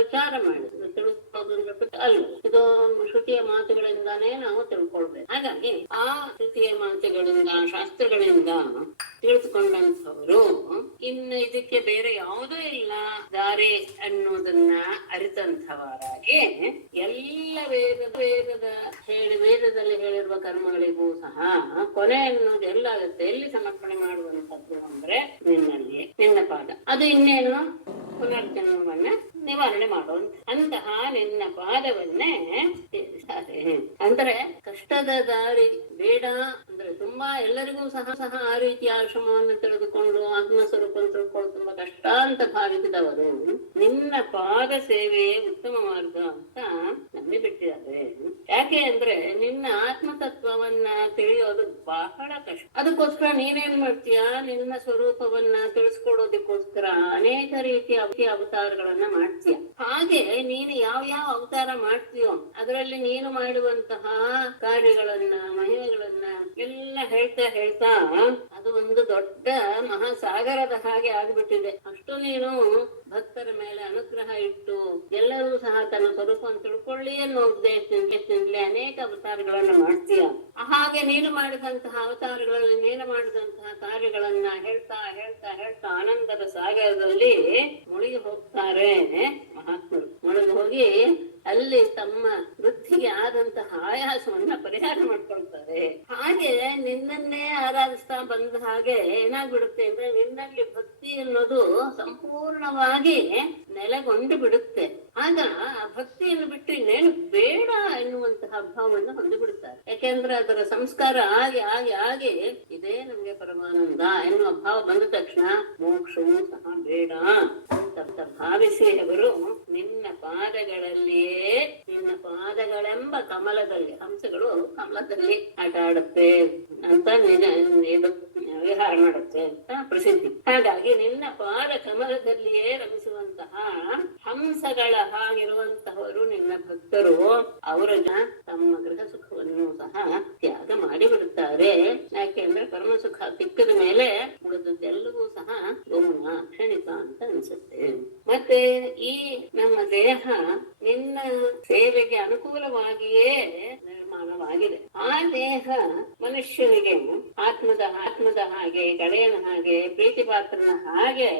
ವಿಚಾರ ಮಾಡಿ ತಿಳ್ಕೊಳ್ಳೋದ್ರ ಅಲ್ಲ, ಇದು ಶ್ರುತಿಯ ಮಾತುಗಳಿಂದಾನೇ ನಾವು ತಿಳ್ಕೊಳ್ಬೇಕು. ಹಾಗಾಗಿ ಆ ಶ್ರುತಿಯ ಮಾತುಗಳಿಂದ ಶಾಸ್ತ್ರಗಳಿಂದ ತಿಳಿದುಕೊಂಡಂಥವರು ಇನ್ನು ಇದಕ್ಕೆ ಬೇರೆ ಯಾವುದೂ ಇಲ್ಲ ದಾರಿ ಅನ್ನೋದನ್ನ ಅರಿತಂಥವರಾಗಿ ಎಲ್ಲ ವೇದದಲ್ಲಿ ಹೇಳಿರುವ ಕರ್ಮಗಳಿಗೂ ಸಹ ಕೊನೆ ಅನ್ನೋದು ಎಲ್ಲಾಗುತ್ತೆ, ಎಲ್ಲಿ ಸಮರ್ಪಣೆ ಮಾಡುವಂತದ್ದು ಅಂದ್ರೆ ನಿನ್ನಲ್ಲಿ, ನಿನ್ನ ಪಾದ. ಅದು ಇನ್ನೇನು ಪುನರ್ಜನ್ಮವನ್ನ ನಿವಾರಣೆ ಮಾಡುವಂತ ಅಂತಹ ನಿನ್ನ ಪಾದವನ್ನೇ ಅಂದ್ರೆ ಕಷ್ಟದ ದಾರಿ ಬೇಡ ಅಂದ್ರೆ ತುಂಬಾ ಎಲ್ಲರಿಗೂ ಸಹ ಆ ರೀತಿಯ ಆಶ್ರಮವನ್ನು ತೆಗೆದುಕೊಂಡು ಆತ್ಮಸ್ವರೂಪ ತಿಳ್ಕೊಂಡು ತುಂಬಾ ಕಷ್ಟ ಅಂತ ಭಾವಿಸಿದವರು ನಿನ್ನ ಪಾದ ಸೇವೆಯೇ ಉತ್ತಮ ಮಾರ್ಗ ಅಂತ ನಂಬಿ ಬಿಟ್ಟಿದ್ದಾರೆ. ಯಾಕೆ ಅಂದ್ರೆ ನಿನ್ನ ಆತ್ಮತತ್ವವನ್ನ ತಿಳಿಯೋದು ಬಹಳ ಕಷ್ಟ. ಅದಕ್ಕೋಸ್ಕರ ನೀನೇನ್ ಮಾಡ್ತೀಯ, ನಿನ್ನ ಸ್ವರೂಪವನ್ನ ತಿಳಿಸ್ಕೊಡೋದಕ್ಕೋಸ್ಕರ ಅನೇಕ ರೀತಿಯ ಅವತಾರಗಳನ್ನ ಮಾಡ್ತೀಯ. ಹಾಗೆ ನೀನು ಯಾವ ಅವತಾರ ಮಾಡ್ತೀಯೋ ಅದರಲ್ಲಿ ನೀನು ಮಾಡುವಂತಹ ಕಾರ್ಯಗಳನ್ನ ಮಹಿಮೆಗಳನ್ನ ಎಲ್ಲ ಹೇಳ್ತಾ ಅದು ಒಂದು ದೊಡ್ಡ ಮಹಾಸಾಗರದ ಹಾಗೆ ಆಗ್ಬಿಟ್ಟಿದೆ. ಅಷ್ಟು ನೀನು ಭಕ್ತರ ಮೇಲೆ ಅನುಗ್ರಹ ಇಟ್ಟು ಎಲ್ಲರೂ ಸಹ ತನ್ನ ಸ್ವರೂಪವನ್ನು ತಿಳ್ಕೊಳ್ಳಿ ಅನ್ನೋ ಉದ್ದೇಶದಿಂದ ಅನೇಕ ಅವತಾರಗಳನ್ನ ಮಾಡ್ತೀಯ. ಹಾಗೆ ನೀನು ಮಾಡಿದಂತಹ ಅವತಾರಗಳಲ್ಲಿ ನೀನು ಮಾಡಿದಂತಹ ಕಾರ್ಯಗಳನ್ನ ಹೇಳ್ತಾ ಆನಂದದ ಸಾಗರದಲ್ಲಿ ಮುಳುಗಿ ಹೋಗ್ತಾರೆ ಮಹಾತ್ಮರು. ಮುಳುಗಿ ಹೋಗಿ ಅಲ್ಲಿ ತಮ್ಮ ವೃತ್ತಿಗೆ ಆದಂತಹ ಆಯಾಸವನ್ನ ಪರಿಹಾರ ಮಾಡ್ಕೊಳ್ತಾರೆ. ಹಾಗೆ ನಿನ್ನನ್ನೇ ಆರಾಧಿಸ್ತಾ ಬಂದ ಹಾಗೆ ಏನಾಗ್ಬಿಡುತ್ತೆ ಅಂದ್ರೆ ನಿನ್ನಲ್ಲಿ ಭಕ್ತಿ ಅನ್ನೋದು ಸಂಪೂರ್ಣವಾಗಿ ನೆಲೆಗೊಂಡು ಬಿಡುತ್ತೆ. ಆಗ ಆ ಭಕ್ತಿಯನ್ನು ಬಿಟ್ಟು ಇನ್ನೇನು ಬೇಡ ಎನ್ನುವಂತಹ ಭಾವವನ್ನು ಹೊಂದಿಬಿಡುತ್ತಾರೆ. ಯಾಕೆಂದ್ರೆ ಅದರ ಸಂಸ್ಕಾರ ಆಗಿ ಇದೇ ನಮ್ಗೆ ಪರಮಾನಂದ ಎನ್ನುವ ಭಾವ ಬಂದ ತಕ್ಷಣ ಮೋಕ್ಷವೂ ಸಹ ಬೇಡ ಅಂತ ಭಾವಿಸಿ ಅವರು ನಿನ್ನ ಪಾದಗಳಲ್ಲಿಯೇ, ನಿನ್ನ ಪಾದಗಳೆಂಬ ಕಮಲದಲ್ಲಿ, ಹಂಸಗಳು ಕಮಲದಲ್ಲಿ ಆಟ ಆಡುತ್ತೆ ಅಂತ ವಿಹಾರ ಮಾಡುತ್ತೆ ಅಂತ ಪ್ರಸಿದ್ಧಿ. ಹಾಗಾಗಿ ನಿನ್ನ ಪಾದ ಕಮಲದಲ್ಲಿಯೇ ರಮಿಸುವಂತಹ ಹಂಸಗಳ ಹಾಗಿರುವಂತಹವರು ನಿನ್ನ ಭಕ್ತರು. ಅವರು ತಮ್ಮ ಗೃಹ ಸುಖವನ್ನು ಸಹ ತ್ಯಾಗ ಮಾಡಿಬಿಡುತ್ತಾರೆ. ಯಾಕೆಂದ್ರೆ ಪರಮ ಸುಖ ಸಿಕ್ಕಿದ ಮೇಲೆ ಉಳಿದದ್ದೆಲ್ಲವೂ ಸಹ ಗೌಣ ಕ್ಷಣಿಕ ಅಂತ ಅನ್ಸುತ್ತೆ. ಮತ್ತೆ ಈ ನಮ್ಮ ದೇಹ ನಿನ್ನ ಸೇವೆಗೆ ಅನುಕೂಲವಾಗಿಯೇ ನಿರ್ಮಾಣವಾಗಿದೆ. ಆ ದೇಹ ಮನುಷ್ಯನಿಗೆ ಆತ್ಮದ ಹಾಗೆ, ಗೆಳೆಯನ ಹಾಗೆ, ಪ್ರೀತಿ ಪಾತ್ರನ ಹಾಗೆ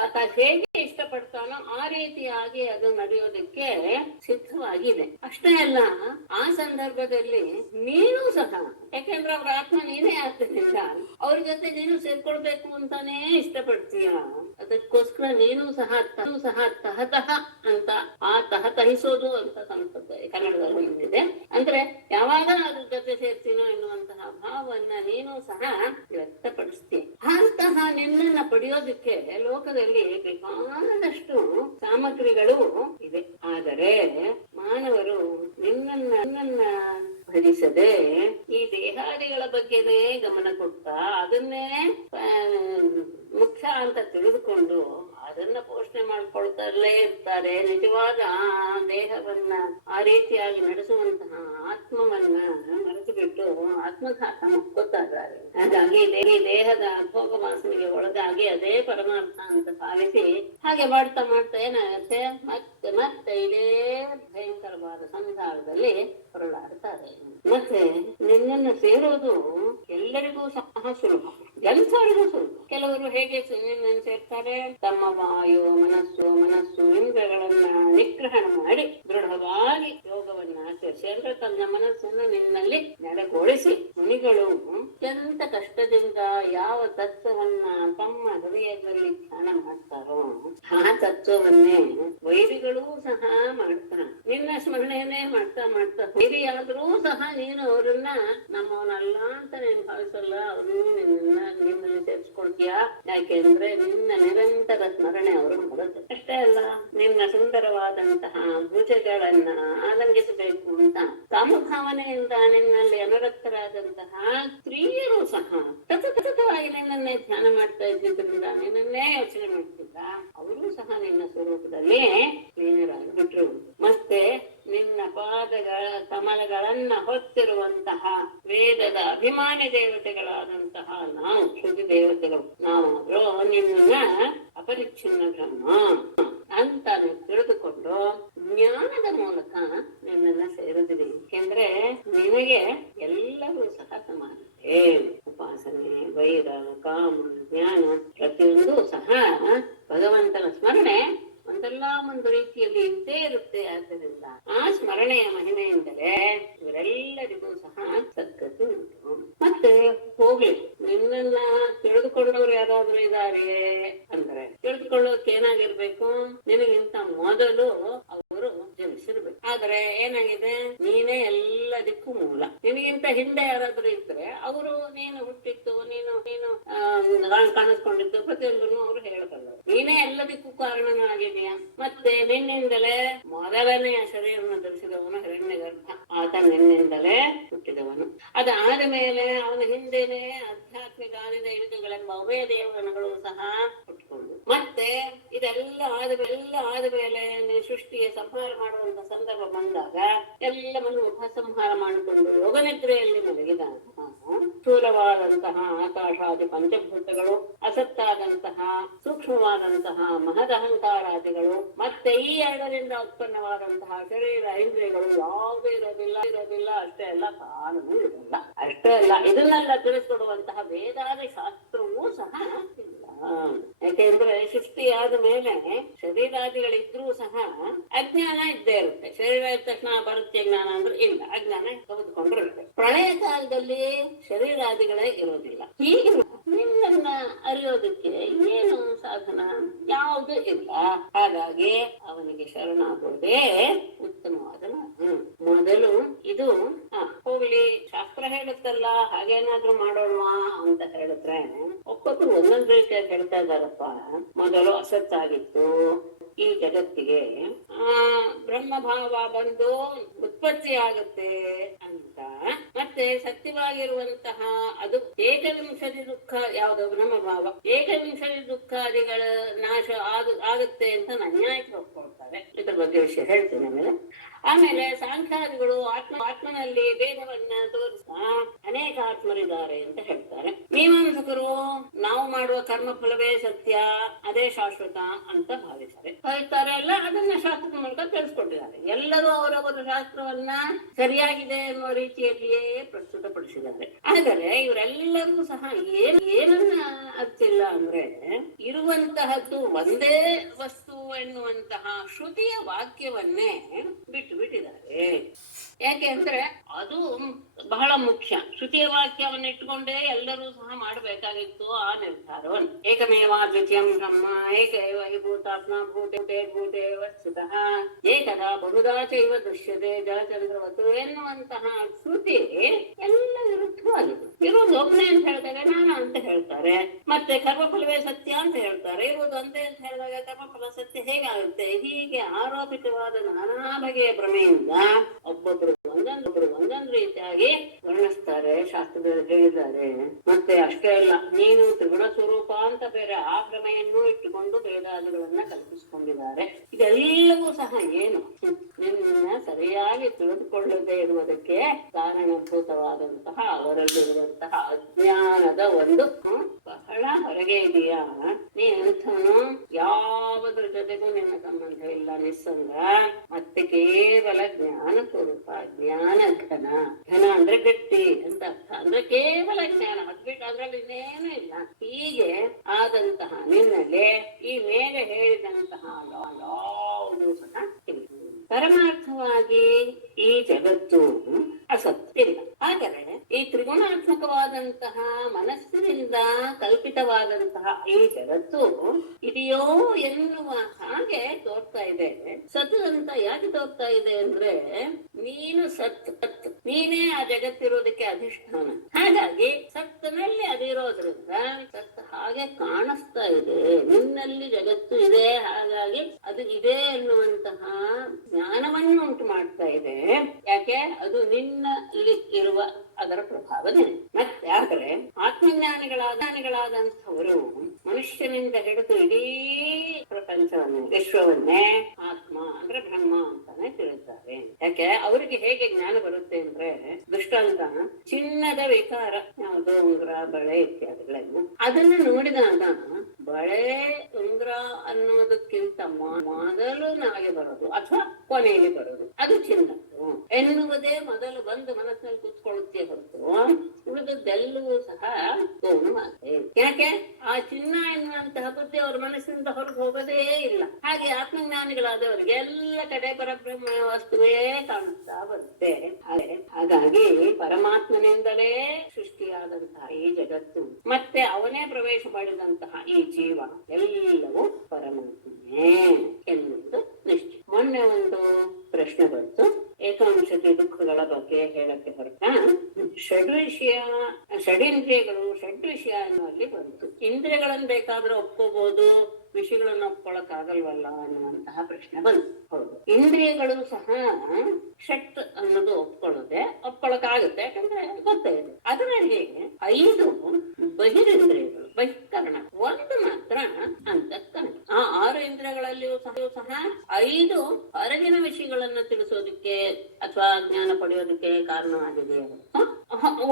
ಆತ ಹೇಗೆ ಇಷ್ಟಪಡ್ತಾನೋ ಆ ರೀತಿಯಾಗಿ ಅದು ನಡೆಯೋದಕ್ಕೆ ಸಿದ್ಧವಾಗಿದೆ. ಅಷ್ಟೇ ಅಲ್ಲ, ಆ ಸಂದರ್ಭದಲ್ಲಿ ನೀನು ಸಹ, ಯಾಕೆಂದ್ರೆ ಅವ್ರ ಆತ್ಮ ನೀನೇ ಆಗ್ತದಿಂದ ಅವ್ರ ಜೊತೆ ನೀನು ಸೇರ್ಕೊಳ್ಬೇಕು ಅಂತಾನೇ ಇಷ್ಟಪಡ್ತೀಯ. ಅದಕ್ಕೋಸ್ಕರ ನೀನು ಸಹ ತಹತಃ ಅಂತ, ಆ ತಹಿಸೋದು ಅಂತ ಕನ್ನಡದಲ್ಲಿ ಬಂದಿದೆ. ಅಂದ್ರೆ ಯಾವಾಗ ಅದ್ರ ಜೊತೆ ಸೇರ್ತೀನೋ ಎನ್ನುವಂತಹ ಭಾವವನ್ನ ನೀನು ಸಹ ವ್ಯಕ್ತಪಡಿಸ್ತೀನಿ. ಅಂತಹ ನಿನ್ನನ್ನ ಪಡೆಯೋದಕ್ಕೆ ಲೋಕದಲ್ಲಿ ಬೇಕಾದಷ್ಟು ಸಾಮಗ್ರಿಗಳು ಇದೆ. ಆದರೆ ಮಾನವರು ನಿನ್ನನ್ನ ಭಜಿಸದೆ ಈ ದೇಹಾದಿಗಳ ಬಗ್ಗೆನೇ ಗಮನ ಕೊಡ್ತಾ ಅದನ್ನೇ ಮುಖ್ಯ ಅಂತ ತಿಳಿದುಕೊಂಡು ಅದನ್ನ ಪೋಷಣೆ ಮಾಡ್ಕೊಳ್ತಲೇ ಇರ್ತಾರೆ. ನಿಜವಾದ ದೇಹವನ್ನ ಆ ರೀತಿಯಾಗಿ ನಡೆಸುವಂತಹ ಆತ್ಮವನ್ನ ಮರೆತು ಬಿಟ್ಟು ಆತ್ಮಘಾತ ಮುಕ್ಕೋತಾ ಇದ್ದಾರೆ. ಹಾಗಾಗಿ ಈ ದೇಹದ ಭೋಗ ವಾಸನೆಗೆ ಒಳಗಾಗಿ ಅದೇ ಪರಮಾರ್ಥ ಅಂತ ಭಾವಿಸಿ ಹಾಗೆ ಮಾಡ್ತಾ ಏನಾಗುತ್ತೆ, ಮತ್ತೆ ಇದೇ ಭಯಂಕರವಾದ ಸಂಸಾರದಲ್ಲಿ ಹೊರಳಾಡ್ತಾರೆ. ಮತ್ತೆ ನಿನ್ನನ್ನು ಸೇರೋದು ಎಲ್ಲರಿಗೂ ಸಹ ಸುಲಭ, ಎಲ್ಲರಿಗೂ ಸುಲಭ. ಕೆಲವರು ಹೇಗೆ ನಿನ್ನನ್ನು ಸೇರ್ತಾರೆ, ತಮ್ಮ ವಾಯು ಮನಸ್ಸು ಇಂದ್ರಿಯಗಳನ್ನ ನಿಗ್ರಹಣ ಮಾಡಿ ದೃಢವಾಗಿ ಯೋಗವನ್ನ ಆಚರಿಸಿ, ಅಂದ್ರೆ ತನ್ನ ಮನಸ್ಸನ್ನು ನಿನ್ನಲ್ಲಿ ನೆಲೆಗೊಳಿಸಿ ಮುನಿಗಳು ಅತ್ಯಂತ ಕಷ್ಟದಿಂದ ಯಾವ ತತ್ವವನ್ನ ತಮ್ಮ ಹೃದಯದಲ್ಲಿ ಧ್ಯಾನ ಮಾಡ್ತಾರೋ ಆ ತತ್ವವನ್ನೇ ವೈರಿಗಳೂ ಸಹ ಮಾಡ್ತಾರೆ. ನಿನ್ನ ಸ್ಮರಣೆಯನ್ನೇ ಮಾಡ್ತಾ ವೈರಿಯಾದ್ರೂ ಸಹ ನೀನು ಅವರನ್ನ ನಮ್ಮವನಲ್ಲ ಅಂತ ನೀನು ಭಾವಿಸಲ್ಲ, ಅವ್ರನ್ನು ನಿಮ್ಮನ್ನು ಸೇರಿಸ್ಕೊಳ್ತೀಯ. ಯಾಕೆಂದ್ರೆ ನಿನ್ನ ನಿರಂತರ ಸ್ಮರಣೆ ಅವರು ಬರುತ್ತೆ. ಅಷ್ಟೇ ಅಲ್ಲ, ನಿನ್ನ ಸುಂದರವಾದಂತಹ ಭುಜಗಳನ್ನ ಆಲಂಗಿಸಬೇಕು ಅಂತ ಕಾಮಭಾವನೆಯಿಂದ ನಿನ್ನಲ್ಲಿ ಅನುರಕ್ತರಾದಂತಹ ಸ್ತ್ರೀಯರು ಸಹ ಸತತವಾಗಿ ನಿನ್ನನ್ನೇ ಧ್ಯಾನ ಮಾಡ್ತಾ ಇದ್ದಿದ್ರಿಂದ, ನಿನ್ನನ್ನೇ ಯೋಚನೆ ಮಾಡ್ತಿದ್ದ, ಅವರು ಸಹ ನಿನ್ನ ಸ್ವರೂಪದಲ್ಲಿ ಲೀನರಾಗಿಬಿಟ್ರು. ಮತ್ತೆ ನಿನ್ನ ಪಾದಗಳ ಕಮಲಗಳನ್ನ ಹೊತ್ತಿರುವಂತಹ ವೇದದ ಅಭಿಮಾನಿ ದೇವತೆಗಳಾದಂತಹ ನಾವು ಶ್ರುತಿ ದೇವತೆಗಳು ನಾವಾದ್ರೂ ನಿನ್ನ ಅಪರಿಚ್ಛಿನ್ನ ಬ್ರಹ್ಮ ಅಂತ ತಿಳಿದುಕೊಂಡು ಇಟ್ಕೊಂಡು ಜ್ಞಾನದ ಮೂಲಕ ನಿನ್ನನ್ನ ಸೇರಿದ್ರಿ. ಯಾಕೆಂದ್ರೆ ನಿನಗೆ ಎಲ್ಲರೂ ಸಹ ಸಮಾನತೆ. ಉಪಾಸನೆ, ವೈರ, ಕಾಮ, ಜ್ಞಾನ ಪ್ರತಿಯೊಂದು ಸಹ ಭಗವಂತನ ಸ್ಮರಣೆ ಒಂದಲ್ಲ ಒಂದು ರೀತಿಯಲ್ಲಿ ಇದ್ದೇ ಇರುತ್ತೆ. ಆದ್ದರಿಂದ ಆ ಸ್ಮರಣೆಯ ಮಹಿಮೆಯಿಂದಲೇ ಇವರೆಲ್ಲರಿಗೂ ಸಹ ಸದ್ಗತಿ ಉಂಟು. ಮತ್ತೆ ಹೋಗ್ಲಿ, ನಿನ್ನನ್ನ ತಿಳಿದುಕೊಂಡವ್ರು ಯಾರಾದ್ರೂ ಇದ್ದಾರೆ ಅಂದ್ರೆ ತಿಳಿದುಕೊಳ್ಳೋಕೆ ಏನಾಗಿರ್ಬೇಕು, ನಿನಗಿಂತ ಮೊದಲು ಅವರು ಜನಿಸಿರ್ಬೇಕು. ಆದ್ರೆ ಏನಾಗಿದೆ, ನೀನೇ ಎಲ್ಲದಕ್ಕೂ ಮೂಲ. ನಿನಗಿಂತ ಹಿಂದೆ ಯಾರಾದ್ರೂ ಇದ್ರೆ ಅವರು ನೀನು ಹುಟ್ಟಿದ್ದು, ನೀನು ನೀನು ಕಾಣಿಸ್ಕೊಂಡಿದ್ದು ಪ್ರತಿಯೊಂದನ್ನು ಅವರು ಹೇಳಬಲ್ಲರು. ನೀನೇ ಎಲ್ಲದಕ್ಕೂ ಕಾರಣನಾಗಿದೆಯಾ. ಮತ್ತೆ ನಿನ್ನಿಂದಲೇ ಮೊದಲನೆಯ ಶರೀರವನ್ನು ಧರಿಸಿದವನು ಹಿರಣ್ಯಗರ್ಭ, ಆತ ನಿನ್ನಿಂದಲೇ ಹುಟ್ಟಿದವನು. ಅದಾದ ಮೇಲೆ ಅವನ ಹಿಂದೆನೆ ಆಧ್ಯಾತ್ಮಿಕ ಆದಿದ ಇಳಿದುಗಳೆಂಬ ಉಭಯ ದೇವಗಣಗಳು ಸಹ ಹುಟ್ಟಿಕೊಂಡು, ಮತ್ತೆ ಇದೆಲ್ಲ ಆದ್ಮೇಲೆ ಸೃಷ್ಟಿಯ ಸಂಹಾರ ಮಾಡುವಂತ ಸಂದರ್ಭ ಬಂದಾಗ ಎಲ್ಲವನ್ನು ಉಪಸಂಹಾರ ಮಾಡಿಕೊಂಡು ಯೋಗನಿದ್ರೆಯಲ್ಲಿ ಮಲಗಿದಾಗ ಸ್ಥೂಲವಾದಂತಹ ಆಕಾಶಾದಿ ಪಂಚಭೂತಗಳು, ಅಸತ್ತಾದಂತಹ ಸೂಕ್ಷ್ಮವಾದಂತಹ ಮಹದಹಂಕಾರಾದಿಗಳು, ಮತ್ತೆ ಈ ಎರಡರಿಂದ ಉತ್ಪನ್ನವಾದಂತಹ ಶರೀರ ಇಂದ್ರಿಯಗಳು ಯಾವುದೇ ಇರೋದಿಲ್ಲ. ಅಷ್ಟೇ ಅಲ್ಲ, ಕಾಲವೂ ಇರಲ್ಲ. ಅಷ್ಟೇ ಅಲ್ಲ, ಇದನ್ನೆಲ್ಲ ತಿಳಿಸ್ಕೊಡುವಂತಹ ವೇದಾದಿ ಶಾಸ್ತ್ರವೂ ಸಹ ಇಲ್ಲ. ಯಾಕೆಂದ್ರೆ ಸೃಷ್ಟಿಯಾದ ಮೇಲೆ ಶರೀರಾದಿಗಳಿದ್ರೂ ಸಹ ಅಜ್ಞಾನ ಇದ್ದೇ ಇರುತ್ತೆ. ಶರೀರ ಇದ್ದ ತಕ್ಷಣ ಬರುತ್ತೆ ಜ್ಞಾನ ಅಂದ್ರೆ ಇಲ್ಲ, ಅಜ್ಞಾನ ತೆಗೆದುಕೊಂಡಿರುತ್ತೆ. ಪ್ರಳಯ ಕಾಲದಲ್ಲಿ ಶರೀರಾದಿಗಳೇ ಇರೋದಿಲ್ಲ. ಹೀಗೆ ನಿನ್ನನ್ನ ಅರಿಯೋದಕ್ಕೆ ಏನು ಸಾಧನ ಯಾವುದು ಇಲ್ಲ. ಹಾಗಾಗಿ ಅವನಿಗೆ ಶರಣಾಗೋದೇ ಉತ್ತಮವಾದ ಮೊದಲು. ಇದು ಹೋಗ್ಲಿ, ಶಾಸ್ತ್ರ ಹೇಳುತ್ತಲ್ಲ ಹಾಗೇನಾದ್ರೂ ಮಾಡೋಣ ಅಂತ ಹೇಳಿದ್ರೆ ಒಬ್ಬೊಬ್ರು ಒಂದೊಂದ್ ರೀತಿಯಾಗಿ ಹೇಳ್ತಾ ಇದ್ದಾರಪ್ಪ. ಮೊದಲು ಅಸತ್ತಾಗಿತ್ತು ಈ ಜಗತ್ತಿಗೆ ಬ್ರಹ್ಮಭಾವ ಬಂದು ಉತ್ಪತ್ತಿ ಆಗುತ್ತೆ ಅಂತ, ಮತ್ತೆ ಸತ್ಯವಾಗಿರುವಂತಹ ಅದು ಏಕವಿಂಶತಿ ದುಃಖ ಯಾವುದು ಬ್ರಹ್ಮಭಾವ, ಏಕವಿಂಶತಿ ದುಃಖಾದಿಗಳ ನಾಶ ಆಗುತ್ತೆ ಅಂತ ಅನ್ಯಾಯಕ್ಕೆ ಒಪ್ಕೊಳ್ತಾರೆ. ಇದ್ರ ಬಗ್ಗೆ ವಿಷಯ ಹೇಳ್ತೀನಿ. ಆಮೇಲೆ ಸಾಂಖ್ಯಾದಿಗಳು ಆತ್ಮನಲ್ಲಿ ಭೇದವನ್ನ ತೋರಿಸ್ತಾ ಅನೇಕ ಆತ್ಮರಿದ್ದಾರೆ ಅಂತ ಹೇಳ್ತಾರೆ. ಮೀಮಾಂಸಕರು ನಾವು ಮಾಡುವ ಕರ್ಮ ಫಲವೇ ಸತ್ಯ, ಅದೇ ಶಾಶ್ವತ ಅಂತ ಭಾವಿಸ್ತಾರೆ. ಎಲ್ಲ ಅದನ್ನ ಶಾಸ್ತ್ರದ ಮೂಲಕ ತಿಳಿಸ್ಕೊಟ್ಟಿದ್ದಾರೆ. ಎಲ್ಲರೂ ಅವರವರ ಶಾಸ್ತ್ರವನ್ನ ಸರಿಯಾಗಿದೆ ಎನ್ನುವ ರೀತಿಯಲ್ಲಿಯೇ ಪ್ರಸ್ತುತಪಡಿಸಿದ್ದಾರೆ. ಆದರೆ ಇವರೆಲ್ಲರೂ ಸಹ ಏನನ್ನ ಅರ್ತಿಲ್ಲ ಅಂದ್ರೆ, ಇರುವಂತಹದ್ದು ಒಂದೇ ವಸ್ತು ಎನ್ನುವಂತಹ ಶ್ರುತಿಯ ವಾಕ್ಯವನ್ನೇ ಬಿಟ್ಟಿದ್ದಾರೆ. ಯಾಕೆ ಅಂದ್ರೆ ಅದು ಬಹಳ ಮುಖ್ಯ. ಶ್ರುತಿಯ ವಾಕ್ಯವನ್ನು ಇಟ್ಟುಕೊಂಡೇ ಎಲ್ಲರೂ ಸಹ ಮಾಡಬೇಕಾಗಿತ್ತು ಆ ನಿರ್ಧಾರವನ್ನು. ಏಕಮೇವ ದ್ವಿತೀಯಂ ಬ್ರಹ್ಮ ಏಕೈವ ಭೂತಾತ್ಮ ಭೂತೆ ವಸ್ತುತಃ ಏಕದಾ ಬಹುದಾ ಚೈವ ದೃಶ್ಯತೆ ಜಲಚಂದ್ರವತ್ತು ಎನ್ನುವಂತಹ ಶ್ರುತಿ ಎಲ್ಲ ವಿರುದ್ಧವಾಗಿದೆ. ಇರೋದು ಒಬ್ಬನೇ ಅಂತ ಹೇಳ್ತಾರೆ, ನಾನು ಅಂತ ಹೇಳ್ತಾರೆ. ಮತ್ತೆ ಕರ್ಮಫಲವೇ ಸತ್ಯ ಅಂತ ಹೇಳ್ತಾರೆ. ಇರೋದು ಒಂದೇ ಅಂತ ಹೇಳಿದಾಗ ಕರ್ಮಫಲ ಸತ್ಯ ಹೇಗಾಗುತ್ತೆ? ಹೀಗೆ ಆರೋಪಿತವಾದ ನಾನಾ ಬಗೆಯ ಭ್ರಮೆಯಿಂದ ಒಬ್ಬೊಬ್ರು ಒಂದೊಂದು ರೀತಿಯಾಗಿ ವರ್ಣಿಸ್ತಾರೆ, ಶಾಸ್ತ್ರದಲ್ಲಿ ಹೇಳಿದ್ದಾರೆ. ಮತ್ತೆ ಅಷ್ಟೇ ಅಲ್ಲ, ನೀನು ತ್ರಿಗುಣ ಸ್ವರೂಪ ಅಂತ ಬೇರೆ ಆ ಭ್ರಮೆಯನ್ನು ಇಟ್ಟುಕೊಂಡು ವೇದಾದಿಗಳನ್ನ ಕಲ್ಪಿಸಿಕೊಂಡಿದ್ದಾರೆ. ಇದೆಲ್ಲವೂ ಸಹ ಏನು ನಿನ್ನ ಸರಿಯಾಗಿ ತಿಳಿದುಕೊಳ್ಳದೆ ಇರುವುದಕ್ಕೆ ಕಾರಣಭೂತವಾದಂತಹ ಅವರಲ್ಲಿರುವಂತಹ ಅಜ್ಞಾನದ ಒಂದು ಬಹಳ ಹೊರಗೆ ಇದೆಯಾ. ನೀನೆಂಥವನು, ಯಾವುದ್ರ ಜೊತೆಗೂ ನಿನ್ನ ಸಂಬಂಧ ಇಲ್ಲ, ನಿಸ್ಸಂಗ. ಮತ್ತೆ ಕೇವಲ ಜ್ಞಾನ ಸ್ವರೂಪ, ಜ್ಞಾನ ಘನ. ಘನ ಅಂದ್ರೆ ಗಟ್ಟಿ ಅಂತ ಅರ್ಥ. ಅಂದ್ರೆ ಕೇವಲ ಜ್ಞಾನ, ಅದ್ಬಿಟ್ಟು ಅದ್ರಲ್ಲಿ ಇನ್ನೇನು ಇಲ್ಲ. ಹೀಗೆ ಆದಂತಹ ನಿನ್ನಲ್ಲಿ ಈ ಮೇಲೆ ಹೇಳಿದಂತಹ ಯಾವುದು ಸಹ ಇಲ್ಲ. ಪರಮಾರ್ಥವಾಗಿ ಈ ಜಗತ್ತು ಅಸತ್ತಿಲ್ಲ. ಆದರೆ ಈ ತ್ರಿಗುಣಾತ್ಮಕವಾದಂತಹ ಮನಸ್ಸಿನಿಂದ ಕಲ್ಪಿತವಾದಂತಹ ಈ ಜಗತ್ತು ಇದೆಯೋ ಎನ್ನುವ ಹಾಗೆ ತೋರ್ತಾ ಇದೆ. ಸತ್ ಅಂತ ಯಾಕೆ ತೋರ್ತಾ ಇದೆ ಅಂದ್ರೆ, ನೀನು ಸತ್, ನೀನೇ ಆ ಜಗತ್ತಿರೋದಕ್ಕೆ ಅಧಿಷ್ಠಾನ. ಹಾಗಾಗಿ ಸತ್ತಿನಲ್ಲಿ ಅದಿರೋದ್ರಿಂದ ಸತ್ ಹಾಗೆ ಕಾಣಿಸ್ತಾ ಇದೆ. ನಿನ್ನಲ್ಲಿ ಜಗತ್ತು ಇದೆ, ಹಾಗಾಗಿ ಅದು ಇದೆ ಎನ್ನುವಂತಹ ಜ್ಞಾನವನ್ನು ಉಂಟು ಮಾಡ್ತಾ ಇದೆ. ಯಾಕೆ? ಅದು ನಿನ್ನಲ್ಲಿ ಇರುವ ಅದರ ಪ್ರಭಾವನೇ. ಮತ್ತೆ ಆದರೆ ಆತ್ಮಜ್ಞಾನಿಗಳಾದಂಥವರು ಮನುಷ್ಯನಿಂದ ಹಿಡಿದು ಇಡೀ ಪ್ರಪಂಚವನ್ನೇ ವಿಶ್ವವನ್ನೇ ಆತ್ಮ ಅಂದ್ರೆ ಬ್ರಹ್ಮ ಅಂತಾನೆ ತಿಳಿತಾರೆ. ಯಾಕೆ ಅವರಿಗೆ ಹೇಗೆ ಜ್ಞಾನ ಬರುತ್ತೆ ಅಂದ್ರೆ, ದೃಷ್ಟಾಂತ ಚಿನ್ನದ ವಿಕಾರ ಯಾವುದು ಉಂಗುರ ಬಳೆ ಇತ್ಯಾದಿಗಳನ್ನು ಅದನ್ನು ನೋಡಿದಾಗ ಬಳೆ ಉಂಗುರ ಅನ್ನೋದಕ್ಕಿಂತ ಮೊದಲು ನಮಗೆ ಬರೋದು ಅಥವಾ ಕೊನೆಯಲ್ಲಿ ಬರೋದು ಅದು ಚಿನ್ನದ್ದು ಎನ್ನುವುದೇ ಮೊದಲು ಬಂದು ಮನಸ್ಸಿನಲ್ಲಿ ಕೂತ್ಕೊಳ್ಳುತ್ತೆ ಹೊರತು ಉಳಿದದ್ದೆಲ್ಲವೂ ಸಹ ಗೌಣ ಮಾತೆ. ಯಾಕೆ ಆ ಚಿನ್ನ ಎನ್ನುವಂತಹ ಬುದ್ಧಿ ಅವರ ಮನಸ್ಸಿನಿಂದ ಹೊರಗೆ ಹೋಗೋದೇ ಇಲ್ಲ. ಹಾಗೆ ಆತ್ಮಜ್ಞಾನಿಗಳಾದವರಿಗೆ ಎಲ್ಲ ಕಡೆ ಪರಬ್ರಹ್ಮ ವಸ್ತುವೇ ಕಾಣುತ್ತಾ ಬರುತ್ತೆ. ಹಾಗಾಗಿ ಪರಮಾತ್ಮನಿಂದಲೇ ಸೃಷ್ಟಿಯಾದಂತಹ ಈ ಜಗತ್ತು ಮತ್ತೆ ಅವನೇ ಪ್ರವೇಶ ಮಾಡಿದಂತಹ ಈ ಜೀವ ಎಲ್ಲವೂ ಪರಮಾತ್ಮನೇ ಎನ್ನುವುದು ನಿಶ್ಚಯ. ಮೊನ್ನೆ ಒಂದು ಪ್ರಶ್ನೆ ಬಂತು, ಏಕಾಂಶತೆ ದುಃಖಗಳ ಬಗ್ಗೆ ಹೇಳಕ್ಕೆ ಹೊರಟ ಷಡಿಂದ್ರಿಯಗಳು ಷಡ್ವಿಷಯ ಅನ್ನುವಲ್ಲಿ ಬಂತು. ಇಂದ್ರಿಯಗಳನ್ನು ಬೇಕಾದ್ರೆ ಒಪ್ಕೋಬಹುದು, ವಿಷಯಗಳನ್ನು ಒಪ್ಕೊಳಕ್ ಆಗಲ್ವಲ್ಲ ಅನ್ನುವಂತಹ ಪ್ರಶ್ನೆ ಬಂತು. ಹೌದು, ಇಂದ್ರಿಯಗಳು ಸಹ ಷಟ್ ಅನ್ನೋದು ಒಪ್ಕೊಳಕ್ ಆಗುತ್ತೆ, ಯಾಕಂದ್ರೆ ಗೊತ್ತೇ ಇದೆ. ಅದರಲ್ಲಿ 5 ಬಹಿರಿಂದ್ರಿಯಗಳು, ಬಹಿಷ್ಕರಣ, ಒಂದು ಮಾತ್ರ ಅಂತಃಕರಣ. ಆ 6 ಇಂದ್ರಿಯಗಳಲ್ಲಿಯೂ ಸಹ 5 ಹೊರಗಿನ ವಿಷಯಗಳನ್ನ ತಿಳಿಸೋದಕ್ಕೆ ಅಥವಾ ಜ್ಞಾನ ಪಡೆಯೋದಕ್ಕೆ ಕಾರಣವಾಗಿದೆ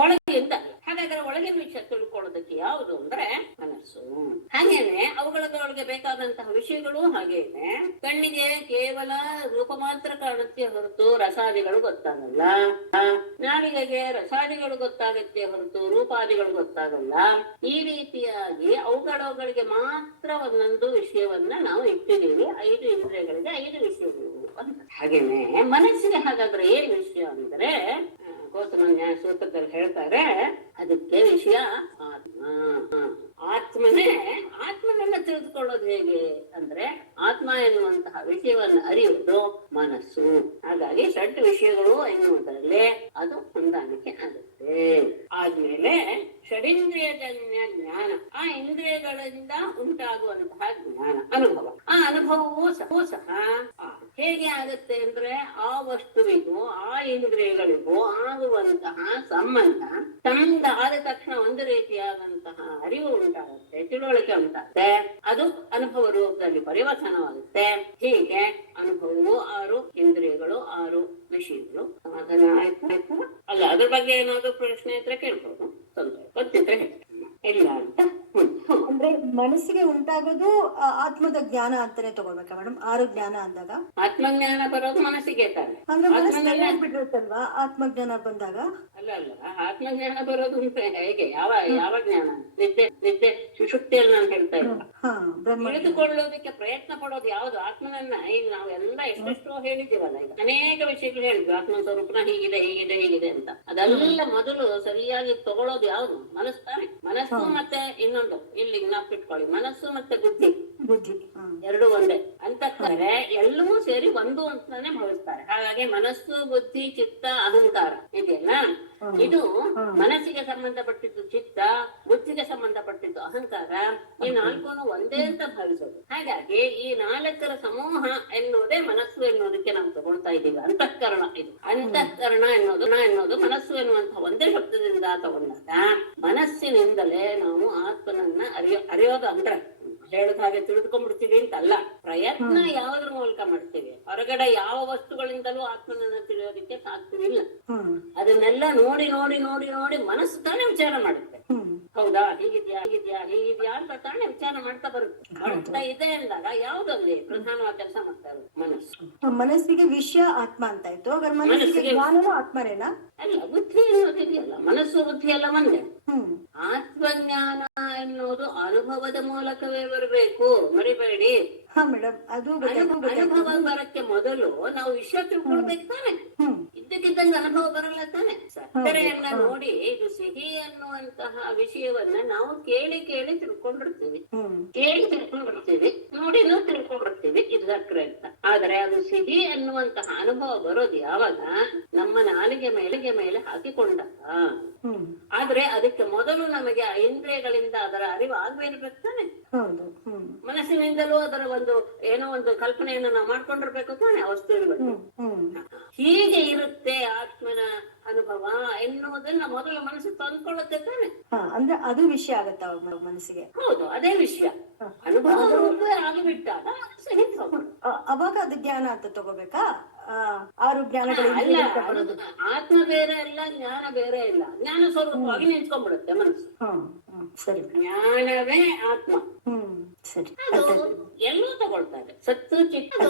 ಒಳಗಿಂದ. ಹಾಗಾದ್ರೆ ಒಳಗಿನ ವಿಷಯ ತಿಳ್ಕೊಳ್ಳೋದಕ್ಕೆ ಯಾವುದು ಅಂದ್ರೆ ಮನಸ್ಸು. ಹಾಗೇನೆ ಅವುಗಳೊಳಗೆ ಬೇಕಾದಂತಹ ವಿಷಯಗಳು ಹಾಗೇನೆ ಕಣ್ಣಿಗೆ ಕೇವಲ ರೂಪ ಮಾತ್ರ ಕಾಣುತ್ತೆ ಹೊರತು ರಸಾದಿಗಳು ಗೊತ್ತಾಗಲ್ಲ. ನಾಲಿಗೆಗೆ ರಸಾದಿಗಳು ಗೊತ್ತಾಗತ್ತೆ ಹೊರತು ರೂಪಾದಿಗಳು ಗೊತ್ತಾಗಲ್ಲ. ಈ ರೀತಿಯಾಗಿ ಅವುಗಳಿಗೆ ಮಾತ್ರ ಒಂದೊಂದು ವಿಷಯವನ್ನ ನಾವು ಇಟ್ಟಿದ್ದೀವಿ. 5 ಇಂದ್ರಿಯಗಳಿಗೆ 5 ವಿಷಯಗಳು ಅಂತ. ಹಾಗೇನೆ ಮನಸ್ಸಿಗೆ ಹಾಗಾದ್ರೆ ಏನ್ ವಿಷಯ ಅಂದ್ರೆ, ಗೌತಮ ನ್ಯಾಯ ಸೂತ್ರದಲ್ಲಿ ಹೇಳ್ತಾರೆ, ಅದಕ್ಕೆ ವಿಷಯ ಆತ್ಮ. ಆತ್ಮನನ್ನ ತಿಳಿದುಕೊಳ್ಳೋದು ಹೇಗೆ ಅಂದ್ರೆ, ಆತ್ಮ ಎನ್ನುವಂತಹ ವಿಷಯವನ್ನು ಅರಿಯುವುದು ಮನಸ್ಸು. ಹಾಗಾಗಿ ಷಡ್ ವಿಷಯಗಳು ಎನ್ನುವುದರಲ್ಲಿ ಅದು ಹೊಂದಾಣಿಕೆ ಆಗುತ್ತೆ. ಆದ್ಮೇಲೆ ಷಡಿಂದ್ರಿಯಜನ್ಯ ಜ್ಞಾನ, ಆ ಇಂದ್ರಿಯಗಳಿಂದ ಉಂಟಾಗುವಂತಹ ಜ್ಞಾನ, ಅನುಭವ. ಆ ಅನುಭವವೂ ಸಹ ಹೇಗೆ ಆಗುತ್ತೆ ಅಂದ್ರೆ, ಆ ವಸ್ತುವಿಗೂ ಆ ಇಂದ್ರಿಯಗಳಿಗೂ ಆಗುವಂತಹ ಸಂಬಂಧ ಆದ ತಕ್ಷಣ ಒಂದು ರೀತಿಯಾದಂತಹ ಅರಿವು ಉಂಟಾಗುತ್ತೆ, ತಿಳುವಳಿಕೆ ಉಂಟಾಗುತ್ತೆ. ಅದು ಅನುಭವ ರೂಪದಲ್ಲಿ ಪರಿವರ್ತನವಾಗುತ್ತೆ. ಹೀಗೆ ಅನುಭವವು 6, ಇಂದ್ರಿಯಗಳು 6, ವಿಷಯಗಳು. ಸಮಾಧಾನ ಆಯ್ತು ಅಲ್ಲ? ಅದ್ರ ಬಗ್ಗೆ ಏನಾದ್ರು ಪ್ರಶ್ನೆ ಇದ್ರೆ ಕೇಳ್ಬೋದು, ತೊಂದರೆ ಗೊತ್ತಿದ್ರೆ ಹೇಳ್ತೀನಿ, ಇಲ್ಲ ಅಂತ. ಅಂದ್ರೆ ಮನಸ್ಸಿಗೆ ಉಂಟಾಗೋದು ಆತ್ಮದ ಜ್ಞಾನ ಅಂತಾನೆ ತಗೊಳ್ಬೇಕಾ ಮೇಡಮ್? 6 ಜ್ಞಾನ ಅಂದಾಗ ಆತ್ಮಜ್ಞಾನ ಬರೋದು ಮನಸ್ಸಿಗೆ ತಾನೆ. ಬಿಟ್ಟಿರುತ್ತಲ್ವಾ ಆತ್ಮಜ್ಞಾನ ಬಂದಾಗ? ಅಲ್ಲ, ಆತ್ಮಜ್ಞಾನ ಬರೋದು ಅಂತ ಹೇಗೆ? ಯಾವ ಜ್ಞಾನ? ನಿದ್ದೆ ಸುಷುಪ್ತಿಯಲ್ಲಿ ನಾನು ಹೇಳ್ತಾ ಇಲ್ಲ. ತಿಳಿದುಕೊಳ್ಳೋದಕ್ಕೆ ಪ್ರಯತ್ನ ಪಡೋದು ಯಾವ್ದು? ಆತ್ಮನನ್ನ ಈಗ ನಾವೆಲ್ಲ ಎಷ್ಟೆಷ್ಟೋ ಹೇಳಿದ್ದೀವಲ್ಲ, ಈಗ ಅನೇಕ ವಿಷಯಗಳು ಹೇಳಿದ್ವಿ. ಆತ್ಮ ಸ್ವರೂಪನ ಹೀಗಿದೆ ಅಂತ. ಅದೆಲ್ಲ ಮೊದಲು ಸರಿಯಾಗಿ ತಗೊಳ್ಳೋದು ಯಾವ್ದು? ಮನಸ್ಸು ತಾನೆ. ಮನಸ್ಸು ಮತ್ತೆ ಇನ್ನೊಂದು ಇಲ್ಲಿ ಜ್ಞಾಪಿಟ್ಕೊಳ್ಳಿ, ಮನಸ್ಸು ಮತ್ತೆ ಬುದ್ಧಿ ಎರಡು ಒಂದೇ ಅಂತಕ್ಕಂದ್ರೆ ಎಲ್ಲವೂ ಸೇರಿ ಒಂದು ಅಂತಾನೆ ಭಾವಿಸ್ತಾರೆ. ಹಾಗಾಗಿ ಮನಸ್ಸು, ಬುದ್ಧಿ, ಚಿತ್ತ, ಅಹಂಕಾರ ಇದೆಯಲ್ಲ, ಇದು ಮನಸ್ಸಿಗೆ ಸಂಬಂಧಪಟ್ಟಿದ್ದು ಚಿತ್ತ, ಬುದ್ಧಿಗೆ ಸಂಬಂಧಪಟ್ಟಿದ್ದು ಅಹಂಕಾರ. ಈ 4 ಒಂದೇ ಅಂತ ಭಾವಿಸೋದು. ಹಾಗಾಗಿ ಈ 4ರ ಸಮೂಹ ಎನ್ನುವುದೇ ಮನಸ್ಸು ಎನ್ನುವುದಕ್ಕೆ ನಾವು ತಗೊಳ್ತಾ ಇದ್ದೀವಿ ಅಂತಃಕರಣ. ಇದು ಅಂತಃಕರಣ ಎನ್ನುವುದು ಮನಸ್ಸು ಎನ್ನುವಂತಹ ಒಂದೇ ಶಬ್ದದಿಂದ ತಗೊಂಡಾಗ ಮನಸ್ಸಿನಿಂದಲೇ ನಾವು ಆತ್ಮನನ್ನ ಅರಿಯೋದು ಅಂದ್ರೆ ಹೇಳಿದ ಹಾಗೆ ತಿಳಿದುಕೊಂಡ್ಬಿಡ್ತೀವಿ ಅಂತ ಅಲ್ಲ. ಪ್ರಯತ್ನ ಯಾವುದ್ರ ಮೂಲಕ ಮಾಡ್ತೀವಿ. ಹೊರಗಡೆ ಯಾವ ವಸ್ತುಗಳಿಂದಲೂ ಆತ್ಮನನ್ನ ತಿಳಿಯೋದಕ್ಕೆ ಸಾಧ್ಯವಿಲ್ಲ. ಅದನ್ನೆಲ್ಲ ನೋಡಿ ಮನಸ್ಸು ತಾನೇ ವಿಚಾರ ಮಾಡುತ್ತೆ. ಹೌದಾ, ಹೀಗಿದ್ಯಾ ಅಂತ ತಾನೇ ವಿಚಾರ ಮಾಡ್ತಾ ಮಾಡ್ತಾ ಇದೆ ಅಂದಾಗ ಯಾವುದಲ್ಲಿ ಪ್ರಧಾನವಾದ ಕೆಲಸ ಮಾಡ್ತಾರೆ ಮನಸ್ಸು. ಮನಸ್ಸಿಗೆ ವಿಷಯ ಆತ್ಮ ಅಂತ ಆಯ್ತು. ಮನಸ್ಸಿಗೆ ಆತ್ಮನೇನಾ? ಅಲ್ಲ, ಬುದ್ಧಿ ಎನ್ನುವುದು ಇದೆಯಲ್ಲ, ಮನಸ್ಸು ಬುದ್ಧಿ ಎಲ್ಲ ಒಂದೇ. ಆತ್ಮಜ್ಞಾನ ಎನ್ನುವುದು ಅನುಭವದ ಮೂಲಕವೇ ಬರಬೇಕು, ಮರಿಬೇಡಿ. ಅನುಭವ ಬರಕ್ಕೆ ಮೊದಲು ನಾವು ವಿಷಯ ತಿಳ್ಕೊಳ್ಬೇಕು ತಾನೆ. ಇದ್ದಕ್ಕಿದ್ದಂಗೆ ಅನುಭವ ಬರಲ್ಲ ತಾನೆ. ಸಕ್ಕರೆಯನ್ನ ನೋಡಿ ಇದು ಸಿಹಿ ಅನ್ನುವಂತಹ ವಿಷಯವನ್ನ ನಾವು ಕೇಳಿ ತಿಳ್ಕೊಂಡಿರ್ತೀವಿ, ನೋಡಿನೂ ತಿಳ್ಕೊಂಡಿರ್ತೀವಿ ಇದು ಸಕ್ಕರೆ ಅಂತ. ಆದ್ರೆ ಅದು ಸಿಹಿ ಅನ್ನುವಂತಹ ಅನುಭವ ಬರೋದು ಯಾವಾಗ? ನಮ್ಮ ನಾಲಿಗೆ ಮೇಲೆ ಹಾಕಿಕೊಂಡಾಗ. ಆದ್ರೆ ಅದಕ್ಕೆ ಮೊದಲು ನಮಗೆ ಇಂದ್ರಿಯಗಳಿಂದ ಅದರ ಅರಿವು ಆಗ್ಬೇಕಿರ್ಬೇಕು ತಾನೆ. ಮನಸ್ಸಿನಿಂದಲೂ ಅದರ ಏನೋ ಒಂದು ಕಲ್ಪನೆಯನ್ನು ನಾವು ಮಾಡ್ಕೊಂಡಿರ್ಬೇಕು ತಾನೆ ವಸ್ತುವಿನ ಬಗ್ಗೆ. ಹೀಗೆ ಇರುತ್ತೆ ಇರುತ್ತೆ ಆತ್ಮನ ಅನುಭವ ಎನ್ನುವುದನ್ನ ಮೊದಲು ಮನಸ್ಸು ತಂದ್ಕೊಳ್ಳುತ್ತೆ ತಾನೆ. ಅಂದ್ರೆ ಅದು ವಿಷಯ ಆಗತ್ತ ಮನಸ್ಸಿಗೆ. ಹೌದು, ಅದೇ ವಿಷಯ. ಅನುಭವ ರೂಪ ಆಗಿಬಿಟ್ಟಾಗ ಮನಸ್ಸು ಹಿಂದೆ ಹೋಗ್ಬಿಡುತ್ತೆ. ಅವಾಗ ಅದು ಜ್ಞಾನ ಅಂತ ತಗೋಬೇಕಾ? ಆರು ಜ್ಞಾನಗಳು ಅಲ್ಲ, ಆತ್ಮ ಬೇರೆ ಇಲ್ಲ, ಜ್ಞಾನ ಬೇರೆ ಇಲ್ಲ. ಜ್ಞಾನ ಸ್ವರೂಪವಾಗಿ ನಿಂತ್ಕೊಂಡ್ಬಿಡುತ್ತೆ ಮನಸ್ಸು. ಸರಿ, ಜ್ಞಾನವೇ ಆತ್ಮ. ಸರಿ. ಅದು ಎಲ್ಲೂ ತಗೊಳ್ತಾರೆ, ಸತ್ತು ಚಿತ್ತು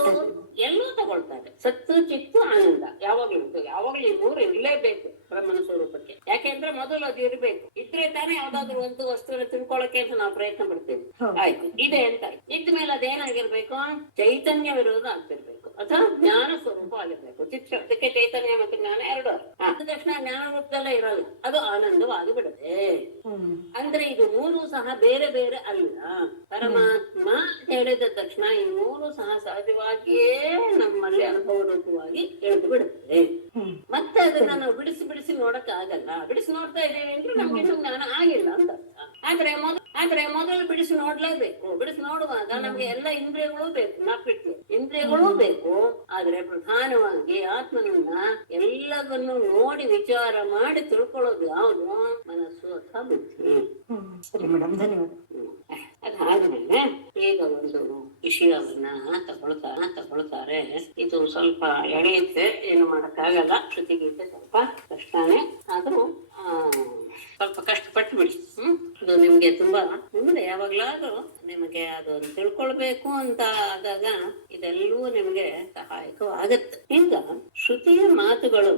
ಎಲ್ಲೂ ತಗೊಳ್ತಾರೆ. ಸತ್ತು ಚಿತ್ತು ಆನಂದ ಯಾವಾಗ್ಲೂ ಯಾವಾಗ್ಲೂ ಈ ಮೂರು ಇರ್ಲೇಬೇಕು ಬ್ರಹ್ಮನ ಸ್ವರೂಪಕ್ಕೆ. ಯಾಕೆಂದ್ರೆ ಮೊದಲು ಅದು ಇರ್ಬೇಕು. ಇದ್ರೆ ತಾನೇ ಯಾವ್ದಾದ್ರು ಒಂದು ವಸ್ತುನ ತಿಳ್ಕೊಳಕ್ಕೆ ಅಂತ ನಾವು ಪ್ರಯತ್ನ ಪಡ್ತೇವೆ. ಆಯ್ತು, ಇದೆ ಅಂತ ಇದ್ಮೇಲೆ ಅದೇನಾಗಿರ್ಬೇಕು? ಚೈತನ್ಯವಿರೋದು ಆಗ್ತಿರ್ಬೇಕು ಅಥವಾ ಜ್ಞಾನ ಸ್ವರೂಪ ಆಗಿರ್ಬೇಕು. ಚಿತ್ ಶಬ್ದಕ್ಕೆ ಚೈತನ್ಯ ಮತ್ತು ಜ್ಞಾನ ಎರಡು. ಆದ ತಕ್ಷಣ ಜ್ಞಾನ ರೂಪದಲ್ಲೇ ಇರಲ್ಲ, ಅದು ಆನಂದವಾಗಿ ಬಿಡುತ್ತೆ. ಅಂದ್ರೆ ಇದು ಮೂರು ಸಹ ಬೇರೆ ಬೇರೆ ಅಲ್ಲ. ಪರಮಾತ್ಮ ಹೇಳಿದ ತಕ್ಷಣ ಈ ಮೂರು ಸಹ ಸಹಜವಾಗಿಯೇ ನಮ್ಮಲ್ಲಿ ಅನುಭವ ರೂಪವಾಗಿ ಎಳೆದು ಬಿಡುತ್ತೆ. ಮತ್ತೆ ಅದನ್ನ ನಾವು ಬಿಡಿಸಿ ಬಿಡಿಸಿ ನೋಡಕ್ ಆಗಲ್ಲ. ಬಿಡಿಸಿ ನೋಡ್ತಾ ಇದ್ದೇವೆ ಅಂದ್ರೆ ನಮ್ಗೆ ಇನ್ನೂ ಜ್ಞಾನ ಆಗಿಲ್ಲ ಅಂತ ಅರ್ಥ. ಆದ್ರೆ ಮೊದಲು ಬಿಡಿಸಿ ನೋಡ್ಲೇಬೇಕು. ಬಿಡಿಸಿ ನೋಡುವಾಗ ನಮ್ಗೆ ಎಲ್ಲ ಇಂದ್ರಿಯಗಳು ಬೇಕು, ನಾಲ್ಕು ಇಂದ್ರಿಯಗಳೂ ಬೇಕು. ಆದ್ರೆ ಪ್ರಧಾನವಾಗಿ ಆತ್ಮನನ್ನ ಎಲ್ಲವನ್ನು ನೋಡಿ ವಿಚಾರ ಮಾಡಿ ತಿಳ್ಕೊಳ್ಳೋದು ಯಾವುದು? ಮನಸ್ಸು ಅಥವಾ ಬುದ್ಧಿ. ಸರಿ ಮೇಡಮ್, ಧನ್ಯವಾದ. ಅದಾದ್ಮೇಲೆ ಈಗ ಒಂದು ವಿಷಯವನ್ನ ತಗೊಳ್ತಾರೆ. ಇದು ಸ್ವಲ್ಪ ಎಳೆಯುತ್ತೆ, ಏನು ಮಾಡಕ್ಕಾಗಲ್ಲ. ಶ್ರುತಿಗೀತೆ ಸ್ವಲ್ಪ ಕಷ್ಟನೇ, ಆದ್ರೂ ಸ್ವಲ್ಪ ಕಷ್ಟಪಟ್ಟು ಬಿಡಿ. ಅದು ನಿಮ್ಗೆ ತುಂಬಾ ಮುಂದೆ ಯಾವಾಗ್ಲಾದ್ರೂ ನಿಮಗೆ ಅದು ತಿಳ್ಕೊಳ್ಬೇಕು ಅಂತ ಆದಾಗ ಇದೆಲ್ಲವೂ ನಿಮ್ಗೆ ಸಹಾಯಕವಾಗತ್ತೆ. ಈಗ ಶ್ರುತಿಯ ಮಾತುಗಳು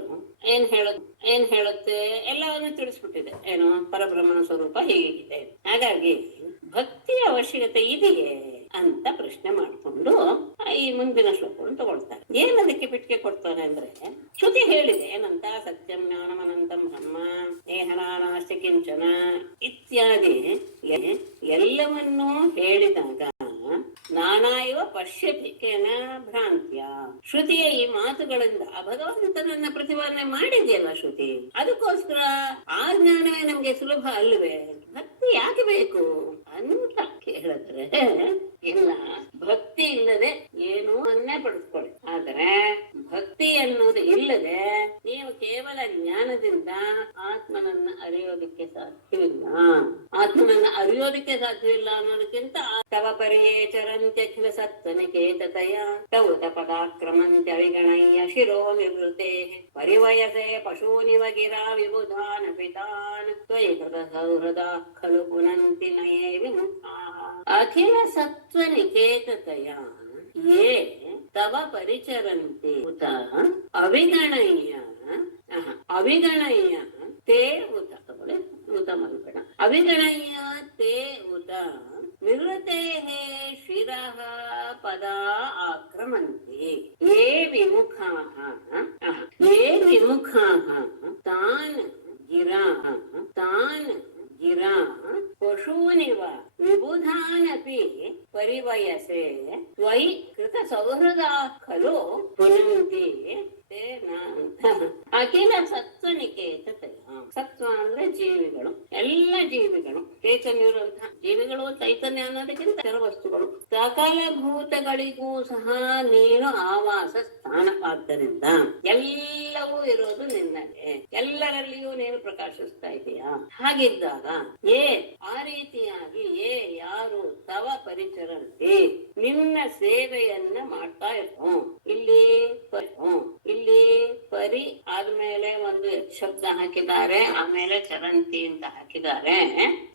ಏನ್ ಹೇಳುತ್ತೆ ಎಲ್ಲವನ್ನು ತಿಳಿಸ್ಬಿಟ್ಟಿದೆ. ಏನು? ಪರಬ್ರಹ್ಮನ ಸ್ವರೂಪ ಹೀಗಿದೆ. ಹಾಗಾಗಿ ಭಕ್ತಿಯ ಅವಶ್ಯಕತೆ ಇದೆಯೇ ಅಂತ ಪ್ರಶ್ನೆ ಮಾಡಿಕೊಂಡು ಈ ಮುಂದಿನ ಶ್ಲೋಕವನ್ನು ತಗೊಳ್ತಾರೆ. ಏನದಕ್ಕೆ ಬಿಟ್ಟಿಗೆ ಕೊಡ್ತಾರೆ ಅಂದ್ರೆ, ಶ್ರುತಿ ಹೇಳಿದೆ ಏನಂತ? ಸತ್ಯಂ ಜ್ಞಾನಮನಂತಂ ಬ್ರಹ್ಮ ನೇಹನಾನಾಸ್ತಿ ಕಿಂಚನ ಇತ್ಯಾದಿ ಎಲ್ಲವನ್ನೂ ಹೇಳಿದಾಗ ನಾನಾ ಇವ ಪಶ್ಯತಿ ಕೇನ ಭ್ರಾಂತ್ಯ. ಶ್ರುತಿಯ ಈ ಮಾತುಗಳಿಂದ ಭಗವಂತನನ್ನ ಪ್ರತಿಪಾದನೆ ಮಾಡಿದೆಯಲ್ಲ ಶ್ರುತಿ, ಅದಕ್ಕೋಸ್ಕರ ಆ ಜ್ಞಾನವೇ ನಮ್ಗೆ ಸುಲಭ ಅಲ್ವೇ? ಭಕ್ತಿ ಯಾಕೆ ಬೇಕು ಅಂತ ಕೇಳಿದ್ರೆ, ಇಲ್ಲ, ಭಕ್ತಿ ಇಲ್ಲದೆ ಏನೂ ಅನ್ನೇ ಪಡೆದುಕೊಳ್ಳಿ. ಆದ್ರೆ ಭಕ್ತಿ ಅನ್ನೋದು ಇಲ್ಲದೆ ನೀವು ಕೇವಲ ಜ್ಞಾನದಿಂದ ಆತ್ಮನನ್ನ ಅರಿಯೋದಕ್ಕೆ ಸಾಧ್ಯವಿಲ್ಲ. ಆತ್ಮನನ್ನ ಅರಿಯೋದಕ್ಕೆ ಸಾಧ್ಯವಿಲ್ಲ ಅನ್ನೋದಕ್ಕಿಂತ ತವ ಪರಿಯೇಚರಂತ್ಯಖಿಲ ಸತ್ವನಿಕೇತತಯ ತೌತ ಪದಾಕ್ರಮಂತ್ಯ ವಿಗಣಯ್ಯ ಶಿರೋ ನಿವೃತೆ ಪರಿವಯಸೆ ಪಶೂನಿವ ಗಿರಾ ವಿಬುಧಾನ ಪಿತಾನ್ ತ್ವಯಿ ಕೃತ ಸೌಹೃದ ಖಲು ಪುನಂತಿ ನಯೇ ವಿಮುಖಾಃ ಅಖಿಲ ಸತ್ವನಿಕೇತತಯ ಯೇ ತವ ಪರಿಚರಂತಿ ಉತ ಅವಿಗಣಯ್ಯ ತೇ ಉತ ಉತ ಮಲ್ಪಡ ಅವಿಗಣಯ್ಯ ತೇ ಉತ ನಿವೃತೇಃ ಶಿರಃ ಪದಾ ಆಕ್ರಮಂತಿ ಯೇ ವಿಮುಖಾಃ ತಾನ್ ಗಿರಾ ಪಶೂನಿವ ವಿಬುಧಾನಪಿ ಪರಿವಯಸೆ ತ್ವಯಿ ಕೃತ ಸೌಹೃದಾ ಖಲು ಪುನಂತಿ ಅಖಿಲ ಸತ್ವನಿಕೇತತಯ. ಸತ್ವ ಅಂದ್ರೆ ಜೀವಿಗಳು, ಎಲ್ಲ ಜೀವಿಗಳು, ಚೈತನ್ಯರುವಂತಹ ಜೀವಿಗಳು. ಚೈತನ್ಯ ಅನ್ನೋದಕ್ಕಿಂತ ಇತರ ವಸ್ತುಗಳು. ಸಕಲ ಭೂತಗಳಿಗೂ ಸಹ ನೀನು ಆವಾಸ ಸ್ಥಾನವಾದ್ದರಿಂದ ಎಲ್ಲವೂ ಇರೋದು ನಿನ್ನಲ್ಲೇ, ಎಲ್ಲರಲ್ಲಿಯೂ ನೀನು ಪ್ರಕಾಶಿಸ್ತಾ ಇದೆಯಾ. ಹಾಗಿದ್ದಾಗ ಆ ರೀತಿಯಾಗಿ ಯಾರು ತವ ಪರಿಚರಂತೆ ನಿನ್ನ ಸೇವೆಯನ್ನ ಮಾಡ್ತಾ ಇರೋ, ಇಲ್ಲಿ ಪರಿ ಆದ್ಮೇಲೆ ಒಂದು ಶಬ್ದ ಹಾಕಿದ್ದಾರೆ, ಆಮೇಲೆ ಚರಂತಿ ಅಂತ ಹಾಕಿದ್ದಾರೆ.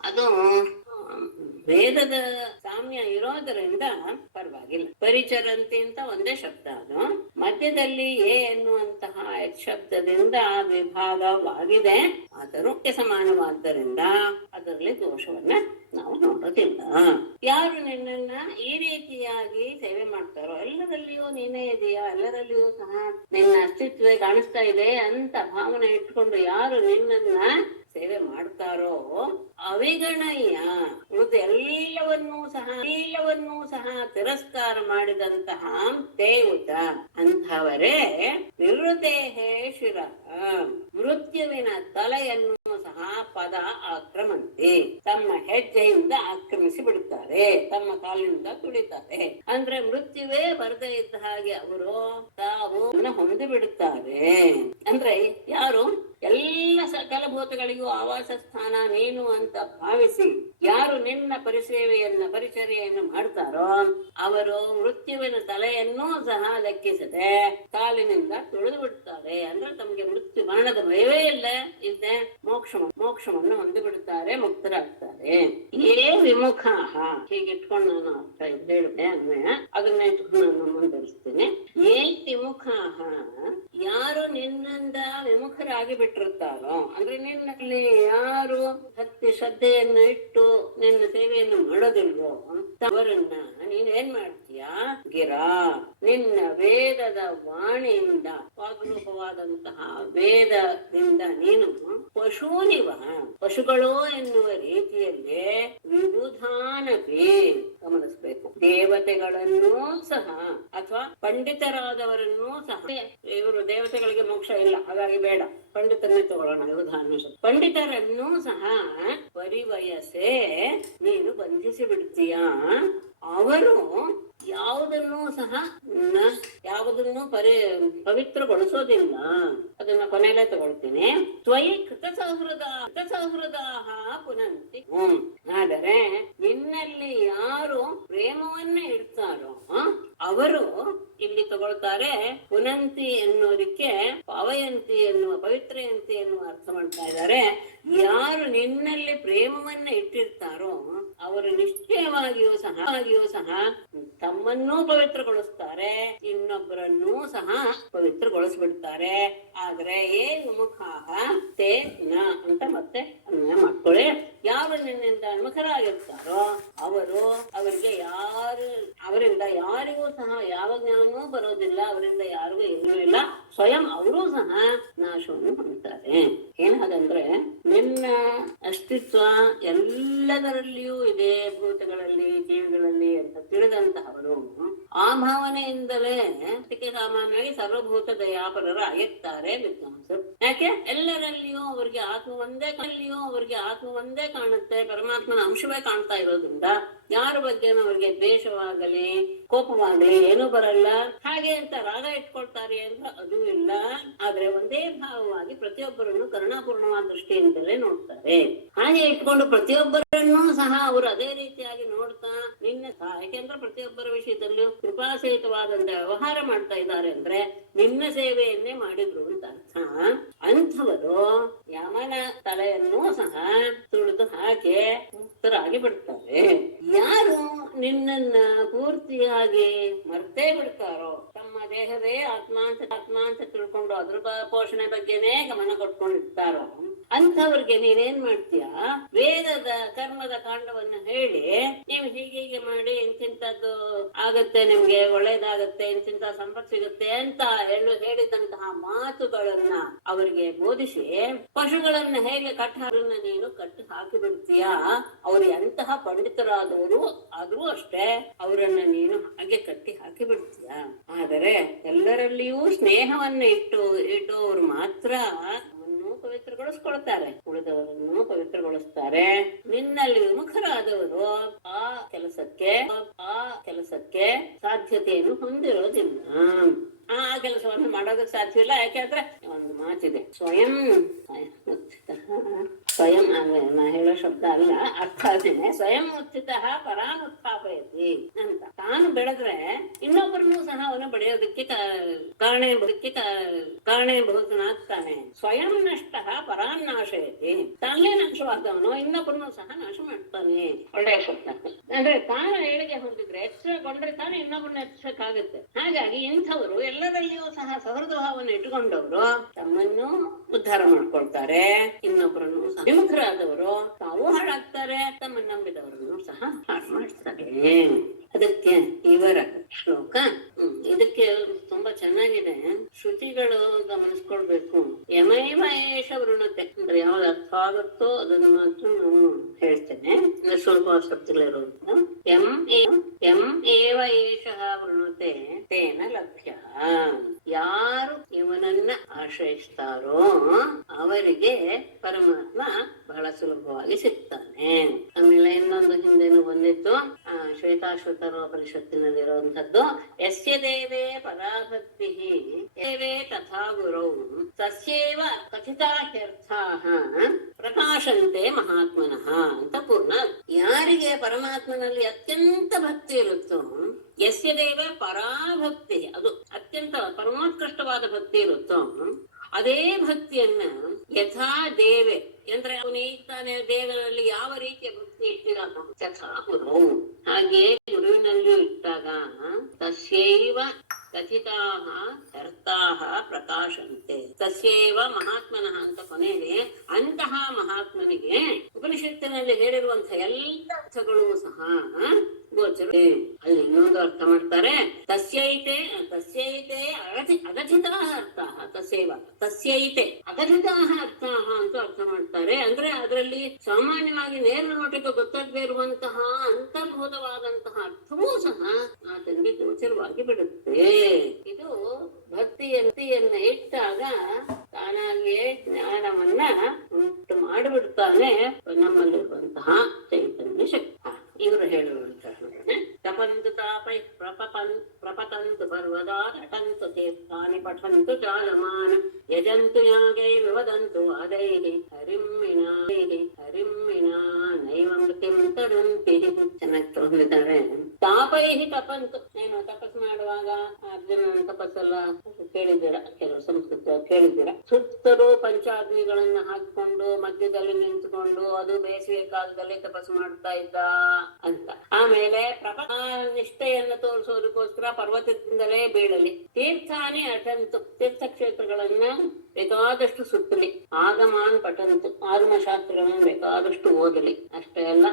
ಅದು ವೇದದ ಸಾಮ್ಯ ಇರೋದರಿಂದ ಪರವಾಗಿಲ್ಲ. ಪರಿಚರಂತಿ ಅಂತ ಒಂದೇ ಶಬ್ದ, ಅದು ಮಧ್ಯದಲ್ಲಿ ಎನ್ನುವಂತಹ ಶಬ್ದದಿಂದ ವಿಭಾಗವಾಗಿದೆ. ಆದರೂ ಸಮಾನವಾದ್ದರಿಂದ ಅದರಲ್ಲಿ ದೋಷವನ್ನ ನಾವು ನೋಡೋದಿಲ್ಲ. ಯಾರು ನಿನ್ನನ್ನ ಈ ರೀತಿಯಾಗಿ ಸೇವೆ ಮಾಡ್ತಾರೋ ಎಲ್ಲರಲ್ಲಿಯೂ ನೀನೇ ಇದೆಯಾ, ಎಲ್ಲರಲ್ಲಿಯೂ ಸಹ ನಿನ್ನ ಅಸ್ತಿತ್ವ ಕಾಣಿಸ್ತಾ ಇದೆ ಅಂತ ಭಾವನೆ ಇಟ್ಕೊಂಡು ಯಾರು ನಿನ್ನನ್ನ ಸೇವೆ ಮಾಡ್ತಾರೋ ಅವಿಗಣಯ್ಯ ಉಳಿದು ಎಲ್ಲವನ್ನೂ ಸಹ ತಿರಸ್ಕಾರ ಮಾಡಿದಂತಹ ದೇವತ ಅಂಥವರೇ ನಿವೃತೇಃ ಶಿರಃ ಮೃತ್ಯುವಿನ ತಲೆಯನ್ನು ಸಹ ಪದ ಆಕ್ರಮಂತೆ, ತಮ್ಮ ಹೆಜ್ಜೆಯಿಂದ ಆಕ್ರಮಿಸಿ ಬಿಡುತ್ತಾರೆ, ತಮ್ಮ ಕಾಲಿನಿಂದ ತುಳಿತಾರೆ. ಅಂದ್ರೆ ಮೃತ್ಯುವೇ ಬರದೇ ಇದ್ದ ಹಾಗೆ ಅವರು ತಾವು ಹೊಂದಿ ಬಿಡುತ್ತಾರೆ. ಅಂದ್ರೆ ಯಾರು ಎಲ್ಲ ಸಕಲ ಭೂತಗಳಿಗೂ ಆವಾಸ ಸ್ಥಾನ ನೀನು ಅಂತ ಭಾವಿಸಿ ಯಾರು ನಿನ್ನ ಪರಿಚರ್ಯೆಯನ್ನು ಮಾಡ್ತಾರೋ ಅವರು ಮೃತ್ಯುವಿನ ತಲೆಯನ್ನೂ ಸಹ ಲೆಕ್ಕಿಸದೆ ಕಾಲಿನಿಂದ ತುಳಿದು ಬಿಡುತ್ತಾರೆ. ಅಂದ್ರೆ ತಮಗೆ ಮರಣದ ಭಯವೇ ಇಲ್ಲದೆ ಮೋಕ್ಷವನ್ನು ಹೊಂದಿಬಿಡುತ್ತಾರೆ, ಮುಕ್ತರಾಗ್ತಾರೆ. ಏ ವಿಮುಖ, ಹೀಗೆ ಇಟ್ಕೊಂಡು ನಾನು ಅರ್ಥ ಹೇಳಿದೆ ಅನ್ವಯ, ಅದನ್ನ ಇಟ್ಕೊಂಡು ನಾನು ಮುಂದುವರಿಸ್ತೇನೆ. ಏ ವಿಮುಖ, ಯಾರು ನಿನ್ನಿಂದ ವಿಮುಖರಾಗಿ ಬಿಟ್ಟಿರುತ್ತಾರೋ, ಅಂದ್ರೆ ನಿನ್ನಲ್ಲಿ ಯಾರು ಭಕ್ತಿ ಶ್ರದ್ಧೆಯನ್ನು ಇಟ್ಟು ನಿನ್ನ ಸೇವೆಯನ್ನು ಮಾಡೋದಿಲ್ವೋ ಅವರನ್ನ ನೀನೇನ್ ಮಾಡ್ತೀಯಾ, ಗಿರಾ ನಿನ್ನ ವೇದದ ವಾಣಿಯಿಂದ, ವಾಗ್ರೂಪವಾದಂತಹ ವೇದದಿಂದ ನೀನು ಪಶೂನಿವ, ಪಶುಗಳು ಎನ್ನುವ ರೀತಿಯಲ್ಲಿ ವಿಬುಧಾನಪಿ ಗಮನಿಸ್ಬೇಕು. ದೇವತೆಗಳನ್ನೂ ಸಹ ಅಥವಾ ಪಂಡಿತರಾದವರನ್ನೂ ಸಹ, ಇವರು ದೇವತೆಗಳಿಗೆ ಮೋಕ್ಷ ಇಲ್ಲ ಹಾಗಾಗಿ ಬೇಡ, ಪಂಡಿತರನ್ನೇ ತಗೊಳ್ಳೋಣ ಉದಾಹರಣೆ. ಪಂಡಿತರನ್ನೂ ಸಹ ಪರಿವಯಸೆ ನೀನು ಬಂಧಿಸಿ ಬಿಡ್ತೀಯಾ. ಅವರು ಯಾವುದನ್ನೂ ಸಹ ಪವಿತ್ರಗೊಳಿಸೋದಿಲ್ಲ. ಅದನ್ನ ಕೊನೆಯಲ್ಲೇ ತಗೊಳ್ತೀನಿ. ತ್ವಯಿ ಕೃತ ಸೌಹೃದ ಪುನಂತಿ. ಆದರೆ ನಿನ್ನಲ್ಲಿ ಯಾರು ಪ್ರೇಮವನ್ನ ಇಡ್ತಾರೋ ಅವರು ಇಲ್ಲಿ ತಗೊಳ್ತಾರೆ ಪುನಂತಿ ಎನ್ನುವುದಕ್ಕೆ ಪವಯಂತಿ ಎನ್ನುವ ಪವಿತ್ರಯಂತಿ ಎನ್ನುವ ಅರ್ಥ ಮಾಡ್ತಾ ಇದ್ದಾರೆ. ಯಾರು ನಿನ್ನಲ್ಲಿ ಪ್ರೇಮವನ್ನ ಇಟ್ಟಿರ್ತಾರೋ ಅವರು ನಿಶ್ಚಯವಾಗಿಯೂ ಸಹ ತಮ್ಮನ್ನೂ ಪವಿತ್ರಗೊಳಿಸ್ತಾರೆ, ಇನ್ನೊಬ್ಬರನ್ನೂ ಸಹ ಪವಿತ್ರಗೊಳಿಸ್ಬಿಡ್ತಾರೆ. ಆದ್ರೆ ಏ ವಿಮುಖಾಹ ತೇ ನ ಅಂತ ಮತ್ತೆ ಅನ್ವಯ ಮಾಡ್ಕೊಳ್ಳಿ. ಯಾರು ನಿನ್ನಿಂದ ವಿಮುಖರಾಗಿರ್ತಾರೋ ಅವರಿಂದ ಯಾರಿಗೂ ಸಹ ಯಾವ ಜ್ಞಾನವೂ ಬರೋದಿಲ್ಲ, ಅವರಿಂದ ಯಾರಿಗೂ ಏನೂ ಇಲ್ಲ, ಸ್ವಯಂ ಅವರೂ ಸಹ ನಾಶವನ್ನು ಹೊಂದುತ್ತಾರೆ. ಏನಾದಂದ್ರೆ ನಿನ್ನ ಅಸ್ತಿತ್ವ ಎಲ್ಲದರಲ್ಲಿಯೂ ಇದೆ, ಭೂತಗಳಲ್ಲಿ ಜೀವಿಗಳಲ್ಲಿ ಅಂತ ತಿಳಿದಂತಹವರು ಆ ಭಾವನೆಯಿಂದಲೇ ಅದಕ್ಕೆ ಸಾಮಾನ್ಯವಾಗಿ ಸರ್ವಭೂತ ದಯಾಪರರ ಆಗಿರ್ತಾರೆ ವಿದ್ವಾಂಸರು. ಯಾಕೆ ಎಲ್ಲರಲ್ಲಿಯೂ ಅವರಿಗೆ ಆತ್ಮ ಒಂದೇ ಕಾಣುತ್ತೆ, ಪರಮಾತ್ಮನ ಅಂಶವೇ ಕಾಣ್ತಾ ಇರೋದ್ರಿಂದ ಯಾರ ಬಗ್ಗೆ ಅವರಿಗೆ ದ್ವೇಷವಾಗಲಿ ಕೋಪವಾಗಲಿ ಏನೂ ಬರಲ್ಲ. ಹಾಗೆ ಅಂತ ರಾಗ ಇಟ್ಕೊಳ್ತಾರೆ ಅಂದ್ರೆ ಅದು ಇಲ್ಲ. ಆದ್ರೆ ಒಂದೇ ಭಾವವಾಗಿ ಪ್ರತಿಯೊಬ್ಬರನ್ನು ಕರುಣಾಪೂರ್ಣವಾದ ದೃಷ್ಟಿಯಿಂದಲೇ ನೋಡ್ತಾರೆ. ಹಾಗೆ ಇಟ್ಕೊಂಡು ಪ್ರತಿಯೊಬ್ಬರನ್ನೂ ಸಹ ಅವರು ಅದೇ ರೀತಿಯಾಗಿ ನೋಡ್ತಾ ಯಾಕೆಂದ್ರೆ ಪ್ರತಿಯೊಬ್ಬರ ವಿಷಯದಲ್ಲೂ ಕೃಪಾಸಹಿತವಾದಂತ ವ್ಯವಹಾರ ಮಾಡ್ತಾ ಇದ್ದಾರೆ ಅಂದ್ರೆ ನಿನ್ನ ಸೇವೆಯನ್ನೇ ಮಾಡಿದ್ರು ಅಂತ ಅರ್ಥ. ಅಂಥವರು ಯಮನ ತಲೆಯನ್ನೂ ಸಹ ತುಳಿದು ಹಾಕಿ ಮುಕ್ತರಾಗಿ ಬಿಡ್ತಾರೆ. ಯಾರು ನಿನ್ನನ್ನ ಪೂರ್ತಿಯಾಗಿ ಮರ್ತೇ ಬಿಡ್ತಾರೋ, ತಮ್ಮ ದೇಹವೇ ಆತ್ಮ ಅಂತ ತಿಳ್ಕೊಂಡು ಅದ್ರ ಪೋಷಣೆ ಬಗ್ಗೆನೇ ಗಮನ ಕೊಟ್ಕೊಂಡಿರ್ತಾರೋ ಅಂಥವ್ರಿಗೆ ನೀನೇನ್ ಮಾಡ್ತೀಯ, ವೇದದ ಕರ್ಮದ ಕಾಂಡವನ್ನು ಹೇಳಿ ನೀವು ಹೀಗೆ ಮಾಡಿ ಇಂತಿಂತದ್ದು ಆಗತ್ತೆ, ನಿಮ್ಗೆ ಒಳ್ಳೇದಾಗತ್ತೆ, ಇಂತಿಂತ ಸಂಪತ್ತು ಸಿಗುತ್ತೆ ಅಂತ ಹೇಳಿದಂತಹ ಮಾತುಗಳನ್ನ ಅವರಿಗೆ ಬೋಧಿಸಿ ಪಶುಗಳನ್ನ ಹೇಗೆ ಕಟ್ಟಾರನ್ನ ನೀನು ಕಟ್ಟಿ ಹಾಕಿ ಬಿಡ್ತೀಯಾ. ಅವ್ರು ಎಂತಹ ಪಂಡಿತರಾದವರು ಆದ್ರೂ ಅಷ್ಟೇ ಅವರನ್ನ ನೀನು ಹಾಗೆ ಕಟ್ಟಿ ಹಾಕಿ ಬಿಡ್ತೀಯ. ಆದರೆ ಎಲ್ಲರಲ್ಲಿಯೂ ಸ್ನೇಹವನ್ನ ಇಟ್ಟುವರು ಮಾತ್ರ ಪವಿತ್ರಗೊಳಿಸ್ಕೊಳ್ತಾರೆ, ಉಳಿದವರನ್ನು ಪವಿತ್ರಗೊಳಿಸ್ತಾರೆ. ನಿನ್ನಲ್ಲಿ ವಿಮುಖರಾದವರು ಆ ಕೆಲಸಕ್ಕೆ ಸಾಧ್ಯತೆಯನ್ನು ಹೊಂದಿರೋದಿಲ್ಲ, ಆ ಕೆಲಸವನ್ನು ಮಾಡೋದಕ್ಕೆ ಸಾಧ್ಯವಿಲ್ಲ. ಯಾಕೆಂದ್ರೆ ಒಂದು ಮಾತಿದೆ, ಸ್ವಯಂ ನಾ ಹೇಳೋ ಶಬ್ದ ಅಲ್ಲ, ಅರ್ಥ ಅದೇನೆ, ಸ್ವಯಂ ಉತ್ಥಿತ ಪರಾನುತ್ಥಾಪಯತಿ ಅಂತ. ತಾನು ಬೆಳೆದ್ರೆ ಇನ್ನೊಬ್ಬರನ್ನು ಸಹ ಅವನು ಬೆಳೆಯೋದಕ್ಕೆ ಕಾರಣೀಭೂತನಾಗ್ತಾನೆ. ಸ್ವಯಂ ನಷ್ಟ ಪರಾನ್ನಾಶಯತಿ, ತಾನೇ ನಾಶವಾದವನು ಇನ್ನೊಬ್ಬರನ್ನು ಸಹ ನಾಶ ಮಾಡ್ತಾನೆ. ಒಳ್ಳೆಯ ಶಬ್ದ. ಅಂದ್ರೆ ತಾನು ಏಳಿಗೆ ಹೊಂದಿದ್ರೆ ಎಚ್ಚರಗೊಂಡ್ರೆ ತಾನು ಇನ್ನೊಬ್ಬರನ್ನ ಎಚ್ಚರಕ್ಕಾಗುತ್ತೆ. ಹಾಗಾಗಿ ಇಂಥವರು ಎಲ್ಲರಲ್ಲಿಯೂ ಸಹ ಸಹೃದ ಭಾವವನ್ನು ಇಟ್ಟುಕೊಂಡವರು ತಮ್ಮನ್ನು ಉದ್ಧಾರ ಮಾಡ್ಕೊಳ್ತಾರೆ, ಇನ್ನೊಬ್ಬರನ್ನು ಸಹ. ವಿಮುಖರಾದವರು ತಾವು ಹಾಳಾಗ್ತಾರೆ, ತಮ್ಮನ್ನು ನಂಬಿದವರನ್ನು ಸಹ ಹಾಳು ಮಾಡ್ತಾರೆ. ಅದಕ್ಕೆ ಇವರ ಶ್ಲೋಕ ಇದಕ್ಕೆ ತುಂಬಾ ಚೆನ್ನಾಗಿದೆ. ಶ್ರುತಿಗಳು ಗಮನಿಸ್ಕೊಳ್ಬೇಕು. ಯಮೈವ ಏಷ ವೃಣತೆ ಅಂದ್ರೆ ಯಾವ್ದು ಅರ್ಥ ಆಗುತ್ತೋ ಅದನ್ನು ಮಾತ್ರ ನಾನು ಹೇಳ್ತೇನೆ, ಸ್ವಲ್ಪ ಶಬ್ದಗಳಿರೋದು. ಎಂ ಏವ ಏಷ ವೃಣತೆ ತೇನ ಲಭ್ಯ. ಯಾರು ಇವನ ಯಾವನನ್ನ ಆಶ್ರಯಿಸ್ತಾರೋ ಅವರಿಗೆ ಪರಮಾತ್ಮ ಬಹಳ ಸುಲಭವಾಗಿ ಸಿಗ್ತಾನೆ. ಆಮೇಲೆ ಇನ್ನೊಂದು ಹಿಂದೆನೂ ಬಂದಿತ್ತು, ಶ್ವೇತಾಶ್ವತರ ಉಪನಿಷತ್ತಿನಲ್ಲಿರುವಂತದ್ದು, ಯಸ್ಯ ದೇವೇ ಪರಾಭಕ್ತಿ ದೇವೇ ತಥಾ ಗುರೌ ತಸ್ಯೇವ ಕಥಿತಾರ್ಥಾಃ ಪ್ರಕಾಶಂತೆ ಮಹಾತ್ಮನಃ ಅಂತ ಪೂರ್ಣ. ಯಾರಿಗೆ ಪರಮಾತ್ಮನಲ್ಲಿ ಅತ್ಯಂತ ಭಕ್ತಿ ಇರುತ್ತೋ, ಯಸ್ಯ ದೇವ ಪರಾಭಕ್ತಿ, ಅದು ಅತ್ಯಂತ ಪರಮೋತ್ಕೃಷ್ಟವಾದ ಭಕ್ತಿ ಇರುತ್ತೋ, ಅದೇ ಭಕ್ತಿಯನ್ನ ಯಥಾ ದೇವೆ ಅಂದ್ರೆ ಅವನು ಇದ್ದಾನೆ ದೇವರಲ್ಲಿ ಯಾವ ರೀತಿಯ ಭಕ್ತಿ ಇಟ್ಟಿದಾನೋ ಯಥಾ ಗುರು ಹಾಗೆ ಗುರುವಿನಲ್ಲಿಯೂ ಇಟ್ಟಾಗ ತಸ್ಯೈವ ಕಥಿತಾಃ ಅರ್ಥಾಃ ಪ್ರಕಾಶಂತೆ ತಸ್ಯೈವ ಮಹಾತ್ಮನಃ ಅಂತ ಕೊನೆಗೆ ಅಂತಹ ಮಹಾತ್ಮನಿಗೆ ಉಪನಿಷತ್ತಿನಲ್ಲಿ ಹೇಳಿರುವಂತಹ ಎಲ್ಲ ಅರ್ಥಗಳು ಸಹ ಗೋಚರ. ಅಲ್ಲಿ ಇನ್ನೊಂದು ಅರ್ಥ ಮಾಡ್ತಾರೆ, ತಸ್ಯೈತೆ ಅಗಥಿತಾ ಅರ್ಥಾಃ ತಸ್ಯೈವ ತಸ್ಯೈತೆ ಅಗಥಿತಾ ಅರ್ಥಾಃ ಅಂತ ಅರ್ಥ ಮಾಡ್ತಾರೆ. ಅಂದ್ರೆ ಅದರಲ್ಲಿ ಸಾಮಾನ್ಯವಾಗಿ ನೇರ ನೋಟಕ್ಕೆ ಗೊತ್ತಾಗದೇ ಇರುವಂತಹ ಅಂತರ್ಭೂತವಾದಂತಹ ಅರ್ಥವೂ ಸಹ ಆತನಿಗೆ ಗೋಚರವಾಗಿ ಬಿಡುತ್ತೆ. ಇದು ಭಕ್ತಿಯನ್ನ ಇಟ್ಟಾಗ ತಾನಾಗಿಯೇ ಜ್ಞಾನವನ್ನ ಉಂಟು ಮಾಡಿಬಿಡ್ತಾನೆ ನಮ್ಮಲ್ಲಿರುವಂತಹ ಚೈತನ್ಯ ಶಕ್ತಿ. ಇವರು ಹೇಳುವಂತಹ ತಪಂತು ತಾಪೈ ಪ್ರಪತಂತು ಪರ್ವದಾ ತಟಂತು ತೀರ್ಥಾನಿ ಪಠಂತು ಚಾಲಮಾನ ಯಜಂತು ಯಾಗೈರ್ವದಂತು ವಾದೈಹಿ ಹರಿಮ್ಮಿನಾ ನೈವಮೃತಿಂ ತರಂತಿ. ಚೆನ್ನಾಗಿ ತಗೊಂಡಿದ್ದಾರೆ. ತಾಪೈಹಿ ತಪಂತು, ಏನು ತಪಸ್ ಮಾಡುವಾಗ ಅರ್ಜುನ ತಪಸ್ಸೆಲ್ಲ ಕೇಳಿದ್ದೀರ, ಕೆಲವು ಸಂಸ್ಕೃತ ಕೇಳಿದ್ದೀರ. ಸುತ್ತಲೂ ಪಂಚಾಗ್ನಿಗಳನ್ನ ಹಾಕಿಕೊಂಡು ಮಧ್ಯದಲ್ಲಿ ನಿಂತುಕೊಂಡು ಅದು ಬೇಸಿಗೆ ಕಾಲದಲ್ಲಿ ತಪಸ್ಸು ಮಾಡ್ತಾ ಇದ್ದ ಅಂತ. ಆಮೇಲೆ ನಿಷ್ಠೆಯನ್ನು ತೋರಿಸೋದಕ್ಕೋಸ್ಕರ ಪರ್ವತದಿಂದಲೇ ಬೀಳಲಿ, ತೀರ್ಥಾನಿ ಅಟಂತು ತೀರ್ಥಕ್ಷೇತ್ರಗಳನ್ನ ಬೇಕಾದಷ್ಟು ಸುತ್ತಲಿ, ಆಗಮಾನ್ ಪಠಂತು ಆಗಮಶಾಸ್ತ್ರಗಳನ್ನು ಬೇಕಾದಷ್ಟು ಓದಲಿ. ಅಷ್ಟೇ ಅಲ್ಲ,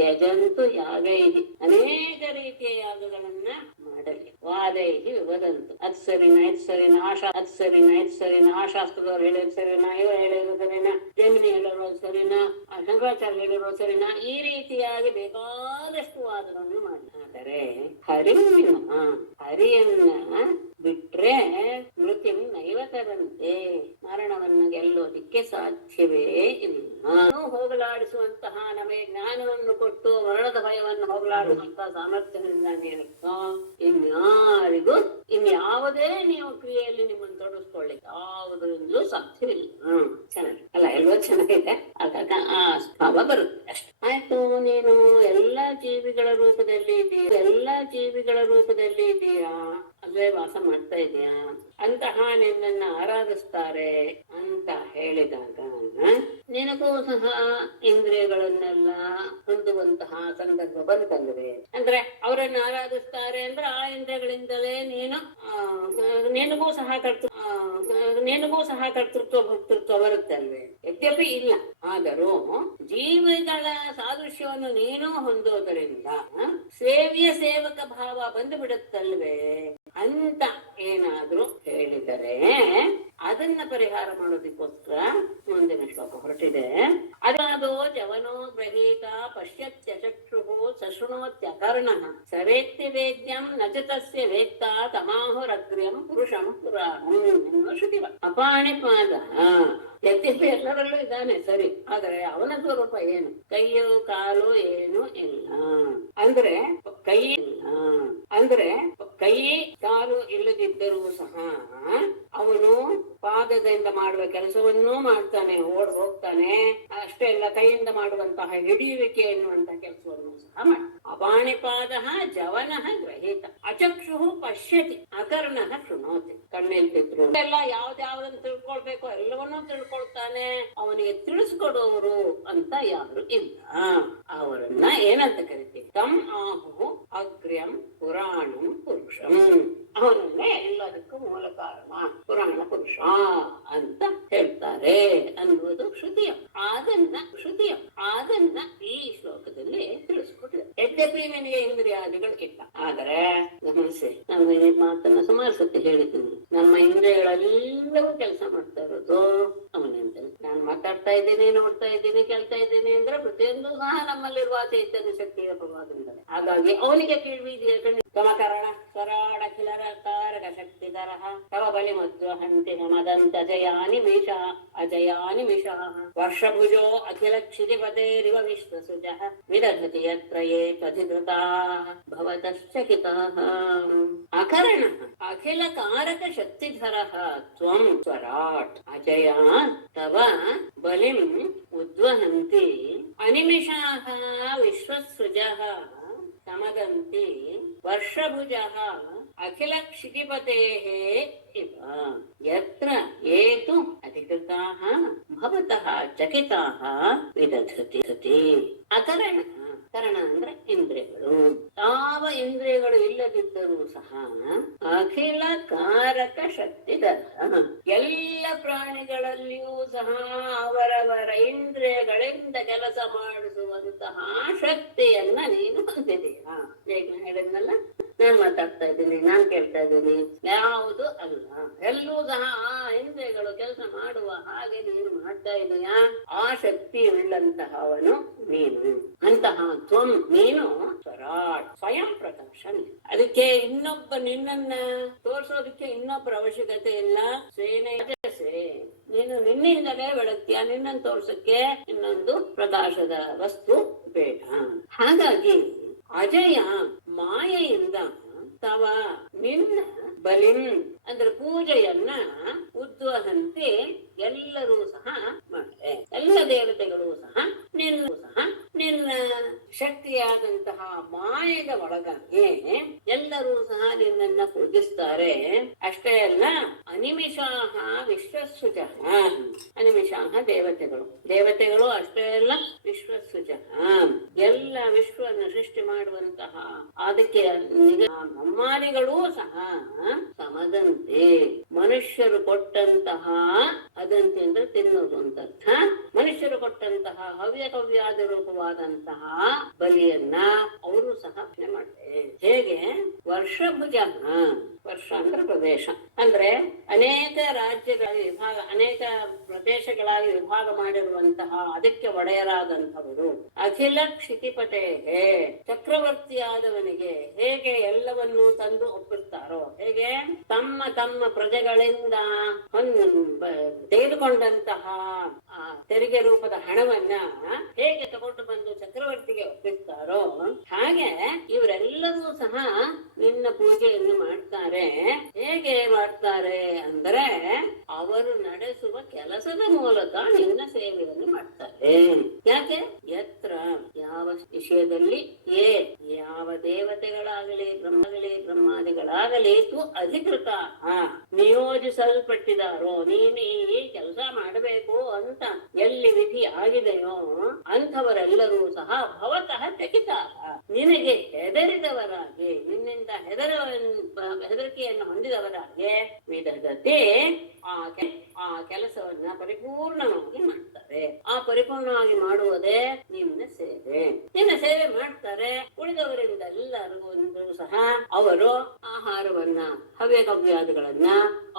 ಯಜಂತು ಯಾಗೈಹಿ ಅನೇಕ ರೀತಿಯ ಯಾಗಗಳನ್ನ ಮಾಡಲಿ, ವಾದೈಹಿ ವಿವದಂತು ಅದ್ ಸರಿನಾ ಇದ್ ಸರಿನಾ ಆ ಶಾಸ್ತ್ರದವ್ರು ಹೇಳಿದ್ ಸರಿನಾ, ಇವರು ಹೇಳಿದ್ರು ಸರಿನಾ, ಜಮಿನಿ ಹೇಳಿರೋದು ಸರಿನಾ, ಶಂಕರಾಚಾರ್ಯ ಹೇಳಿರೋ ಸರಿನಾ, ಈ ರೀತಿಯಾಗಿ ಬೇಕಾದಷ್ಟು ವಾದಗಳನ್ನು ಮಾಡಿ. ಆದರೆ ಹರಿಯನ್ನ ಬಿಟ್ರೆ ಮೃತ್ಯು ನೈವತರಂತೆ, ಮರಣವನ್ನ ಗೆಲ್ಲೋದಿಕ್ಕೆ ಸಾಧ್ಯವೇ ಇಲ್ಲ. ಹೋಗಲಾಡಿಸುವಂತಹ ನಮಗೆ ಜ್ಞಾನವನ್ನು ಕೊಟ್ಟು ಮರಣದ ಭಯವನ್ನು ಹೋಗಲಾಡಿಸುವಂತಹ ಸಾಮರ್ಥ್ಯದಿಂದ ಇನ್ಯಾರಿಗೂ ಇನ್ಯಾವುದೇ ನೀವು ಕ್ರಿಯೆಯಲ್ಲಿ ನಿಮ್ಮನ್ನು ತೊಡಗಿಸ್ಕೊಳ್ಳಿ ಯಾವುದರಿಂದಲೂ ಸಾಧ್ಯವಿಲ್ಲ. ಚೆನ್ನಾಗಿ ಅಲ್ಲ, ಎಲ್ಲೋ ಚೆನ್ನಾಗಿದೆ. ಆಗಾಗ ಆ ಭಾವ ಬರುತ್ತೆ ಅಷ್ಟೆ. ಆಯ್ತು, ನೀನು ಎಲ್ಲಾ ಜೀವಿಗಳ ರೂಪದಲ್ಲಿ ಇದೀಯಾ, ಅಲ್ಲೇ ವಾಸ ಮಾಡ್ತಾ ಇದೀಯಾ, ಅಂತಹ ನಿನ್ನನ್ನು ಆರಾಧಿಸ್ತಾರೆ ಅಂತ ಹೇಳಿದಾಗ ನಿನಗೂ ಸಹ ಇಂದ್ರಿಯಗಳನ್ನೆಲ್ಲ ಹೊಂದುವಂತಹ ಸಂದರ್ಭ ಬಂತಲ್ವೇ? ಅಂದ್ರೆ ಅವರನ್ನು ಆರಾಧಿಸ್ತಾರೆ ಅಂದ್ರೆ ಆ ಇಂದ್ರಿಯಗಳಿಂದಲೇ ನಿನಗೂ ಸಹ ಕರ್ತೃತ್ವ ಭಕ್ತೃತ್ವ ಬರುತ್ತಲ್ವೇ? ಯದ್ಯಪಿ ಇಲ್ಲ, ಆದರೂ ಜೀವಿಗಳ ಸಾದೃಶ್ಯವನ್ನು ನೀನು ಹೊಂದೋದರಿಂದ ಸೇವ್ಯ ಸೇವಕ ಭಾವ ಬಂದು ಬಿಡುತ್ತಲ್ವೇ ಅಂತ ಏನಾದ್ರೂ ಹೇಳಿದರೆ ಅದನ್ನ ಪರಿಹಾರ ಮಾಡೋದಕ್ಕೋಸ್ಕರ ಮುಂದಿನ ಶ್ಲೋಕ ಹೊರಟಿದೆ. ಅದಾದೋ ಜವನೋ ಗ್ರಹೀತ ಪಶ್ಯತ್ಯಚಕ್ಷು ಸಶೃಣೋತ್ಯಕರ್ಣಃ ಸವೇತ್ತಿ ವೇದ್ಯಂ ನಚತಸ್ಯ ವೇತ್ತ ತಮಾಹುರಗ್ರ್ಯಂ ಪುರುಷಂ ಪುರಾಣಂ ಎನ್ನುವ ಶ್ರುತಿವ. ಅಪಾಣಿಪಾದ ಯದ್ಯಪಿ ಎಲ್ಲರಲ್ಲೂ ಇದ್ದಾನೆ ಸರಿ, ಆದರೆ ಅವನ ಸ್ವರೂಪ ಏನು? ಕೈಯು ಕಾಲು ಏನು ಇಲ್ಲ. ಅಂದ್ರೆ ಕೈ ಕಾಲು ಇಲ್ಲದಿದ್ದರೂ ಸಹ ಅವನು ಪಾದದಿಂದ ಮಾಡುವ ಕೆಲಸವನ್ನೂ ಮಾಡ್ತಾನೆ, ಓಡ್ ಹೋಗ್ತಾನೆ. ಅಷ್ಟೇ ಅಲ್ಲ, ಕೈಯಿಂದ ಮಾಡುವಂತಹ ಹಿಡಿಯುವಿಕೆ ಎನ್ನುವಂತಹ ಕೆಲಸವನ್ನು ಸಹ ಮಾಡ್ತಾನೆ. ಅಪಾಣಿಪಾದ ಜವನಃ ಗ್ರಹೀತ ಅಚಕ್ಷು ಪಶ್ಯತಿ ಅಕರ್ಣಃ ಶೃಣೋತಿ. ಕಣ್ಣಿಲ್ತಿದ್ರು ಎಲ್ಲ ಯಾವ್ದಾವ್ದನ್ನು ತಿಳ್ಕೊಳ್ಬೇಕು ಎಲ್ಲವನ್ನೂ ತಿಳ್ಕೊಳ್ತಾನೆ. ಅವನಿಗೆ ತಿಳಿಸ್ಕೊಡೋರು ಅಂತ ಯಾರು ಇಲ್ಲ. ಅವರನ್ನ ಏನಂತ ಕರಿತೀವಿ? ತಮ್ ಆಹು ಅಗ್ರ್ಯಂ ಪುರಾಣಂ ಪುರುಷಂ. ಅವನನ್ನೇ ಎಲ್ಲದಕ್ಕೂ ಮೂಲ ಕಾರಣ, ಪುರಾಣ ಪುರುಷ ಅಂತ ಹೇಳ್ತಾರೆ ಅನ್ನುವುದು ಶ್ರುತಿಯ. ಅದನ್ನ ಈ ಶ್ಲೋಕದಲ್ಲಿ ತಿಳಿಸ್ಕೊಟ್ಟಿದೆ. ಯದ್ಯಪಿ ನಿನಗೆ ಇಂದ್ರಿಯಾದಿಗಳು ಇಲ್ಲ, ಆದರೆ ಗಮನಿಸಿ, ನಾನು ಈ ಮಾತನ್ನ ಸುಮಾರು ಸತಿ ಹೇಳಿದ್ದೀನಿ. ನಮ್ಮ ಇಂದ್ರಿಯಗಳೆಲ್ಲವೂ ಕೆಲಸ ಮಾಡ್ತಾ ಇರೋದು ಅವನಿಂದ. ನಾನು ಮಾತಾಡ್ತಾ ಇದ್ದೀನಿ, ನೋಡ್ತಾ ಇದ್ದೀನಿ, ಕೇಳ್ತಾ ಇದ್ದೀನಿ ಅಂದ್ರೆ ಪ್ರತಿಯೊಂದು ಸಹ ನಮ್ಮಲ್ಲಿರುವ ಚೈತನ್ಯ ಶಕ್ತಿಯ ಪ್ರಭಾವದಿಂದಲೇ. ಹಾಗಾಗಿ ಅವನಿಗೆ ಕೀಳ್ಬೀದಿಯ ತ್ವಮಕರ್ಣ ಸ್ವರಾಡಖಿಲರಕಾರಕ ಶಕ್ತಿಧರಃ ತವ ಬಲಿಮದ್ವಹಂತಿ ಮದಂತಜಯಾನಿ ಮಿಷಾ ಅಜಯಾನಿ ಮಿಷಾಃ ವರ್ಷಭುಜೋ ಅಖಿಲ ಕ್ಷಿತಿಪತೇರಿವ ವಿಶ್ವಸುಜಃ ವಿದಧತಿ ಯತ್ರ ಯೇ ತ್ವಧಿಕೃತಾಃ ಭವತಶ್ಚಕಿತಾಃ. ಅಕರ್ಣಃ ಅಖಿಲ ಕಾರಕ ಶಕ್ತಿಧರಃ ತ್ವಂ ಸ್ವರಾಟ್ ಅಜಯ ತವ ಬಲಿಂ ಉದ್ವಹಂತಿ ಅನಿಮಿಷಾಃ ವಿಶ್ವಸೃಜಃ ಸಮದಂತಿ ವರ್ಷಭುಜಃ ಅಖಿಲ ಕ್ಷಿತಿಪತೇಃ ಇವ ಯತ್ರ ಏತು ಅಧಿಕೃತಾಃ ಭವತಃ ಚಕಿತಾಃ ವಿದಧತಿ. ಅಕರಣ, ಕರಣ ಅಂದ್ರೆ ಇಂದ್ರಿಯಗಳು. ಯಾವ ಇಂದ್ರಿಯಗಳು ಇಲ್ಲದಿದ್ದರೂ ಸಹ ಅಖಿಲ ಕಾರಕ ಶಕ್ತಿಧರ, ಎಲ್ಲ ಪ್ರಾಣಿಗಳಲ್ಲಿಯೂ ಸಹ ಅವರವರ ಇಂದ್ರಿಯಗಳಿಂದ ಕೆಲಸ ಮಾಡಿಸುವಂತಹ ಶಕ್ತಿಯನ್ನ ನೀನು ಹೊಂದಿದೀಯಾ. ಈಗ ಹೇಳಿದ್ನಲ್ಲ, ನಾನ್ ಮಾತಾಡ್ತಾ ಇದ್ದೀನಿ, ನಾನ್ ಕೇಳ್ತಾ ಇದ್ದೀನಿ, ಯಾವುದು ಅಲ್ಲ, ಎಲ್ಲೂ ಸಹ ಆ ಇಂದ್ರಿಯಗಳು ಕೆಲಸ ಮಾಡುವ ಹಾಗೆ ನೀನು ಮಾಡ್ತಾ ಇದೀಯಾ. ಆ ಶಕ್ತಿ ಉಳ್ಳಂತಹವನು ನೀನು. ಅಂತಹ ತ್ವಂ ನೀನು ಸ್ವರಾಟ್, ಸ್ವಯಂ ಪ್ರಕಾಶ. ಅದಕ್ಕೆ ಇನ್ನೊಬ್ಬ ನಿನ್ನನ್ನ ತೋರ್ಸೋದಕ್ಕೆ ಇನ್ನೊಬ್ಬರ ಅವಶ್ಯಕತೆ ಇಲ್ಲ. ನೀನು ನಿನ್ನಿಂದಲೇ ಬೆಳಗ್ತೀಯ. ನಿನ್ನನ್ನು ತೋರ್ಸಕ್ಕೆ ಇನ್ನೊಂದು ಪ್ರಕಾಶದ ವಸ್ತು ಬೇಡ. ಹಾಗಾಗಿ ಅಜಯ ಮಾಯೆಯಿಂದ ತವ ನಿನ್ನ ಬಲಿಂ ಅಂದ್ರೆ ಪೂಜೆಯನ್ನ ಉದ್ವಹಂತೆ ಎಲ್ಲರೂ ಸಹ ಮಾಡ್ತಾರೆ. ಎಲ್ಲ ದೇವತೆಗಳು ಸಹ ನಿನ್ನ ಶಕ್ತಿಯಾದಂತಹ ಮಾಯದ ಒಳಗಾಗಿ ಎಲ್ಲರೂ ಸಹ ನಿನ್ನನ್ನ ಪೂಜಿಸ್ತಾರೆ. ಅಷ್ಟೇ ಅಲ್ಲ, ಅನಿಮಿಷಾಹ ವಿಶ್ವಸೃಜಃ, ಅನಿಮಿಷಾಹ ದೇವತೆಗಳು ಅಷ್ಟೇ ಅಲ್ಲ, ವಿಶ್ವಸೃಜಃ ಎಲ್ಲ ವಿಶ್ವವನ್ನು ಸೃಷ್ಟಿ ಮಾಡುವಂತಹ ಅದಕ್ಕೆ ಬ್ರಹ್ಮಾದಿಗಳೂ ಸಹ ಸಮದಂತೆ ಮನುಷ್ಯರು ಕೊಟ್ಟಂತಹ, ಅದಂತೆ ಅಂದ್ರೆ ತಿನ್ನೋದು ಅಂತ ಅರ್ಥ, ಮನುಷ್ಯರು ಕೊಟ್ಟಂತಹ ಹವ್ಯಕವ್ಯಾದ ರೂಪವಾದಂತಹ ಬಲಿಯನ್ನ ಅವರು ಸಹ ಮಾಡ್ತಾರೆ. ಹೇಗೆ ವರ್ಷಭುಜ, ವರ್ಷ ಅಂದ್ರೆ ಪ್ರದೇಶ, ಅಂದ್ರೆ ಅನೇಕ ರಾಜ್ಯಗಳಲ್ಲಿ ವಿಭಾಗ, ಅನೇಕ ಪ್ರದೇಶಗಳಾಗಿ ವಿಭಾಗ ಮಾಡಿರುವಂತಹ ಅದಕ್ಕೆ ಒಡೆಯರಾದಂಥವರು. ಅಖಿಲ ಕ್ಷಿತಿಪಟೇ ಚಕ್ರವರ್ತಿಯಾದವನಿಗೆ ಹೇಗೆ ಎಲ್ಲವನ್ನೂ ತಂದು ಒಪ್ಪಿರ್ತಾರೋ, ಹೇಗೆ ತಮ್ಮ ತಮ್ಮ ಪ್ರಜೆಗಳಿಂದ ತೆಗೆದುಕೊಂಡಂತಹ ತೆರಿಗೆ ರೂಪದ ಹಣವನ್ನ ಹೇಗೆ ತಗೊಂಡು ಬಂದು ಚಕ್ರವರ್ತಿಗೆ ಒಪ್ಪಿಸ್ತಾರೋ, ಹಾಗೆ ಇವರೆಲ್ಲರೂ ಸಹ ನಿನ್ನ ಪೂಜೆಯನ್ನು ಮಾಡ್ತಾರೆ. ಹೇಗೆ ಮಾಡ್ತಾರೆ ಅಂದ್ರೆ ಅವರು ನಡೆಸುವ ಕೆಲಸದ ಮೂಲಕ ನಿನ್ನ ಸೇವೆಯನ್ನು ಮಾಡ್ತಾರೆ. ಯಾಕೆ? ಯತ್ರ ಯಾವ ವಿಷಯದಲ್ಲಿ ಯಾವ ದೇವತೆಗಳಾಗಲಿ ಬ್ರಹ್ಮಾದಿಗಳಾಗಲಿ ಅಧಿಕೃತ ನಿಯೋಜಿಸಲ್ಪಟ್ಟಿದಾರೋ, ನೀನು ಈ ಕೆಲಸ ಮಾಡಬೇಕು ಅಂತ ಎಲ್ಲಿ ವಿಧಿ ಆಗಿದೆಯೋ ಅಂಥವರೆಲ್ಲರೂ ಸಹ ಭವತಃ ಚಕಿತ, ನಿನಗೆ ಹೆದರಿದವರಾಗಿ, ನಿನ್ನಿಂದ ಹೆದರಿಕೆಯನ್ನು ಹೊಂದಿದವರಾಗಿ ವಿಧದತೆ ಆ ಕೆಲಸವನ್ನ ಪರಿಪೂರ್ಣವಾಗಿ ಮಾಡ್ತಾರೆ. ಆ ಪರಿಪೂರ್ಣವಾಗಿ ಮಾಡುವುದೇ ನಿನ್ನ ಸೇವೆ ಮಾಡ್ತಾರೆ. ಉಳಿದವರಿಂದ ಎಲ್ಲರಿಗೂ ಸಹ ಅವರು ಆಹಾರವನ್ನ ಹವ್ಯಕವ್ಯಾದಿಗಳನ್ನ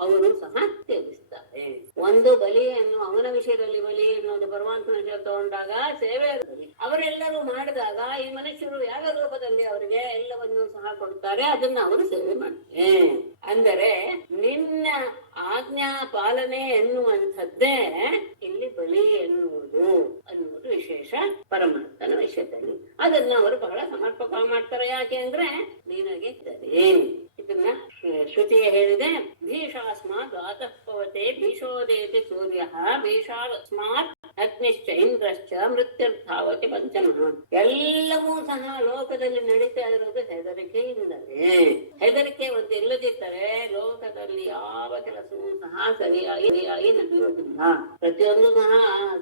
ಅವರು ಸಹ ಸೇವಿಸ್ತಾರೆ. ಒಂದು ಬಲಿಯನ್ನು ಅವನ ವಿಷಯದಲ್ಲಿ ಬಲಿ ಅನ್ನೋದು ಪರಮಾತ್ಮನ ವಿಷಯ ತಗೊಂಡಾಗ ಸೇವೆ ಅವರೆಲ್ಲರೂ ಮಾಡಿದಾಗ ಈ ಮನುಷ್ಯರು ಯಾವ ರೂಪದಲ್ಲಿ ಅವರಿಗೆ ಎಲ್ಲವನ್ನೂ ಸಹ ಕೊಡ್ತಾರೆ, ಅದನ್ನ ಅವರು ಸೇವೆ ಮಾಡ್ತಾರೆ. ಅಂದರೆ ನಿನ್ನ ಆಜ್ಞಾ ಪಾಲನೆ ಎನ್ನುವಂಥದ್ದೇ ಇಲ್ಲಿ ಬಲಿ ಅನ್ನುವುದು ವಿಶೇಷ ಪರಮಾತ್ಮನ ವಿಷಯದಲ್ಲಿ. ಅದನ್ನ ಅವರು ಬಹಳ ಸಮರ್ಪಕ ಮಾಡ್ತಾರೆ. ಯಾಕೆ ಅಂದ್ರೆ ನಿನಗೆ ಇದನ್ನ ಶ್ರುತಿಯ ಹೇಳಿದೆ, ಭೀಷಾಸ್ಮಾತ್ ವಾತಃ ಪವತೆ ಭೀಷೋದೇತಿ ಸೂರ್ಯ ಭೀಷಾಸ್ಮಾತ್ ಅಗ್ನಿಶ್ಚ ಇಂದ್ರಶ್ಚ ಮೃತ್ಯರ್ಥಾವತಿ ಪಂಚಮಃ. ಎಲ್ಲವೂ ಸಹ ಲೋಕದಲ್ಲಿ ನಡೀತಾ ಇರೋದು ಹೆದರಿಕೆಯಿಂದಲೇ. ಹೆದರಿಕೆ ಒಂದು ಇಲ್ಲದಿದ್ದರೆ ಲೋಕದಲ್ಲಿ ಯಾವ ಕೆಲಸವೂ ಸಹ ಸರಿಯಾಗಿ ನಡೆಯುವುದಿಲ್ಲ. ಪ್ರತಿಯೊಂದು ಸಹ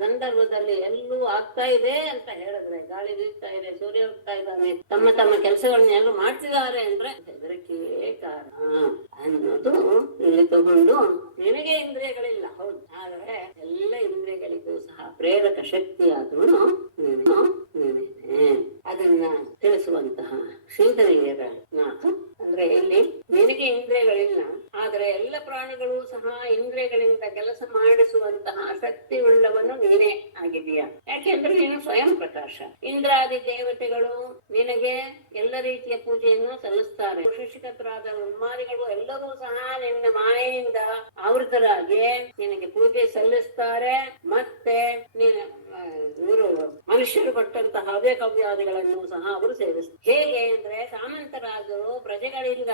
ಸಂದರ್ಭದಲ್ಲಿ ಎಲ್ಲೂ ಆಗ್ತಾ ಇದೆ ಅಂತ ಹೇಳಿದ್ರೆ, ಗಾಳಿ ಬೀಸ್ತಾ ಇದೆ, ಸೂರ್ಯ ಹೋಗ್ತಾ ಇದ್ದಾನೆ, ತಮ್ಮ ತಮ್ಮ ಕೆಲಸಗಳನ್ನ ಎಲ್ಲರೂ ಮಾಡ್ತಿದ್ದಾರೆ ಅಂದ್ರೆ ಹೆದರಿಕೆಯೇ ಕಾರಣ ಅನ್ನೋದು ಇಲ್ಲಿ ತಗೊಂಡು, ನಿನಗೆ ಇಂದ್ರಿಯಗಳಿಲ್ಲ ಹೌದು, ಆದರೆ ಎಲ್ಲ ಇಂದ್ರಿಯಗಳಿಗೂ ಸಹ ಪ್ರೇರಕ ಶಕ್ತಿಯಾದವನು ಅದನ್ನ ತಿಳಿಸುವಂತಹ ಶ್ರೀಧರಿಯರ ಮಾತು. ಅಂದ್ರೆ ಇಲ್ಲಿ ನಿನಗೆ ಇಂದ್ರಿಯಗಳಿಲ್ಲ, ಆದರೆ ಎಲ್ಲ ಪ್ರಾಣಿಗಳು ಸಹ ಇಂದ್ರಿಯಗಳಿಂದ ಕೆಲಸ ಮಾಡಿಸುವಂತಹ ಶಕ್ತಿ ಉಳ್ಳವನು ನೀನೇ ಆಗಿದೀಯ. ಯಾಕೆಂದ್ರೆ ನೀನು ಸ್ವಯಂ ಪ್ರಕಾಶ. ಅವಕಾಶ. ಇಂದ್ರಾದಿ ದೇವತೆಗಳು ನಿನಗೆ ಎಲ್ಲ ರೀತಿಯ ಪೂಜೆಯನ್ನು ಸಲ್ಲಿಸ್ತಾರೆ. ಶಿಕ್ಷಕರಾದ ಉನ್ಮಾದಿಗಳು ಎಲ್ಲರೂ ಸಹ ನಿನ್ನ ಮಾಯೆಯಿಂದ ಆವೃತರಾಗಿ ನಿನಗೆ ಪೂಜೆ ಸಲ್ಲಿಸ್ತಾರೆ. ಮತ್ತೆ ಇವರು ಮನುಷ್ಯರು ಕೊಟ್ಟಂತಹ ಹವ್ಯ ಕವ್ಯಾದಿಗಳನ್ನು ಸಹ ಅವರು ಸೇವಿಸ್ತಾರೆ. ಹೇಗೆ ಅಂದ್ರೆ ಸಾಮಂತರಾಜರು ಪ್ರಜೆಗಳಿಂದ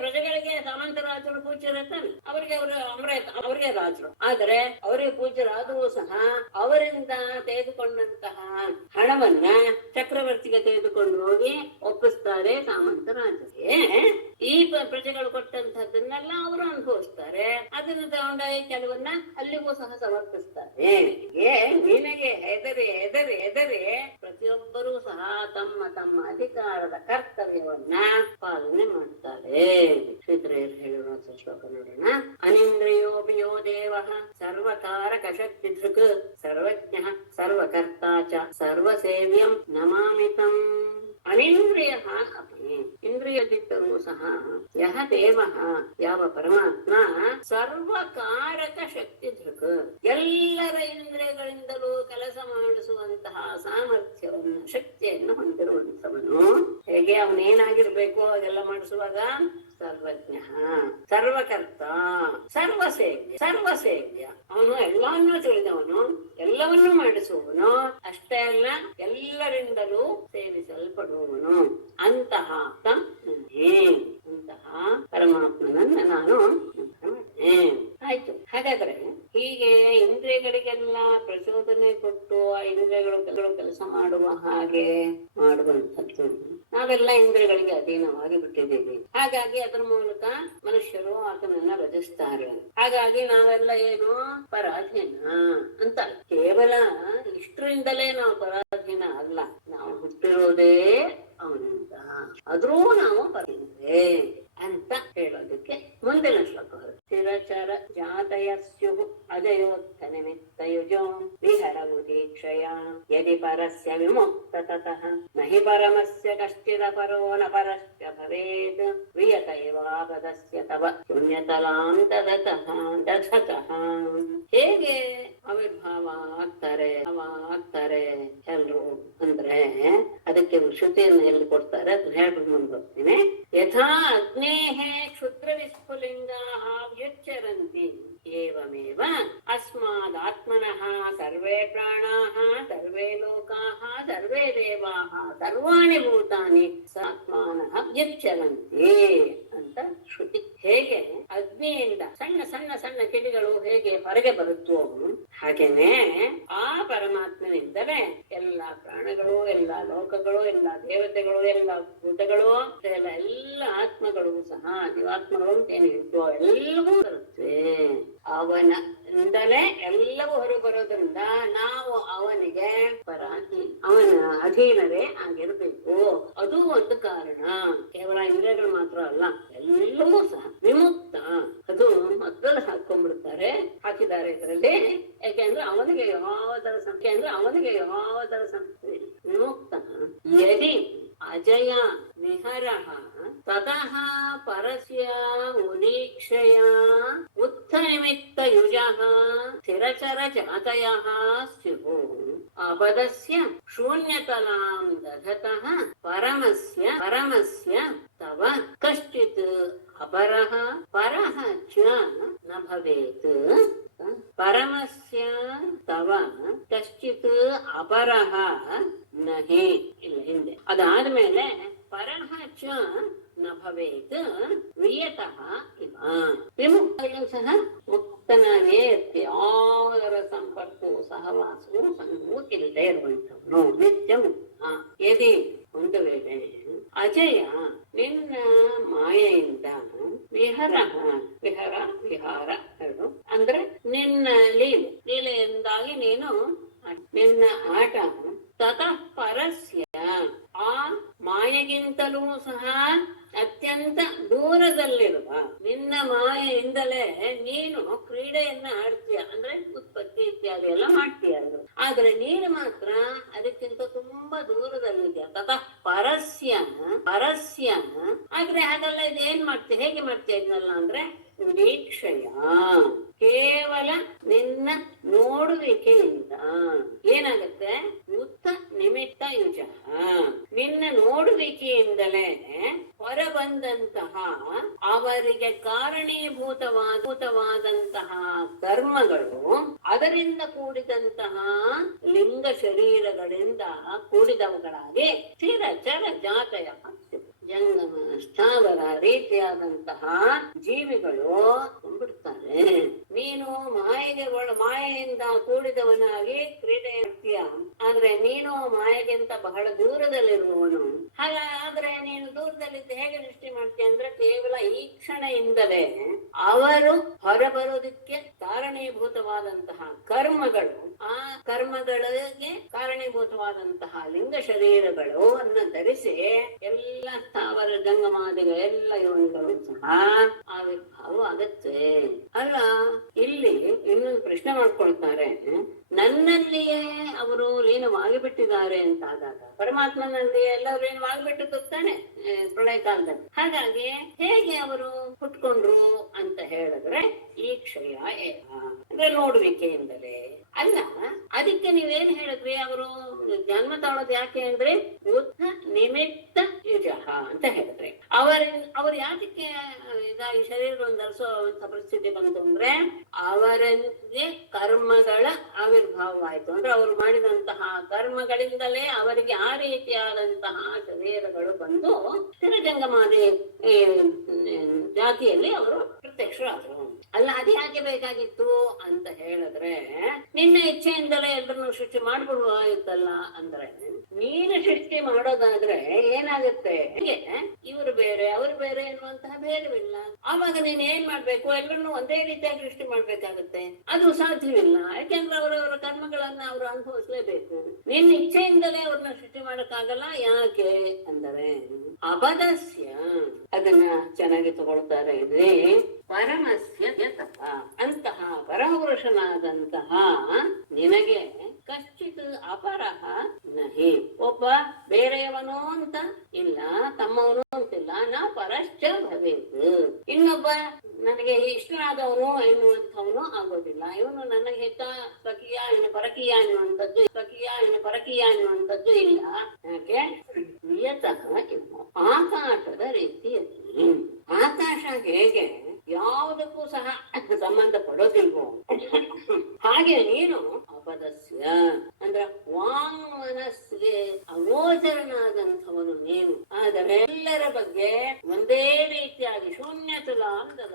ಪ್ರಜೆಗಳಿಗೆ ಸಾಮಂತರಾಜರು ಪೂಜ್ಯರಿರ್ತಾನೆ, ಅವರಿಗೆ ರಾಜರು. ಆದರೆ ಅವರಿಗೆ ಪೂಜ್ಯರಾದರೂ ಸಹ ಅವರಿಂದ ತೆಗೆದುಕೊಂಡಂತಹ ಹಣವನ್ನ ಚಕ್ರವರ್ತಿಗೆ ತೆಗೆದುಕೊಂಡು ಹೋಗಿ ಒಪ್ಪಿಸ್ತಾರೆ ಸಾಮಂತರಾಜರಿಗೆ. ಈ ಪ್ರಜೆಗಳು ಕೊಟ್ಟಂತಹದನ್ನೆಲ್ಲ ಅವರು ಅನುಭವಿಸ್ತಾರೆ. ಅದನ್ನು ತಗೊಂಡಾಗಿ ಕೆಲವನ್ನ ಅಲ್ಲಿಗೂ ಸಹ ಸಮರ್ಪಿಸ್ತಾರೆ. ನಿನಗೆ ಹೆದರಿ ಪ್ರತಿಯೊಬ್ಬರೂ ಸಹ ತಮ್ಮ ತಮ್ಮ ಅಧಿಕಾರದ ಕರ್ತವ್ಯವನ್ನ ಪಾಲನೆ ಮಾಡ್ತಾರೆ. ಶ್ರೀಧರೇಯರು ಹೇಳಿರುವಂತಹ ಶ್ಲೋಕ ನೋಡೋಣ. ಅನಿಂದ್ರಿಯೋಭಿಯೋ ದೇವ ಸರ್ವಕಾರಕ ಶಕ್ತಿ ದೃಕ್ ಸರ್ವಜ್ಞ ಸರ್ವಕರ್ತ ಚ ಸರ್ವಸೇವ್ಯಂ ನಮಾಮಿತಂ. ಅನಿಂದ್ರಿಯ ಅಪಿ ಇಂದ್ರಿಯದಿಟ್ಟರೂ ಸಹ ಯಹ ದೇವ ಯಾವ ಪರಮಾತ್ಮ ಸರ್ವಕಾರಕ ಶಕ್ತಿ ದೃಕ್ ಎಲ್ಲರ ಇಂದ್ರಿಯಗಳಿಂದಲೂ ಕೆಲಸ ಮಾಡಿಸುವಂತಹ ಸಾಮರ್ಥ್ಯವನ್ನು ಶಕ್ತಿಯನ್ನು ಹೊಂದಿರುವಂತವನು. ಹೇಗೆ ಅವನೇನಾಗಿರ್ಬೇಕು ಅದೆಲ್ಲ ಮಾಡಿಸುವಾಗ? ಸರ್ವಜ್ಞ ಸರ್ವಕರ್ತ ಸರ್ವಸೇವ್ಯ ಅವನು ಎಲ್ಲವನ್ನೂ ತಿಳಿದವನು, ಎಲ್ಲವನ್ನೂ ಮಾಡಿಸುವವನು. ಅಷ್ಟೇ ಅಲ್ಲ, ಎಲ್ಲರಿಂದಲೂ ಸೇವಿಸಲ್ಪಡುವವನು. ಅಂತಹ ಪರಮಾತ್ಮನನ್ನ ನಾನು ಆಯ್ತು. ಹಾಗಾದ್ರೆ ಹೀಗೆ ಇಂದ್ರಿಯಗಳಿಗೆಲ್ಲ ಪ್ರಚೋದನೆ ಕೊಟ್ಟು ಆ ಇಂದ್ರಿಯಗಳು ಕೆಲಸ ಮಾಡುವ ಹಾಗೆ ಮಾಡುವಂಥದ್ದು ನಾವೆಲ್ಲ ಇಂದ್ರಿಯಗಳಿಗೆ ಅಧೀನವಾಗಿ ಬಿಟ್ಟಿದ್ದೀವಿ. ಹಾಗಾಗಿ ಅದರ ಮೂಲಕ ಮನುಷ್ಯರು ಆತನನ್ನ ಭಜಿಸ್ತಾರೆ. ಹಾಗಾಗಿ ನಾವೆಲ್ಲ ಏನು ಪರಾಧೀನ ಅಂತ. ಕೇವಲ ಇಷ್ಟರಿಂದಲೇ ನಾವು ಪರಾಧೀನ ಅಲ್ಲ, ನಾವು ಹುಟ್ಟಿರೋದೇ ಅವನಿಂದ, ಆದ್ರೂ ನಾವು ಪರಾಧೀನರೇ ಅಂತ ಹೇಳೋದಕ್ಕೆ ಮುಂದಿನ ಶ್ಲೋಕ. ಸ್ಥಿರಚರ ಜಾತಯಸ್ಯು ಅಜಯೋತ್ಥ ನಿಮಿತ್ತಯುಜೋ ವಿಹರವು ದೀಕ್ಷಯ ಯದಿ ಪರಸ್ಯ ವಿಮುಕ್ತ ತತಃ ನಹಿ ಪರಮಸ್ಯ ಕಶ್ಚಿದ ಪರೋ ನ ಪರಶ್ಚ ಭವೇತ್ ವಿಯತೈವಾಪದಸ್ಯ ತವ ಪುಣ್ಯತಲಾಂ ದಧತಃ. ಹೇಗೆ ಆವಿರ್ಭಾವ ಆಗ್ತಾರೆ ಎಲ್ರು ಅಂದ್ರೆ ಅದಕ್ಕೆ ಶ್ರುತಿಯನ್ನು ಎಲ್ಲಿ ಕೊಡ್ತಾರೆ ಅದು ಹೇಳ್ಬಿಟ್ಟು ಮುಂದೆ ಬರ್ತೀನಿ. ಯಥಾ ಅಗ್ನೇಃ ಕ್ಷುದ್ರ ವಿಸ್ಫುಲಿಂಗಾಃ ವ್ಯುಚ್ಚರಂತಿ ಏವಮೇವ ಅಸ್ಮಾದಾತ್ಮನಃ ಸರ್ವೇ ಪ್ರಾಣಾಃ ಸರ್ವೇ ಲೋಕಾಃ ಸರ್ವೇ ದೇವಾಃ ಸರ್ವಾಣಿ ಭೂತಾನಿ ಸಾತ್ಮಾನಃ ವ್ಯುಚ್ಚರಂತಿ ಅಂತ ಶ್ರುತಿ. ಹೇಗೆ ಅಗ್ನಿಯಿಂದ ಸಣ್ಣ ಸಣ್ಣ ಸಣ್ಣ ಕಿಡಿಗಳು ಹೇಗೆ ಹೊರಗೆ ಬರುತ್ತೋ ಹಾಗೇನೆ ಆ ಪರಮಾತ್ಮನಿಂದಲೇ ಎಲ್ಲ ಪ್ರಾಣಗಳು, ಎಲ್ಲ ಲೋಕಗಳು, ಎಲ್ಲ ದೇವತೆಗಳು, ಎಲ್ಲ ಭೂತಗಳು, ಎಲ್ಲ ಆತ್ಮಗಳು ಸಹ ಜೀವಾತ್ಮಗಳು ಅಂತ ಏನಿರುತ್ತೋ ಎಲ್ಲವೂ ಬರುತ್ತೆ. ಅವನಿಂದಲೇ ಎಲ್ಲವೂ ಹೊರಗೆ ಬರೋದ್ರಿಂದ ನಾವು ಅವನಿಗೆ ಅವನ ಅಧೀನರೇ ಆಗಿರ್ಬೇಕು. ಅದು ಒಂದು ಕಾರಣ. ಕೇವಲ ಇಂದ್ರಿಯಗಳು ಮಾತ್ರ ಅಲ್ಲ, ಎಲ್ಲವೂ ಸಹ ವಿಮುಕ್ತ. ಅದು ಮೊದಲು ಹಾಕೊಂಡಿದ್ದಾರೆ, ಹಾಕಿದ್ದಾರೆ ಇದರಲ್ಲಿ. ಯಾಕೆಂದ್ರೆ ಅವನಿಗೆ ಯಾವುದರ ಸಂಖ್ಯೆ ವಿಮುಕ್ತ ಯದಿ ಅಜಯ ವಿಹರಃ ತತಃ ಪರಸ್ಯ ಉದೀಕ್ಷಯ ಉತ್ಥ ನಿಮಿತ್ತ ಯುಜಃ ಸ್ಥಿರಚರ ಜಾತಯಃ ಸ್ಯುಃ ಅಪದಸ್ಯ ಶೂನ್ಯತಲಾಂ ದಧತಃ ಪರಮಸ್ಯ ತವ ಕಶ್ಚಿತ್ ಅಪರಃ ಪರಃ ಚ ನ ಭವೇತ್. ಪರಮಸ್ಯ ತವ ಕಶ್ಚಿತ್ ಅಪರಃ ನಹಿ. ಇಲ್ಲ, ಹಿಂದೆ ಅದಾದ್ಮೇಲೆ ಪರಃ ಚ ನ ಭವೇತ್ ವಿಯತಃ ಇವ. ವಿಮುಕ್ತಗಳು ಸಹ ಮುಕ್ತನಾಗೇ ಇರ್ತಿ. ಯಾವುದರ ಸಂಪರ್ಕವು ಸಹವಾಸವು ಸಂಘವು ಇಲ್ಲದೆ ಇರುವಂತವನು ನಿತ್ಯ ಮುಕ್ತ. ಯದಿ ಒಂದು ವೇಳೆ ಅಜಯ ನಿನ್ನ ಮಾಯೆಯಿಂದ ವಿಹಾರ ಎರಡು ಅಂದ್ರೆ ನಿನ್ನ ಲೀಲೆಯಿಂದಾಗಿ ನೀನು ನಿನ್ನ ಆಟ ತತಃ ಪರಸ್ಯ ಆ ಮಾಯ ಮಾಯೆಗಿಂತಲೂ ಸಹ ಅತ್ಯಂತ ದೂರದಲ್ಲಿರುವ ನಿನ್ನ ಮಾಯೆಯಿಂದಲೇ ನೀನು ಕ್ರೀಡೆಯನ್ನ ಆಡ್ತೀಯ, ಅಂದ್ರೆ ಉತ್ಪತ್ತಿ ಇತ್ಯಾದಿ ಎಲ್ಲ ಮಾಡ್ತೀಯ ಅಂದ್ರು. ಆದ್ರೆ ನೀನು ಮಾತ್ರ ಅದಕ್ಕಿಂತ ತುಂಬಾ ದೂರದಲ್ಲಿದ್ಯಾ. ತತಃ ಪರಸ್ಯ ಆದ್ರೆ ಹಾಗಲ್ಲ, ಇದು ಏನ್ ಮಾಡ್ತೀಯ, ಹೇಗೆ ಮಾಡ್ತೀಯ ಇದನ್ನೆಲ್ಲ ಅಂದ್ರೆ ವೀಕ್ಷಯ, ಕೇವಲ ನಿನ್ನ ನೋಡುವಿಕೆಯಿಂದ ಏನಾಗುತ್ತೆ, ಉತ್ತ ನಿಮಿತ್ತ ಯುಜ, ನಿನ್ನ ನೋಡುವಿಕೆಯಿಂದಲೇ ಹೊರಬಂದಂತಹ ಅವರಿಗೆ ಕಾರಣೀಭೂತವಾದಂತಹ ಕರ್ಮಗಳು ಅದರಿಂದ ಕೂಡಿದಂತಹ ಲಿಂಗ ಶರೀರಗಳಿಂದ ಕೂಡಿದವುಗಳಾಗಿ ಸ್ಥಿರ ಚರ ಜಾತಯ ಜಂಗಮ ಸ್ಥಾವರ ರೀತಿಯಾದಂತಹ ಜೀವಿಗಳು ತುಂಬಿಡ್ತಾರೆ. ನೀನು ಮಾಯೆಯಿಂದ ಕೂಡಿದವನಾಗಿ ಕ್ರೀಡೆ ಇರ್ತೀಯ, ಆದ್ರೆ ನೀನು ಮಾಯೆಗಿಂತ ಬಹಳ ದೂರದಲ್ಲಿರುವವನು. ಹಾಗಾದ್ರೆ ನೀನು ದೂರದಲ್ಲಿದ್ದ ಹೇಗೆ ಸೃಷ್ಟಿ ಮಾಡ್ತೀಯ ಅಂದ್ರೆ ಕೇವಲ ಈ ಕ್ಷಣೆಯಿಂದಲೇ ಅವರು ಹೊರಬರೋದಕ್ಕೆ ಕಾರಣೀಭೂತವಾದಂತಹ ಕರ್ಮಗಳು, ಆ ಕರ್ಮಗಳಿಗೆ ಕಾರಣೀಭೂತವಾದಂತಹ ಲಿಂಗ ಶರೀರಗಳು ಅನ್ನ ಧರಿಸಿ ಎಲ್ಲ ಸ್ಥಾವರ ಜಂಗಮಾದಿಗಳು ಎಲ್ಲ ಯೋನಿಗಳು ಸಹ ಆವಿರ್ಭಾವ ಆಗತ್ತೆ. ಅಲ್ಲ, ಇಲ್ಲಿ ಇನ್ನೊಂದು ಪ್ರಶ್ನೆ ಮಾಡ್ಕೊಳ್ತಾರೆ, ನನ್ನಲ್ಲಿಯೇ ಅವರು ಲೀನವಾಗಿ ಬಿಟ್ಟಿದ್ದಾರೆ ಅಂತಾದಾಗ ಪರಮಾತ್ಮನಲ್ಲಿ ಎಲ್ಲರೂ ಲೀನವಾಗಿ ಬಿಟ್ಟು ತಾನೆ ಪ್ರಳಯ ಕಾಲದಲ್ಲಿ. ಹಾಗಾಗಿ ಹೇಗೆ ಅವರು ಹುಟ್ಕೊಂಡ್ರು ಅಂತ ಹೇಳಿದ್ರೆ ಈ ಕ್ಷಯ ಅಂದ್ರೆ ನೋಡುವಿಕೆಯಿಂದಲೇ. ಅಲ್ಲ, ಅದಕ್ಕೆ ನೀವೇನ್ ಹೇಳಿದ್ರಿ, ಅವರು ಜನ್ಮ ತಾಳೋದು ಯಾಕೆ ಅಂದ್ರೆ ಉತ್ತ ನಿಮಿತ್ತ ಯುಜಃ ಅಂತ ಹೇಳಿದ್ರಿ. ಅವ್ರು ಯಾತಕ್ಕೆ ಈ ಶರೀರವನ್ನು ಧರಿಸುವಂತ ಪರಿಸ್ಥಿತಿ ಬಂತು ಅಂದ್ರೆ ಅವರಿಗೆ ಕರ್ಮಗಳ ಆವಿರ್ಭಾವವಾಯಿತು. ಅಂದ್ರೆ ಅವರು ಮಾಡಿದಂತಹ ಕರ್ಮಗಳಿಂದಲೇ ಅವರಿಗೆ ಆ ರೀತಿಯಾದಂತಹ ಶರೀರಗಳು ಬಂದು ಸ್ಥಿರಜಂಗಮಾದಿ ಜಾತಿಯಲ್ಲಿ ಅವರು ಪ್ರತ್ಯಕ್ಷರಾದರು. ಅಲ್ಲ, ಅದು ಯಾಕೆ ಬೇಕಾಗಿತ್ತು ಅಂತ ಹೇಳಿದ್ರೆ ನಿನ್ನ ಇಚ್ಛೆಯಿಂದಲೇ ಎಲ್ಲರನ್ನು ಸೃಷ್ಟಿ ಮಾಡ್ಬಿಡುವಾಯಿತಲ್ಲ. ಅಂದ್ರೆ ನೀನು ಸೃಷ್ಟಿ ಮಾಡೋದಾದ್ರೆ ಏನಾಗುತ್ತೆ, ಇವರು ಬೇರೆ ಅವರು ಬೇರೆ ಎನ್ನುವಂತಹ ಭೇದವಿಲ್ಲ. ಆವಾಗ ನೀನ್ ಏನ್ ಮಾಡ್ಬೇಕು, ಎಲ್ಲರನ್ನು ಒಂದೇ ರೀತಿಯಾಗಿ ಸೃಷ್ಟಿ ಮಾಡ್ಬೇಕಾಗತ್ತೆ. ಅದು ಸಾಧ್ಯವಿಲ್ಲ, ಯಾಕೆಂದ್ರೆ ಅವರವರ ಕರ್ಮಗಳನ್ನ ಅವರು ಅನುಭವಿಸ್ಲೇಬೇಕು. ನಿನ್ನ ಇಚ್ಛೆಯಿಂದಲೇ ಅವ್ರನ್ನ ಸೃಷ್ಟಿ ಮಾಡಕ್ಕಾಗಲ್ಲ. ಯಾಕೆ ಅಂದರೆ ಅಪದಸ್ಯ, ಅದನ್ನ ಚೆನ್ನಾಗಿ ತಗೊಳ್ತಾರೆ ಇದ್ರೆ ಪರಮಸ್ಯ ಯತಃ, ಅಂತಹ ಪರಮಪುರುಷನಾದಂತಹ ನಿನಗೆ ಕಶ್ಚಿತ್ ಅಪರಹ ನಹಿ, ಒಬ್ಬ ಬೇರೆಯವನು ಅಂತ ಇಲ್ಲ, ತಮ್ಮವನು ಅಂತಿಲ್ಲ, ನಾ ಪರಶ್ಚ ಭವೇತ್, ಇನ್ನೊಬ್ಬ ನನಗೆ ಇಷ್ಟನಾದವನು ಎನ್ನುವಂಥವನು ಆಗೋದಿಲ್ಲ. ಇವನು ನನಗೆ ಹೆಚ್ಚ ಸ್ವಕೀಯ ಇನ್ನು ಪರಕೀಯ ಎನ್ನುವಂಥದ್ದು ಇಲ್ಲ. ಯಾಕೆ ನಿಯತಃ ಆಕಾಶದ ರೀತಿಯಲ್ಲಿ, ಆಕಾಶ ಹೇಗೆ ಯಾವುದಕ್ಕೂ ಸಹ ಸಂಬಂಧ ಪಡೋದಿಲ್ವೋ ಹಾಗೆ ನೀನು ಅಪದಸ್ಯ ಅಂದ್ರೆ ವಾಂಗ್ ಮನಸ್ಸಿಗೆ ಅಗೋಚರನಾದಂಥವನು ನೀನು. ಆದರೆ ಎಲ್ಲರ ಬಗ್ಗೆ ಒಂದೇ ರೀತಿಯಾಗಿ ಶೂನ್ಯತುಲ ಅಂದದ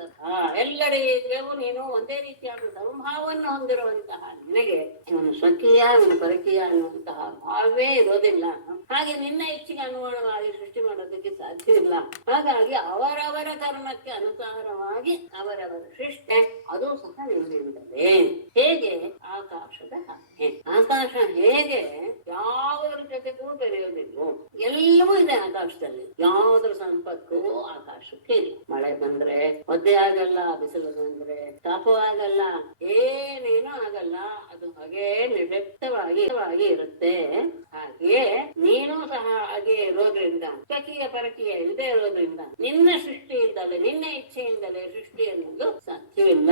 ಎಲ್ಲರಿಗೂ ನೀನು ಒಂದೇ ರೀತಿಯಾದ ಸಮಭಾವವನ್ನು ಹೊಂದಿರುವಂತಹ ನಿನಗೆ ಇವನು ಸ್ವಕೀಯ ಇವನು ಪರಕೀಯ ಅನ್ನುವಂತಹ ಭಾವವೇ ಇರೋದಿಲ್ಲ. ಹಾಗೆ ನಿನ್ನ ಇಚ್ಛೆಗೆ ಅನುಗುಣವಾಗಿ ಸೃಷ್ಟಿ ಮಾಡೋದಕ್ಕೆ ಸಾಧ್ಯವಿಲ್ಲ. ಹಾಗಾಗಿ ಅವರವರ ಕರ್ಮಕ್ಕೆ ಅನುಸಾರವಾಗಿ ಅವರವರ ಸೃಷ್ಟಿ ಅದು ಸಹ ನಿನ್ನಿಂದಲೇ. ಹೇಗೆ ಆಕಾಶದ ಹಾಗೆ, ಆಕಾಶ ಹೇಗೆ ಯಾವುದ್ರ ಜೊತೆಗೂ ಬೆರೆಯೋದಿಲ್ವೋ, ಎಲ್ಲವೂ ಇದೆ ಆಕಾಶದಲ್ಲಿ. ಯಾವುದ್ರ ಸಂಪರ್ಕವೂ ಆಕಾಶಕ್ಕೆ ಇದೆ. ಮಳೆ ಬಂದ್ರೆ ಒದ್ದೆ ಆಗಲ್ಲ, ಬಿಸಿಲು ಬಂದ್ರೆ ತಾಪವಾಗಲ್ಲ, ಏನೇನೂ ಆಗಲ್ಲ. ಅದು ಹಾಗೆ ನಿರ್ಲಿಪ್ತವಾಗಿ ಇರುತ್ತೆ. ಹಾಗೆಯೇ ನೀನು ಸಹ ಹಾಗೆ ಇರೋದ್ರಿಂದ, ಸ್ವಕೀಯ ಪರಕೀಯ ಇಲ್ಲದೆ ಇರೋದ್ರಿಂದ ನಿನ್ನ ಸೃಷ್ಟಿಯಿಂದಲೇ ನಿನ್ನ ಇಚ್ಛೆಯಿಂದಲೇ ಸೃಷ್ಟಿ ಅನ್ನೋದು ಸಾಧ್ಯವಿಲ್ಲ.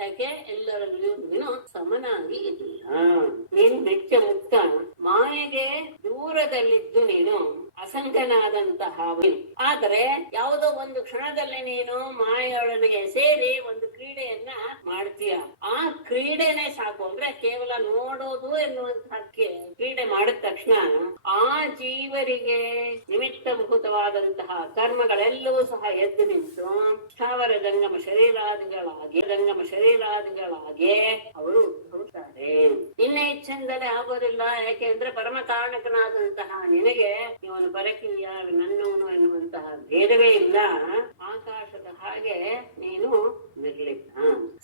ಯಾಕೆ ಎಲ್ಲರಲ್ಲಿಯೂ ನೀನು ಸಮನಾಗಿ ಇದೆಯಾ. ನೀನು ನಿತ್ಯ ಮುಕ್ತ, ಮಾಯೆಗೆ ದೂರದಲ್ಲಿದ್ದು ನೀನು ಅಸಂಖ್ಯನಾದಂತಹ. ಆದರೆ ಯಾವುದೋ ಒಂದು ಕ್ಷಣದಲ್ಲಿ ನೀನು ಮಾಯೆಯೊಳಗೆ ಸೇರಿ ಒಂದು ಕ್ರೀಡೆಯನ್ನ ಮಾಡ್ತೀಯ. ಆ ಕ್ರೀಡೆನೇ ಸಾಕು ಅಂದ್ರೆ ಕೇವಲ ನೋಡೋದು ಎನ್ನುವಂತಹ ಕ್ರೀಡೆ ಮಾಡಿದ ತಕ್ಷಣ ಆ ಜೀವರಿಗೆ ನಿಮಿತ್ತಭೂತವಾದಂತಹ ಕರ್ಮಗಳೆಲ್ಲವೂ ಸಹ ಎದ್ದು ನಿಂತು ಸ್ಥಾವರ ಜಂಗಮ ಶರೀರಾದಿಗಳಾಗಿ ಅವರು ಉದ್ಭವಿಸ್ತಾರೆ. ನಿನ್ನ ಇಚ್ಛೆಯಿಂದಲೇ ಆಗೋದಿಲ್ಲ. ಯಾಕೆಂದ್ರೆ ಪರಮ ಕಾರಣಕನಾದಂತಹ ನಿನಗೆ ಇವನು ಪರಕೀಯ ನನ್ನವನು ಎನ್ನುವಂತಹ ಭೇದವೇ ಇಲ್ಲ. ಆಕಾಶದ ಹಾಗೆ ನೀನು ನಿರ್ಲಿಪ್ತ,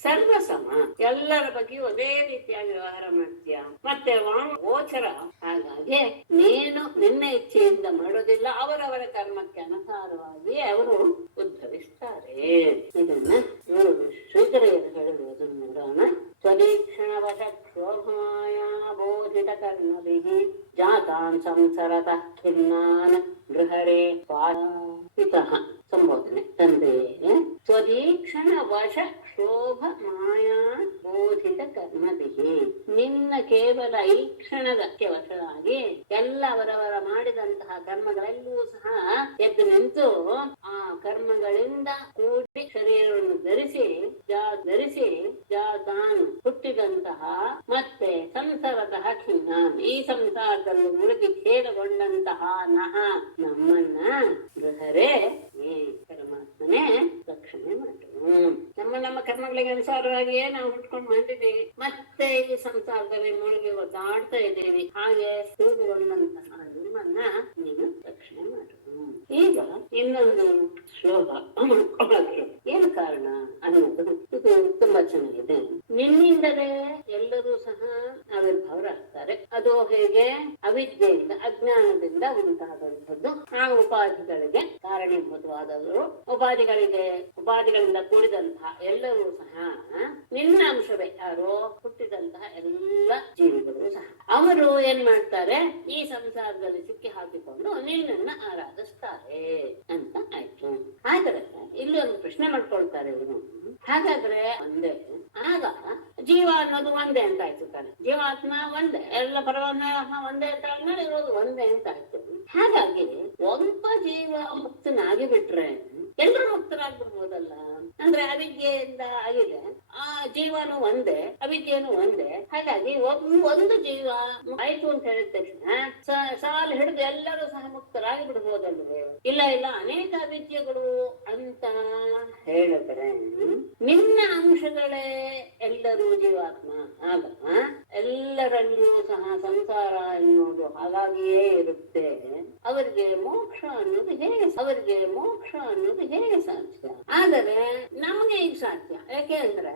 ಸರ್ವಸಮ, ಎಲ್ಲರ ಬಗ್ಗೆಯೂ ಅದೇ ರೀತಿಯಾಗಿ ವ್ಯವಹಾರ ಮಾಡ್ತೀಯ. ಮತ್ತೆ ಗೋಚರ, ಹಾಗಾಗಿ ನೀನು ನಿನ್ನ ಇಚ್ಛೆಯಿಂದ ಮಾಡೋದಿಲ್ಲ, ಅವರವರ ಕರ್ಮಕ್ಕೆ ಅನುಸಾರವಾಗಿ ಅವರು ಉದ್ಭವಿಸ್ತಾರೆ. ಇದನ್ನ ಶ್ರೀಧರೆಯರು ಹೇಳಿರುವುದನ್ನು ನೋಡೋಣ. ಸ್ವದೀಕ್ಷಣ ವಶ ಕ್ಷೋಭಮಾಯಾ ಬೋಧಿತ ಕರ್ಮಭಿಃ ಜಾತಾನ್ ಸಂಸರತಃ ಖಿನ್ನಾನ್ ಗೃಹರೇ ಪಿತಃ. ಸಂಬೋಧನೆ. ತಂದೆಯೇ, ಸ್ವದೀಕ್ಷಣ ವಶ ಕ್ಷೋಭ ಮಾಯಾ ಬೋಧಿತ ಕರ್ಮಭಿಃ, ನಿನ್ನ ಕೇವಲ ಈ ಕ್ಷಣದಕ್ಕೆ ವಶವಾಗಿ ಎಲ್ಲ ಅವರವರ ಮಾಡಿದಂತಹ ಕರ್ಮಗಳೆಲ್ಲವೂ ಸಹ ಎದ್ದು ನಿಂತು ಆ ಕರ್ಮಗಳಿಂದ ಕೂಡಿ ಶರೀರವನ್ನು ಧರಿಸಿ ತಾನು ಹುಟ್ಟಿದಂತಹ ಮತ್ತೆ ಸಂಸಾರತಃ ಖಿನ್ನಾನ್, ಈ ಸಂಸಾರದಲ್ಲಿ ಮುಳುಗಿ ಖೇದಗೊಂಡಂತಹ ನಮ್ಮನ್ನ ಗೃಹರೇ ಪರಮಾತ್ಮನೇ ರಕ್ಷಣೆ ಮಾಡು. ನಮ್ಮ ಕರ್ಮಗಳಿಗೆ ಅನುಸಾರವಾಗಿಯೇ ನಾವು ಹುಟ್ಕೊಂಡು ಬಂದಿದ್ದೀವಿ, ಮತ್ತೆ ಈ ಸಂಸಾರದಲ್ಲಿ ಮುಳುಗಿ ಒದ್ದಾಡ್ತಾ ಇದ್ದೀವಿ. ಹಾಗೆ ಸ್ಥೂಲಗೊಂಡಂತಹ ನಿಮ್ಮನ್ನ ನೀನು ರಕ್ಷಣೆ ಮಾಡು. ಈಗ ಇನ್ನೊಂದು ಶ್ಲೋಕ ಮಾಡ್ಕೊಳ್ಳೋಕೆ ಏನು ಕಾರಣ ಅನ್ನೋದು ಇದು ತುಂಬಾ ಚೆನ್ನಾಗಿದೆ. ನಿನ್ನಿಂದಲೇ ಎಲ್ಲರೂ ಸಹ ಆವಿರ್ಭಾವರಾಗ್ತಾರೆ. ಅದು ಹೇಗೆ? ಅವಿದ್ಯೆಯಿಂದ, ಅಜ್ಞಾನದಿಂದ ಉಂಟಾದಂಥದ್ದು. ಆ ಉಪಾಧಿಗಳಿಗೆ ಕಾರಣೀಭೂತವಾದವರು, ಉಪಾಧಿಗಳಿಂದ ಕೂಡಿದಂತಹ ಎಲ್ಲರೂ ಸಹ ನಿನ್ನ ಅಂಶವೇ. ಯಾರು? ಹುಟ್ಟಿದಂತಹ ಎಲ್ಲ ಜೀವಿಗಳು ಸಹ ಅವರು ಏನ್ ಮಾಡ್ತಾರೆ? ಈ ಸಂಸಾರದಲ್ಲಿ ಸಿಕ್ಕಿ ಹಾಕಿಕೊಂಡು ನಿನ್ನನ್ನ ಆರಾಧಿಸ್ತಾರೆ ಅಂತ ಆಯ್ತು. ಹಾಗಾದ್ರೆ ಇಲ್ಲಿ ಒಂದು ಪ್ರಶ್ನೆ ಮಾಡ್ಕೊಳ್ತಾರೆ ಇವರು. ಹಾಗಾದ್ರೆ ಒಂದೇ, ಆಗ ಜೀವ ಅನ್ನೋದು ಒಂದೇ ಅಂತ ಆಯ್ತು ತಾನೆ, ಜೀವಾತ್ಮ ಒಂದೇ, ಎಲ್ಲ ಪರಮಾತ್ಮ ಒಂದೇ ಅಂತ ಆದ್ಮೇಲೆ ಇರೋದು ಒಂದೇ ಅಂತ ಆಯ್ತು. ಹಾಗಾಗಿ ಒಬ್ಬ ಜೀವ ಮುಕ್ತನಾಗಿ ಬಿಟ್ರೆ ಎಲ್ಲರೂ ಮುಕ್ತರಾಗ್ಬಿಡ್ಬೋದಲ್ಲ. ಅಂದ್ರೆ ಅವಿದ್ಯೆಯಿಂದ ಆಗಿದೆ, ಆ ಜೀವನು ಒಂದೇ, ಅವಿದ್ಯೆನು ಒಂದೇ. ಹಾಗಾಗಿ ಒಂದು ಜೀವ ಆಯ್ತು ಅಂತ ಹೇಳಿದ ತಕ್ಷಣ ಸಾಲು ಹಿಡಿದು ಎಲ್ಲರೂ ಸಹ ಮುಕ್ತರಾಗಿ ಬಿಡ್ಬೋದಲ್ವೇ? ಇಲ್ಲ, ಅನೇಕ ಅವಿದ್ಯೆಗಳು ಅಂತ ಹೇಳಿದ್ರೆ ನಿನ್ನ ಅಂಶಗಳೇ ಎಲ್ಲರೂ ಜೀವಾತ್ಮ. ಆಗ ಎಲ್ಲರಲ್ಲೂ ಸಹ ಸಂಸಾರ ಎನ್ನುವುದು ಹಾಗಾಗಿಯೇ ಇರುತ್ತೆ. ಅವರಿಗೆ ಮೋಕ್ಷ ಅನ್ನೋದು ಹೇಗೆ ಸಾಧ್ಯ? ಆದರೆ ನಮಗೆ ಈಗ ಸಾಧ್ಯ. ಯಾಕೆ ಅಂದ್ರೆ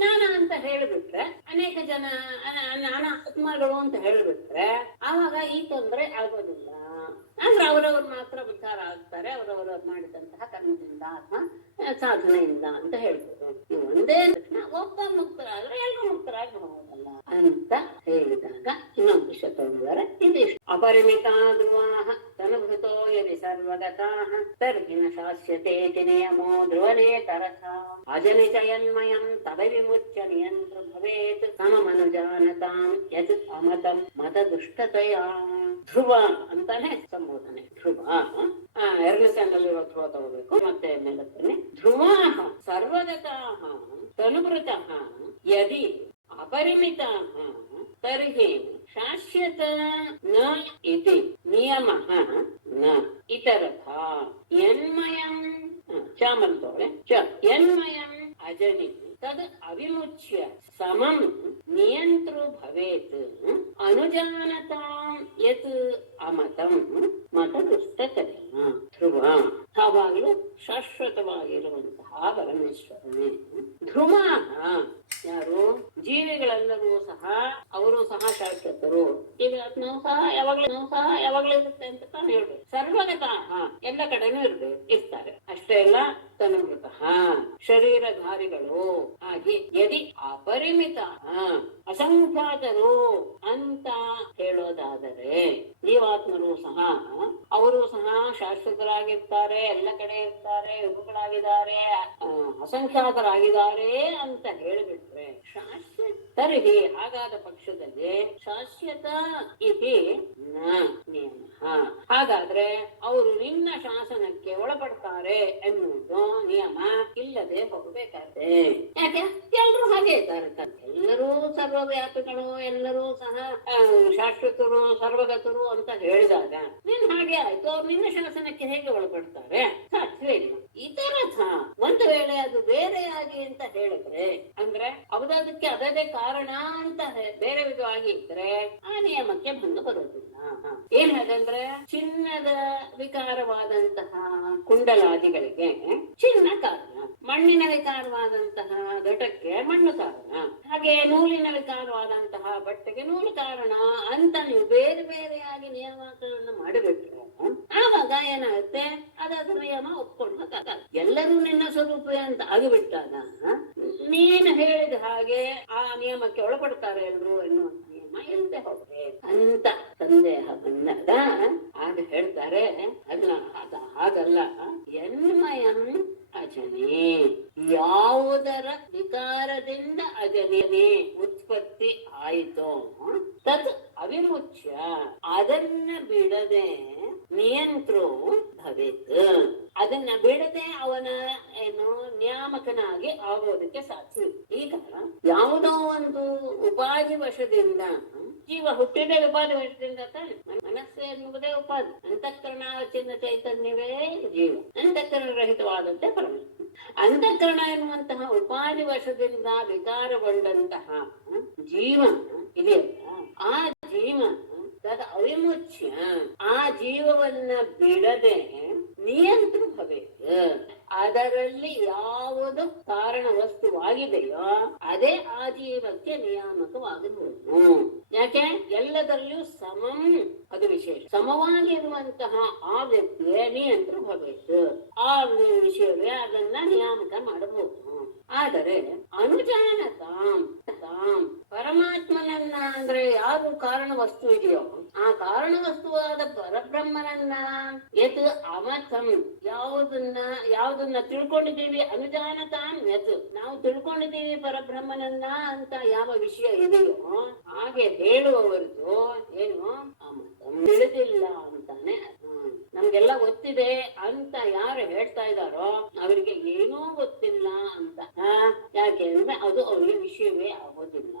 ನಾನಾ ಅಂತ ಹೇಳಿಬಿಟ್ರೆ, ಅನೇಕ ಜನ ಆತ್ಮಗಳು ಅಂತ ಹೇಳಿಬಿಟ್ರೆ ಆವಾಗ ಈ ತೊಂದರೆ ಆಗೋದಿಲ್ಲ. ಅಂದ್ರೆ ಅವರವರು ಮಾತ್ರ ಉದ್ಧಾರ ಆಗ್ತಾರೆ, ಅವರವರು ಮಾಡಿದಂತಹ ಕರ್ಮದಿಂದ, ಆತ್ಮ ಸಾಧನೆಯಿಂದ ಅಂತ ಹೇಳ್ಬೋದು. ಒಂದೇ ತಕ್ಷಣ ಒಬ್ಬ ಮುಕ್ತರಾದ್ರೆ ಎಲ್ಲರೂ ಮುಕ್ತರಾಗಬಹುದಲ್ಲ ಅಂತ ಹೇಳಿದಾಗ ಇನ್ನೊಂದು ವಿಷಯ ತಗೊಂಡಿದ್ದಾರೆ. ಇದಿಷ್ಟು. ಅಪರಿಮಿತ ಧ್ರುವಾಃ ತನುಭೃತೋ ಯದಿ ಸರ್ವಗತಾಃ ತರ್ಹಿ ನ ಶಾಸ್ಯತೆ ನಿಯಮೋ ಧ್ರುವನೇತರಥ ಅಜನಿಜಯನ್ಮಯಂ ತದ ವಿಮುಚ್ಯ ನಿಯಂತ್ರ ಭವೇತ್ ಸಮಮನುಜಾನತಾಂ ಯತ್ ಅಮತಂ ಮತದುಷ್ಟತೆಯಾ. ಧ್ರುವ ಅಂತಾನೆ ಸಂಬೋಧನೆ. ಧ್ರುವ ಎರಡನೇ ಸ್ಟ್ಯಾಂಡಲ್ಲಿರೋ ಧ್ರುವ ತಗೋಬೇಕು. ಮತ್ತೆ ಮೇಲತ್ತೇನೆ. ಧ್ರುವಾಃ ಸರ್ವಗತಾಃ ತನುಭೃತಃ ಯದಿ ಅಪರಿಮಿತಾಃ ತರ್ಹಿ ಶಾಶ್ಯತ ನ ಇತಿ ನಿಯಮಃ ನ ಇತರಥ ಯನ್ಮಯಂ ಚಾಮಂತೋಳೆ ಯನ್ಮಯಂ ಅಜನಿ ತದ್ ಅವಿಮುಚ್ಯ ಸಮಂ ನಿಯಂತೃ ಭವೇತ್ ಅನುಜಾನತಾಂ ಯತ್ ಅಮತಂ ಮತದುಷ್ಟತೆಯ. ಧ್ರುವ ಯಾವಾಗಲೂ ಶಾಶ್ವತವಾಗಿರುವಂತಹ ಪರಮೇಶ್ವರನೇ. ಧ್ರುವ ಯಾರು? ಜೀವಿಗಳೆಲ್ಲರೂ ಸಹ ಅವರು ಸಹ ಶಾಶ್ವತರು. ಈಗ ನಾವು ಸಹ ಯಾವಾಗ್ಲೂ ಇರುತ್ತೆ ಅಂತ ತಾನು ಹೇಳ್ಬೇಕು. ಸರ್ವಗತಃ ಎಲ್ಲ ಕಡೆನೂ ಇರ್ತಾರೆ. ಅಷ್ಟೇ ಅಲ್ಲ, ತನುಭೃತಃ ಶರೀರಧಾರಿಗಳು ಆಗಿ ಯದಿ ಅಪರಿಮಿತ ಅಸಂಖ್ಯಾತರು ಅಂತ ಹೇಳೋದಾದರೆ ಜೀವಾತ್ಮರು ಸಹ ಅವರು ಸಹ ಶಾಶ್ವತರಾಗಿರ್ತಾರೆ, ಎಲ್ಲ ಕಡೆ ಇರ್ತಾರೆ, ಯುಗಗಳಾಗಿದ್ದಾರೆ, ಅಸಂಖ್ಯಾತರಾಗಿದ್ದಾರೆ ಅಂತ ಹೇಳಿಬಿಟ್ರೆ ಶಾಶ್ವತರಿಗೆ ಹಾಗಾದ ಪಕ್ಷದಲ್ಲಿ ಶಾಶ್ವತ ಇತಿ ನ ನಿಯಮ. ಹಾಗಾದ್ರೆ ಅವರು ನಿನ್ನ ಶಾಸನಕ್ಕೆ ಒಳಪಡ್ತಾರೆ ಎನ್ನುವುದು ನಿಯಮ ಇಲ್ಲದೆ ಹೋಗಬೇಕಾದ್ರೆ. ಯಾಕೆ? ಎಲ್ಲರೂ ಹಾಗೆ ಇದ್ದಾರೆ. ಎಲ್ಲರೂ ಸರ್ವವ್ಯಾಪಿಗಳು, ಎಲ್ಲರೂ ಸಹ ಶಾಶ್ವತರು, ಸರ್ವಗತರು ಅಂತ ಹೇಳಿದಾಗ ನೀನ್ ಹಾಗೆ ಹಾಗೆ ಆಯ್ತು, ಅವ್ರು ನಿನ್ನ ಶಾಸನಕ್ಕೆ ಹೇಗೆ ಒಳಪಡ್ತಾರೆ? ಸಾಧ್ಯವೇ ಇಲ್ಲ. ಇದರಥ ಒಂದು ವೇಳೆ ಅದು ಬೇರೆಯಾಗಿ ಅಂತ ಹೇಳಿದ್ರೆ, ಅಂದ್ರೆ ಅದಕ್ಕೆ ಅದದೇ ಕಾರಣ ಅಂತ ಬೇರೆ ವಿಧವಾಗಿ ಇದ್ರೆ ಆ ನಿಯಮಕ್ಕೆ ಭಂಗ ಬರೋದಿಲ್ಲ. ಏನ್ ಹಾಗಂದ್ರೆ, ಚಿನ್ನದ ವಿಕಾರವಾದಂತಹ ಕುಂಡಲಾದಿಗಳಿಗೆ ಚಿನ್ನ ಕಾರಣ, ಮಣ್ಣಿನ ವಿಕಾರವಾದಂತಹ ಘಟಕ್ಕೆ ಮಣ್ಣು ಕಾರಣ, ಹಾಗೆ ನೂಲಿನ ವಿಕಾರವಾದಂತಹ ಬಟ್ಟೆಗೆ ನೂಲು ಕಾರಣ ಅಂತ ನೀವು ಬೇರೆ ಬೇರೆಯಾಗಿ ನಿಯಮಗಳನ್ನು ಮಾಡಿಬಿಟ್ರೆ ಆವಾಗ ಏನಾಗುತ್ತೆ, ಅದರ ನಿಯಮ ಒಪ್ಕೊಂಡು ಎಲ್ಲರೂ ನಿನ್ನ ಸ್ವರೂಪವೇ ಅಂತ ಆಗಿಬಿಟ್ಟಾಗ ನೀನು ಹೇಳಿದ ಹಾಗೆ ಆ ನಿಯಮಕ್ಕೆ ಒಳಪಡ್ತಾರೆ ಎಲ್ರು ಎನ್ನುವಂತ ನಿಯಮ ಇಲ್ಲದೆ ಹೋಗ್ರೆ ಅಂತ ಸಂದೇಹ ಬಂದಾಗ ಆಗ ಹೇಳ್ತಾರೆ, ಅಲ್ಲ ಹಾಗಲ್ಲ, ಎನ್ಮಯಂ ಅಜನೇ, ಯಾವುದರ ವಿಕಾರದಿಂದ ಅಜನೇ ಉತ್ಪತ್ತಿ ಆಯಿತೋ ತತ್ ಅವಿಮುಚ್ಯ, ಅದನ್ನ ಬಿಡದೆ ನಿಯಂತ್ರೋ ಭವೇತ್, ಅದನ್ನ ಬಿಡದೆ ಅವನ ಏನು ನಿಯಾಮಕನಾಗಿ ಆಗೋದಕ್ಕೆ ಸಾಧ್ಯ. ಈಗ ಯಾವುದೋ ಒಂದು ಉಪಾಧಿ ವಶದಿಂದ ಜೀವ ಹುಟ್ಟಿದ ಉಪಾಧಿ ವಶದಿಂದ ತಾನೆ, ಮನಸ್ಸು ಎನ್ನುವುದೇ ಉಪಾಧಿ, ಅಂತಃಕರಣ ಚಿನ್ನ ಚೈತನ್ಯವೇ ಜೀವ, ಅಂತಃಕರಣ ರಹಿತವಾದಂತೆ ಪರಮಾತ್ಮ. ಅಂತಃಕರಣ ಎನ್ನುವಂತಹ ಉಪಾಧಿ ವಶದಿಂದ ವಿಕಾರಗೊಂಡಂತಹ ಜೀವ ಇದೆಯಲ್ಲ, ಆ ಜೀವ ತದ ಅವಿಮುಚ್ಯ, ಆ ಜೀವವನ್ನ ಬಿಡದೆ ನಿಯಂತ್ರ ಭವೇತ್, ಅದರಲ್ಲಿ ಯಾವುದು ಕಾರಣ ವಸ್ತುವಾಗಿದೆಯೋ ಅದೇ ಆ ಜೀವಕ್ಕೆ ನಿಯಾಮಕವಾಗಬಹುದು. ಯಾಕೆ? ಎಲ್ಲದರಲ್ಲಿಯೂ ಸಮಂ, ಅದು ವಿಶೇಷ, ಸಮವಾಗಿರುವಂತಹ ಆ ವ್ಯಕ್ತಿಯೇ ನಿಯಂತ್ರ ಭವೇತ್, ಆ ವಿಷಯವೇ ಅದನ್ನ ನಿಯಾಮಕ ಮಾಡಬಹುದು. ಆದರೆ ಅನುಜಾನತಾಂ ಪರಮಾತ್ಮನನ್ನ, ಅಂದ್ರೆ ಯಾರು ಕಾರಣ ವಸ್ತು ಇದೆಯೋ ಆ ಕಾರಣ ವಸ್ತುವಾದ ಪರಬ್ರಹ್ಮನನ್ನ ಯತ್ ಅಮತಂ, ಯಾವುದನ್ನ ತಿಳ್ಕೊಂಡಿದ್ದೀವಿ, ಅನುಜಾನತಾಂ ಯತ್, ನಾವು ತಿಳ್ಕೊಂಡಿದ್ದೀವಿ ಪರಬ್ರಹ್ಮನನ್ನ ಅಂತ ಯಾವ ವಿಷಯ ಇದೆಯೋ ಹಾಗೆ ಹೇಳುವವರದು ಏನು ಅಮತಂ, ತಿಳಿದಿಲ್ಲ ಅಂತಾನೆ. ನಮ್ಗೆಲ್ಲ ಗೊತ್ತಿದೆ ಅಂತ ಯಾರು ಹೇಳ್ತಾ ಇದ್ದಾರೋ ಅವರಿಗೆ ಏನೂ ಗೊತ್ತಿಲ್ಲ ಅಂತ. ಯಾಕೆ ಅಂದ್ರೆ ಅದು ಅವರಿಗೆ ವಿಷಯವೇ ಆಗೋದಿಲ್ಲ.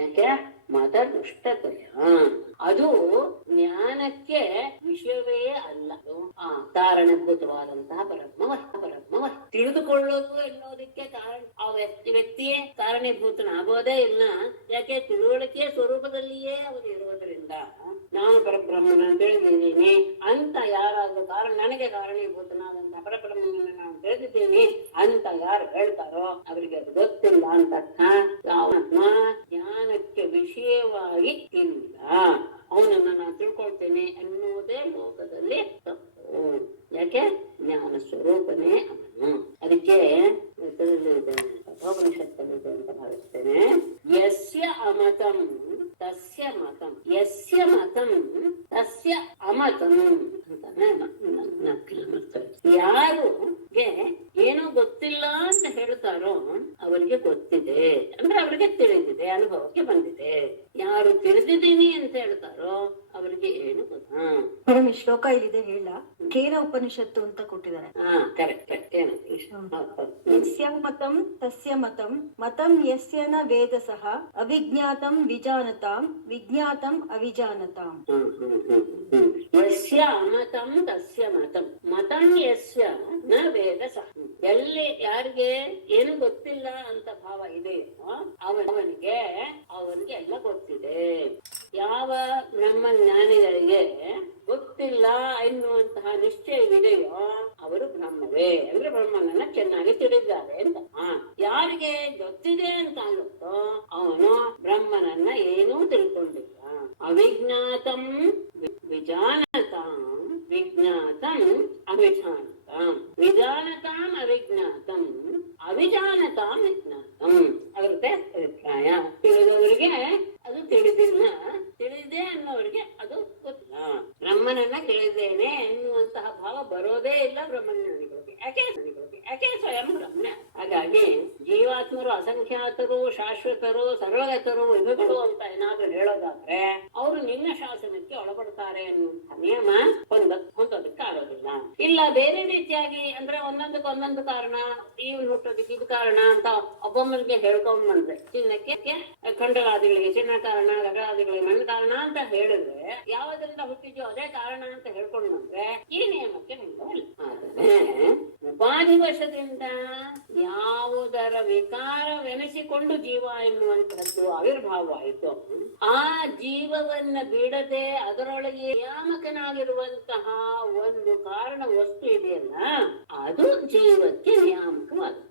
ಯಾಕೆ? ಮತ ದುಷ್ಟತೆಯ, ಅದು ಜ್ಞಾನಕ್ಕೆ ವಿಷಯವೇ ಅಲ್ಲ. ಕಾರಣಭೂತವಾದಂತಹ ಪರಬ್ರಹ್ಮ ತಿಳಿದುಕೊಳ್ಳೋದು ಎನ್ನುವುದಕ್ಕೆ ಕಾರಣ ಆ ವ್ಯಕ್ತಿಯೇ ಕಾರಣೀಭೂತನಾಗೋದೇ ಇಲ್ಲ. ಯಾಕೆ? ತಿಳುವಳಿಕೆ ಸ್ವರೂಪದಲ್ಲಿಯೇ ಅವರು ಇರುವುದರಿಂದ ನಾನು ಪರಬ್ರಹ್ಮನ ತಿಳಿದಿದ್ದೀನಿ ಅಂತ ಯಾರಾದ್ರೂ ನನಗೆ ಕಾರಣೀಭೂತನಾದಂತಹ ಪರಬ್ರಹ್ಮನ ನಾನು ತಿಳಿದಿದ್ದೀನಿ ಅಂತ ಯಾರು ಹೇಳ್ತಾರೋ ಅವರಿಗೆ ಅದು ಗೊತ್ತಿಲ್ಲ ಅಂತ. ಆತ್ಮ ಜ್ಞಾನಕ್ಕೆ ವಿಷಯವಾಗಿ ಇಲ್ಲ, ಅವನನ್ನ ನಾನು ತಿಳ್ಕೊಳ್ತೇನೆ ಅನ್ನುವುದೇ ಲೋಕದಲ್ಲಿ ತಪ್ಪು. ಯಾಕೆ? ಜ್ಞಾನ ಸ್ವರೂಪನೇ ಅವನು. ಅದಕ್ಕೆ ಕಠೋಪನಿಷತ್ತಲ್ಲಿದೆ ಅಂತ ಭಾವಿಸ್ತೇನೆ. ಯಸ್ಯ ಅಮತಂ ತಸ್ಯ ಮತಂ, ಯಸ್ಯ ಮತಂ ತಸ್ಯ ಅಮತಂ ಅಂತ. ಯಾರಿಗೆ ಏನೋ ಗೊತ್ತಿಲ್ಲ ಅಂತ ಹೇಳ್ತಾರೋ ಅವರಿಗೆ ಗೊತ್ತಿದೆ, ಅಂದ್ರೆ ಅವರಿಗೆ ತಿಳಿದಿದೆ, ಅನುಭವಕ್ಕೆ ಬಂದಿದೆ. ಯಾರು ತಿಳಿದಿದ್ದೀನಿ ಅಂತ ಹೇಳ್ತಾರೋ ಅವರಿಗೆ ಏನು ಗೊತ್ತಾ? ಮೇಡಮ್, ಈ ಶ್ಲೋಕ ಇಲ್ಲಿದೆ ಹೇಳ, ಕೇನ ಉಪನಿಷತ್ತು ಅಂತ ಕೊಟ್ಟಿದ್ದಾರೆ. ಯಸ್ಯ ಮತಂ ತಸ್ಯ ಮತಂ, ಮತಂ ಯಸ್ಯ ನ ವೇದಸಃ, ಅವಿಜ್ಞಾತಂ ವಿಜಾನತಾಂ, ವಿಜ್ಞಾತಂ ಅವಿಜಾನತಾಂ. ಯಸ್ಯ ಅಮತಂ ತಸ್ಯ ಮತಂ, ಮತಂ ಯಸ್ಯ ನ ವೇದಸಃ, ಎಲ್ಲಿ ಯಾರಿಗೆ ಏನು ಗೊತ್ತಿಲ್ಲ ಅಂತ ಭಾವ ಇದೆಯೋ ಅವನಿಗೆ ಎಲ್ಲ ಗೊತ್ತಿದೆ. ಯಾವ ಬ್ರಹ್ಮಜ್ಞಾನಿಗಳಿಗೆ ಗೊತ್ತಿಲ್ಲ ಎನ್ನುವಂತಹ ನಿಶ್ಚಯವಿದೆಯೋ ಅವರು ಬ್ರಹ್ಮವೇ, ಅಂದ್ರೆ ಬ್ರಹ್ಮನನ್ನ ಚೆನ್ನಾಗಿ ತಿಳಿದಿದ್ದಾರೆ ಅಂತ. ಯಾರಿಗೆ ಗೊತ್ತಿದೆ ಅಂತ ಆಗುತ್ತೋ ಅವನು ಬ್ರಹ್ಮನನ್ನ ಏನೂ ತಿಳ್ಕೊಂಡಿಲ್ಲ. ಅವಿಜ್ಞಾತಂ ವಿಜಾನತಾಂ, ವಿಜ್ಞಾತಂ ಅವಿಜಾನತಾಂ, ವಿಜಾನತಾಂ ಅವಿಜ್ಞಾತಂ, ಅವಿಜಾನತಾಂ ವಿಜ್ಞಾತಂ. ಅದರದ್ದೇ ಅಭಿಪ್ರಾಯ. ತಿಳಿದವರಿಗೆ ಅದು ತಿಳಿದಿಲ್ಲ, ತಿಳಿದೆ ಅನ್ನೋರಿಗೆ ಅದು ಗೊತ್ತಿಲ್ಲ. ಬ್ರಹ್ಮನನ್ನ ತಿಳಿದೇನೆ ಎನ್ನುವಂತಹ ಭಾವ ಬರೋದೇ ಇಲ್ಲ ಬ್ರಹ್ಮಜ್ಞಾನಿಗಳಿಗೆ. ಯಾಕೆ? ಸ್ವಯಂ ಬ್ರಹ್ಮ. ಹಾಗಾಗಿ ಜೀವಾತ್ಮರು ಅಸಂಖ್ಯಾತರು, ಶಾಶ್ವತರು, ಸರ್ವಗತರು, ವಿಭುಗಳು ಅಂತ ಏನಾದ್ರೂ ಹೇಳೋದಾದ್ರೆ ಅವರು ನಿನ್ನ ಶಾಸನಕ್ಕೆ ಒಳಪಡ್ತಾರೆ ಅನ್ನುವಂತಹ ನಿಯಮ ಹೊಂದೋದಕ್ಕೆ ಆಗೋದಿಲ್ಲ. ಇಲ್ಲ ಬೇರೆ ರೀತಿಯಾಗಿ ಅಂದ್ರೆ ಒಂದೊಂದಕ್ಕೆ ಒಂದೊಂದು ಕಾರಣ, ಇವ್ನು ಹುಟ್ಟೋದಕ್ಕೆ ಇದು ಕಾರಣ ಅಂತ ಒಬ್ಬೊಮ್ಮರಿಗೆ ಹೇಳ್ಕೊಂಡ್ ಬಂದ್ರೆ, ಚಿನ್ನಕ್ಕೆ ಖಂಡರಾದಿಗಳಿಗೆ ಚಿನ್ನ ಕಾರಣ, ಘಟರಾದಿಗಳಿಗೆ ಮಣ್ಣು ಕಾರಣ ಅಂತ ಹೇಳಿದ್ರೆ, ಯಾವ್ದ್ರಿಂದ ಹುಟ್ಟಿದ್ಯೋ ಅದೇ ಕಾರಣ ಅಂತ ಹೇಳ್ಕೊಂಡು ಬಂದ್ರೆ ಈ ನಿಯಮಕ್ಕೆ ನಿಲ್ಲಲ್ಲ. ಆದರೆ ಉಪಾಧಿ ವಶದಿಂದ ಯಾವುದರ ವಿಕಾರವೆನಿಸಿಕೊಂಡು ಜೀವ ಎನ್ನುವಂತಹದ್ದು ಆವಿರ್ಭಾವ ಆಯಿತು, ಆ ಜೀವವನ್ನ ಬಿಡದೆ ಅದರೊಳಗೆ ನಿಯಾಮಕನಾಗಿರುವಂತಹ ಒಂದು ಕಾರಣ ವಸ್ತು ಇದೆಯಲ್ಲ, ಅದು ಜೀವಕ್ಕೆ ನಿಯಾಮಕವಾಗುತ್ತೆ.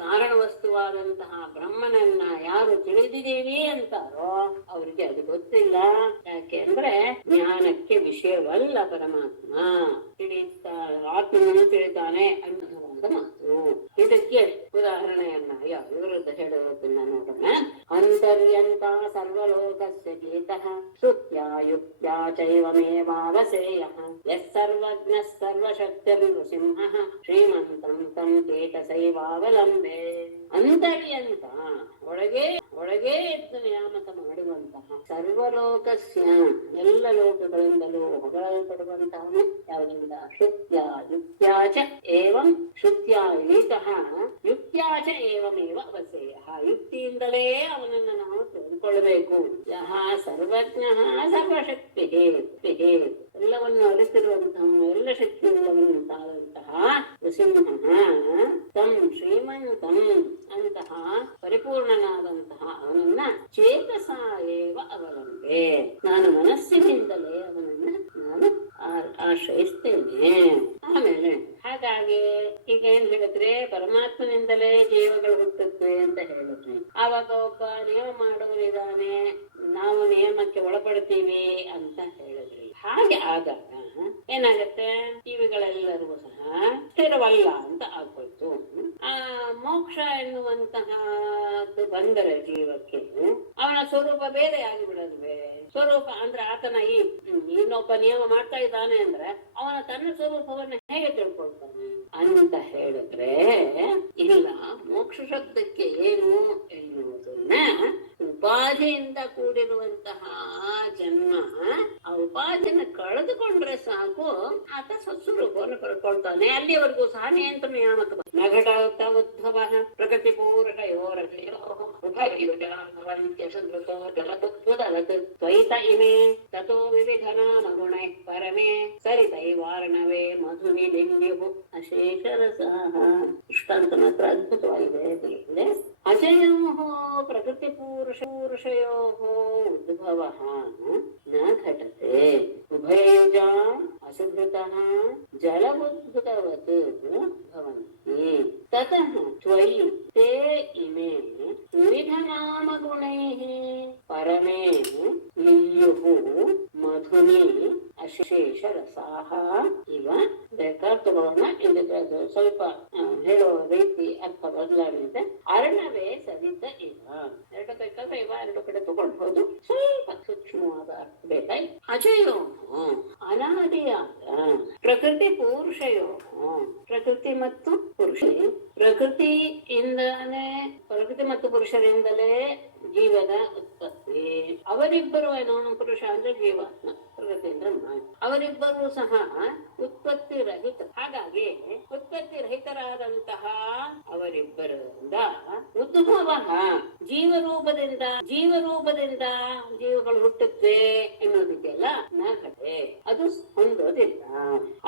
ಕಾರಣ ವಸ್ತುವಾದಂತಹ ಬ್ರಹ್ಮನನ್ನ ಯಾರು ತಿಳಿದಿದ್ದೀವಿ ಅಂತಾರೋ ಅವರಿಗೆ ಅದು ಗೊತ್ತಿಲ್ಲ. ಯಾಕೆ ಅಂದ್ರೆ ಜ್ಞಾನಕ್ಕೆ ವಿಷಯವಲ್ಲ ಪರಮಾತ್ಮ, ಆತ್ಮನನ್ನು ತಿಳಿತಾನೆ ಅನ್ನುವಂತ ಮಾತು. ಇದಕ್ಕೆ ಉದಾಹರಣೆಯನ್ನ ವಿರುದ್ಧ ಹೇಳುವುದನ್ನ ನೋಡೋಣ. ಅಂತರ್ಯಂತ ಸರ್ವಲೋಕಸ್ಯ ಗೀತಃ ಶ್ರುತ್ಯಾ ಯುಕ್ತ್ಯಾ ಚೈವಮೇವಾವಸೇಯಃ ಯಸ್ ಸರ್ವಜ್ಞಃ ಸರ್ವಶಕ್ತಿರ್ ನೃಸಿಂಹಃ ಶ್ರೀಮಂತಂ ತಂ ಚೇತಸೈವಾವಲಂಬೆ. ಅಂತರ್ಯಂತ ಒಳಗೆ ಎದ್ದು ನಿಯಾಮಕ ಮಾಡುವಂತಹ ಸರ್ವಲೋಕಸ್ಯ ಎಲ್ಲ ಲೋಕಗಳಿಂದಲೂ ಹೊಗಳಲ್ಪಡುವಂತಹನು ಯಾವುದರಿಂದ? ಶ್ರುತ್ಯ ಯುಕ್ತ್ಯಾಚ ಏವಂ ಶ್ರುತ್ಯ ಗೀತಃ ಯುಕ್ತ್ಯಾಚ ಏವಮೇವ ಅವಸೇಯಃ. ಯುಕ್ತಿಯಿಂದಲೇ ಅವನನ್ನು ನಾವು ತಿಳಿದುಕೊಳ್ಳಬೇಕು. ಯಹ ಸರ್ವಜ್ಞಃ ಸರ್ವಶಕ್ತಿ ಎಲ್ಲವನ್ನು ಅರಿತಿರುವಂತಹ ಎಲ್ಲ ಶಕ್ತಿಯುಳ್ಳವಂತಾದಂತಹ ನೃಸಿಂಹ ತಂ ಶ್ರೀಮಂತಂ ಅಂತಹ ಪರಿಪೂರ್ಣನಾದಂತಹ ಅವನನ್ನ ಚೇತಸ ಏವ ಅವಲಂಬೆ, ನಾನು ಮನಸ್ಸಿನಿಂದಲೇ ಅವನನ್ನ ನಾನು ಆಶ್ರಯಿಸ್ತೇನೆ. ಆಮೇಲೆ ಹಾಗಾಗಿ ಈಗ ಏನ್ ಹೇಳಿದ್ರೆ ಪರಮಾತ್ಮನಿಂದಲೇ ಜೀವಗಳು ಹುಟ್ಟುತ್ತವೆ ಅಂತ ಹೇಳಿದ್ವಿ. ಆವಾಗ ಒಬ್ಬ ನಿಯಮ ಮಾಡೋರಿದ್ದಾನೆ, ನಾವು ನಿಯಮಕ್ಕೆ ಒಳಪಡ್ತೀವಿ ಅಂತ ಹೇಳಿದ್ರಿ. ಹಾಗೆ ಆದಾಗ ಏನಾಗತ್ತೆ, ಜೀವಿಗಳೆಲ್ಲರಿಗೂ ಸಹ ಸ್ಥಿರವಲ್ಲ ಅಂತ ಆಗ್ಬೋಯ್ತು. ಆ ಮೋಕ್ಷ ಎನ್ನುವಂತಹ ಬಂದರೆ ಜೀವಕ್ಕೆ ಅವನ ಸ್ವರೂಪ ಬೇರೆ ಆಗಿಬಿಡಲ್ವೇ? ಸ್ವರೂಪ ಅಂದ್ರೆ ಆತನ ಇನ್ನೊಬ್ಬ ನಿಯಮ ಮಾಡ್ತಾ ಇದ್ದಾನೆ ಅಂದ್ರೆ ಅವನ ತನ್ನ ಸ್ವರೂಪವನ್ನ ಹೇಗೆ ತಿಳ್ಕೊಳ್ತಾನೆ ಅಂತ ಹೇಳಿದ್ರೆ, ಇಲ್ಲ, ಮೋಕ್ಷ ಶಬ್ದಕ್ಕೆ ಏನು ಎನ್ನುವುದನ್ನ ಉಪಾಧಿಯಿಂದ ಕೂಡಿರುವಂತಹ ಆ ಜನ್ಮ, ಆ ಉಪಾಧಿನ ಕಳೆದುಕೊಂಡ್ರೆ ಸಾಕು, ಆತ ಸ್ವಸ್ವರೂಪವನ್ನು ಕಳ್ಕೊಳ್ತಾನೆ. ಅಲ್ಲಿವರೆಗೂ ಸಹ ನಿಯಂತ್ರಣ ನಿಯಾಮಕ ನಘಟ ಉದ್ಭವ ಪ್ರಕೃತಿ ತ್ವಯಿತ ಇಮೆ ತಥೋ ವಿವಿಧ ನಾಮಗುಣೈ ಪರಮೇ ಸರಿತೈವಾರ್ಣವೇ ಮಧುನಿ ಲಿಂಗ್ಯು ಅಶೇಷರಸಃ. ದೃಷ್ಟಾಂತ ಮಾತ್ರ ಅದ್ಭುತವಾಗಿದೆ. ಅಜಯೋ ಪ್ರಕೃತಿ ಪುರುಷಯೋ ಉದ್ಭವ ನ ಘಟತೆ ಉಭಯಯುಜ ಅಸುಭೃತಃ ಜಲಬುದ್ಭುತವತ್ ಭವಂತಿ ತತಃ ತ್ವಯಿ ತೇ ಇಮೆ ವಿವಿಧ ನಾಮಗುಣೈಃ ಪರಮೇ ಲಿಂಗ್ಯುಃ ಮಧುನಿ ಅಶೇಷ ರಸಾಹ ಇವ. ಬೇಕಾರ್ಥಗಳನ್ನ ಇಲ್ಲಿ ಸ್ವಲ್ಪ ಹೇಳುವ ರೀತಿ ಅರ್ಥ ಬದಲಾಗಿದೆ. ಅರ್ಣವೇ ಸದಿತ ಇವ, ಎರಡು ಬೇಕಾದ್ರೆ ಇವ ಎರಡು ಕಡೆ ತಗೊಳ್ಬಹುದು, ಸ್ವಲ್ಪ ಸೂಕ್ಷ್ಮವಾದ ಅರ್ಥ ಬೇಕಾಗಿ. ಅಜಯೋ ಅನಾದಿಯಾದ ಪ್ರಕೃತಿ ಪುರುಷಯೋ, ಪ್ರಕೃತಿ ಮತ್ತು ಪುರುಷ, ಪ್ರಕೃತಿ ಮತ್ತು ಪುರುಷರಿಂದಲೇ ಜೀವದ ಉತ್ಪತ್ತಿ. ಅವರಿಬ್ಬರು ಏನೋ ಪುರುಷ ಅಂದ್ರೆ ಜೀವಾತ್ಮ, ಪ್ರಕೃತಿ ಅಂದ್ರೆ ಅವರಿಬ್ಬರು ಸಹ ಉತ್ಪತ್ತಿ ರಹಿತ. ಹಾಗಾಗಿ ಉತ್ಪತ್ತಿ ರಹಿತರಾದಂತಹ ಅವರಿಬ್ಬರಿಂದ ಉದ್ಭವ ಜೀವರೂಪದಿಂದ ಜೀವಗಳು ಹುಟ್ಟುತ್ತವೆ ಎನ್ನುವುದಕ್ಕೆಲ್ಲ ನಘಟೆ, ಅದು ಹೊಂದೋದಿಲ್ಲ.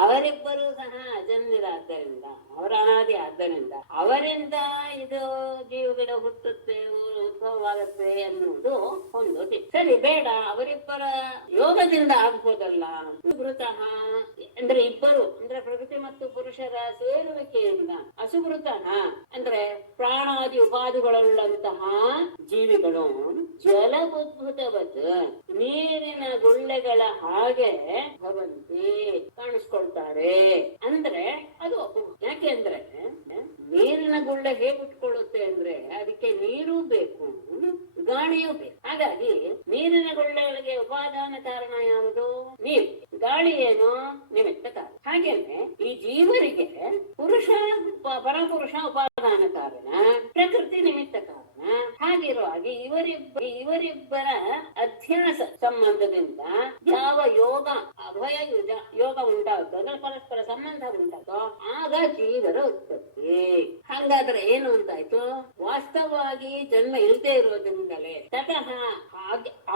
ಅವರಿಬ್ಬರು ಸಹ ಅಜನ್ಯರಾದ್ದರಿಂದ, ಅವರ ಅನಾದಿ ಆದ್ದರಿಂದ ಅವರಿಂದ ಇದು ಜೀವಗಳು ಹುಟ್ಟುತ್ತೆ, ಉದ್ಭವವಾಗುತ್ತೆ ಅನ್ನುವುದು ಹೊಂದೋದಿಲ್ಲ. ಸರಿ, ಬೇಡ, ಅವರಿಬ್ಬರ ಯೋಗದಿಂದ ಆಗ್ಬೋದಲ್ಲ. ಸುಭೃತಃ ಅಂದ್ರೆ ಇಬ್ಬರು ಅಂದ್ರೆ ಪ್ರಕೃತಿ ಮತ್ತು ಪುರುಷರ ಸೇರುವಿಕೆಯಿಂದ, ಅಸುಭೃತಃ ಅಂದ್ರೆ ಪ್ರಾಣಾದಿ ಉಪಾಧಿಗಳುಳ್ಳಂತಹ ಜೀವಿಗಳು ಜಲಬುದ್ಭುತವತ್ ನೀರಿನ ಗುಳ್ಳೆಗಳ ಹಾಗೆ ಭವಂತಿ ಕಾಣಿಸ್ಕೊಳ್ತಾರೆ. ಅಂದ್ರೆ ಅದು ಯಾಕೆ ಅಂದ್ರೆ ನೀರಿನ ಗುಳ್ಳೆ ಹೇಗೆ ಉಟ್ಕೊಳ್ಳುತ್ತೆ ಅಂದ್ರೆ ಅದಕ್ಕೆ ನೀರು ಬೇಕು, ಗಾಳಿಯೂ ಬೇಕು. ಹಾಗಾಗಿ ನೀರಿನ ಗುಳ್ಳೆಗಳಿಗೆ ಉಪಾದಾನ ಕಾರಣ ಯಾವುದು? ನೀರು. ಗಾಳಿ ಏನು? ನಿಮಿತ್ತ ಕಾರಣ. ಹಾಗೇನೆ ಈ ಜೀವರಿಗೆ ಪರಪುರುಷ ಉಪಾದಾನ ಕಾರಣ, ಪ್ರಕೃತಿ ನಿಮಿತ್ತ ಕಾರಣ. ಹಾಗಿರುವಾಗ ಇವರಿಬ್ಬರ ಅಧ್ಯಾಸ ಸಂಬಂಧದಿಂದ ಯಾವ ಯೋಗ ಅಭಯ ಯೋಗ ಉಂಟಾಗುತ್ತೋ ಅಂದ್ರೆ ಪರಸ್ಪರ ಸಂಬಂಧ ಉಂಟಾಗುತ್ತೋ ಆಗ ಜೀವರ ಉತ್ಪತ್ತಿ. ಹಾಗಾದ್ರೆ ಏನು ಅಂತಾಯ್ತು? ವಾಸ್ತವವಾಗಿ ಜನ್ಮ ಇಲ್ಲದೆ ಇರೋದ್ರಿಂದಲೇ ತತಃ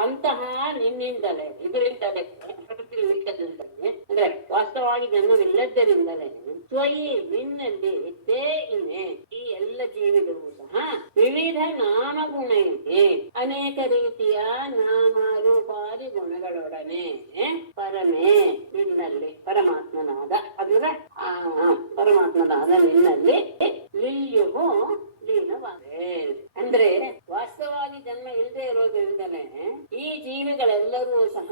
ಅಂತಹ ನಿನ್ನಿಂದಲೇ ಇದರಿಂದಲೇ ಪ್ರಕೃತಿ ನಿಮಿತ್ತದಿಂದಲೇ ಅಂದ್ರೆ ವಾಸ್ತವವಾಗಿ ಜನ್ಮವಿಲ್ಲದ್ದರಿಂದಲೇ ತ್ವಯಿ ನಿನ್ನಲ್ಲಿ ತೇ ಇಮೆ ಈ ಎಲ್ಲ ಜೀವಿಗಳು ಸಹ ವಿವಿಧ ನಾಮಗುಣೈತೆ ಅನೇಕ ರೀತಿಯ ನಾಮ ರೂಪಾದಿ ಗುಣಗಳೊಡನೆ ಪರಮೇ ನಿನ್ನಲ್ಲಿ ಪರಮಾತ್ಮನಾದ ಅಂದ್ರೆ ಪರಮಾತ್ಮನಾದ ನಿನ್ನಲ್ಲಿ ಲೀಯುವು ಲೀನವಾದೆ. ಅಂದ್ರೆ ವಾಸ್ತವವಾಗಿ ಜನ್ಮ ಇಲ್ಲದೆ ಇರೋದ್ರಿಂದಲೇ ಈ ಜೀವಿಗಳೆಲ್ಲರೂ ಸಹ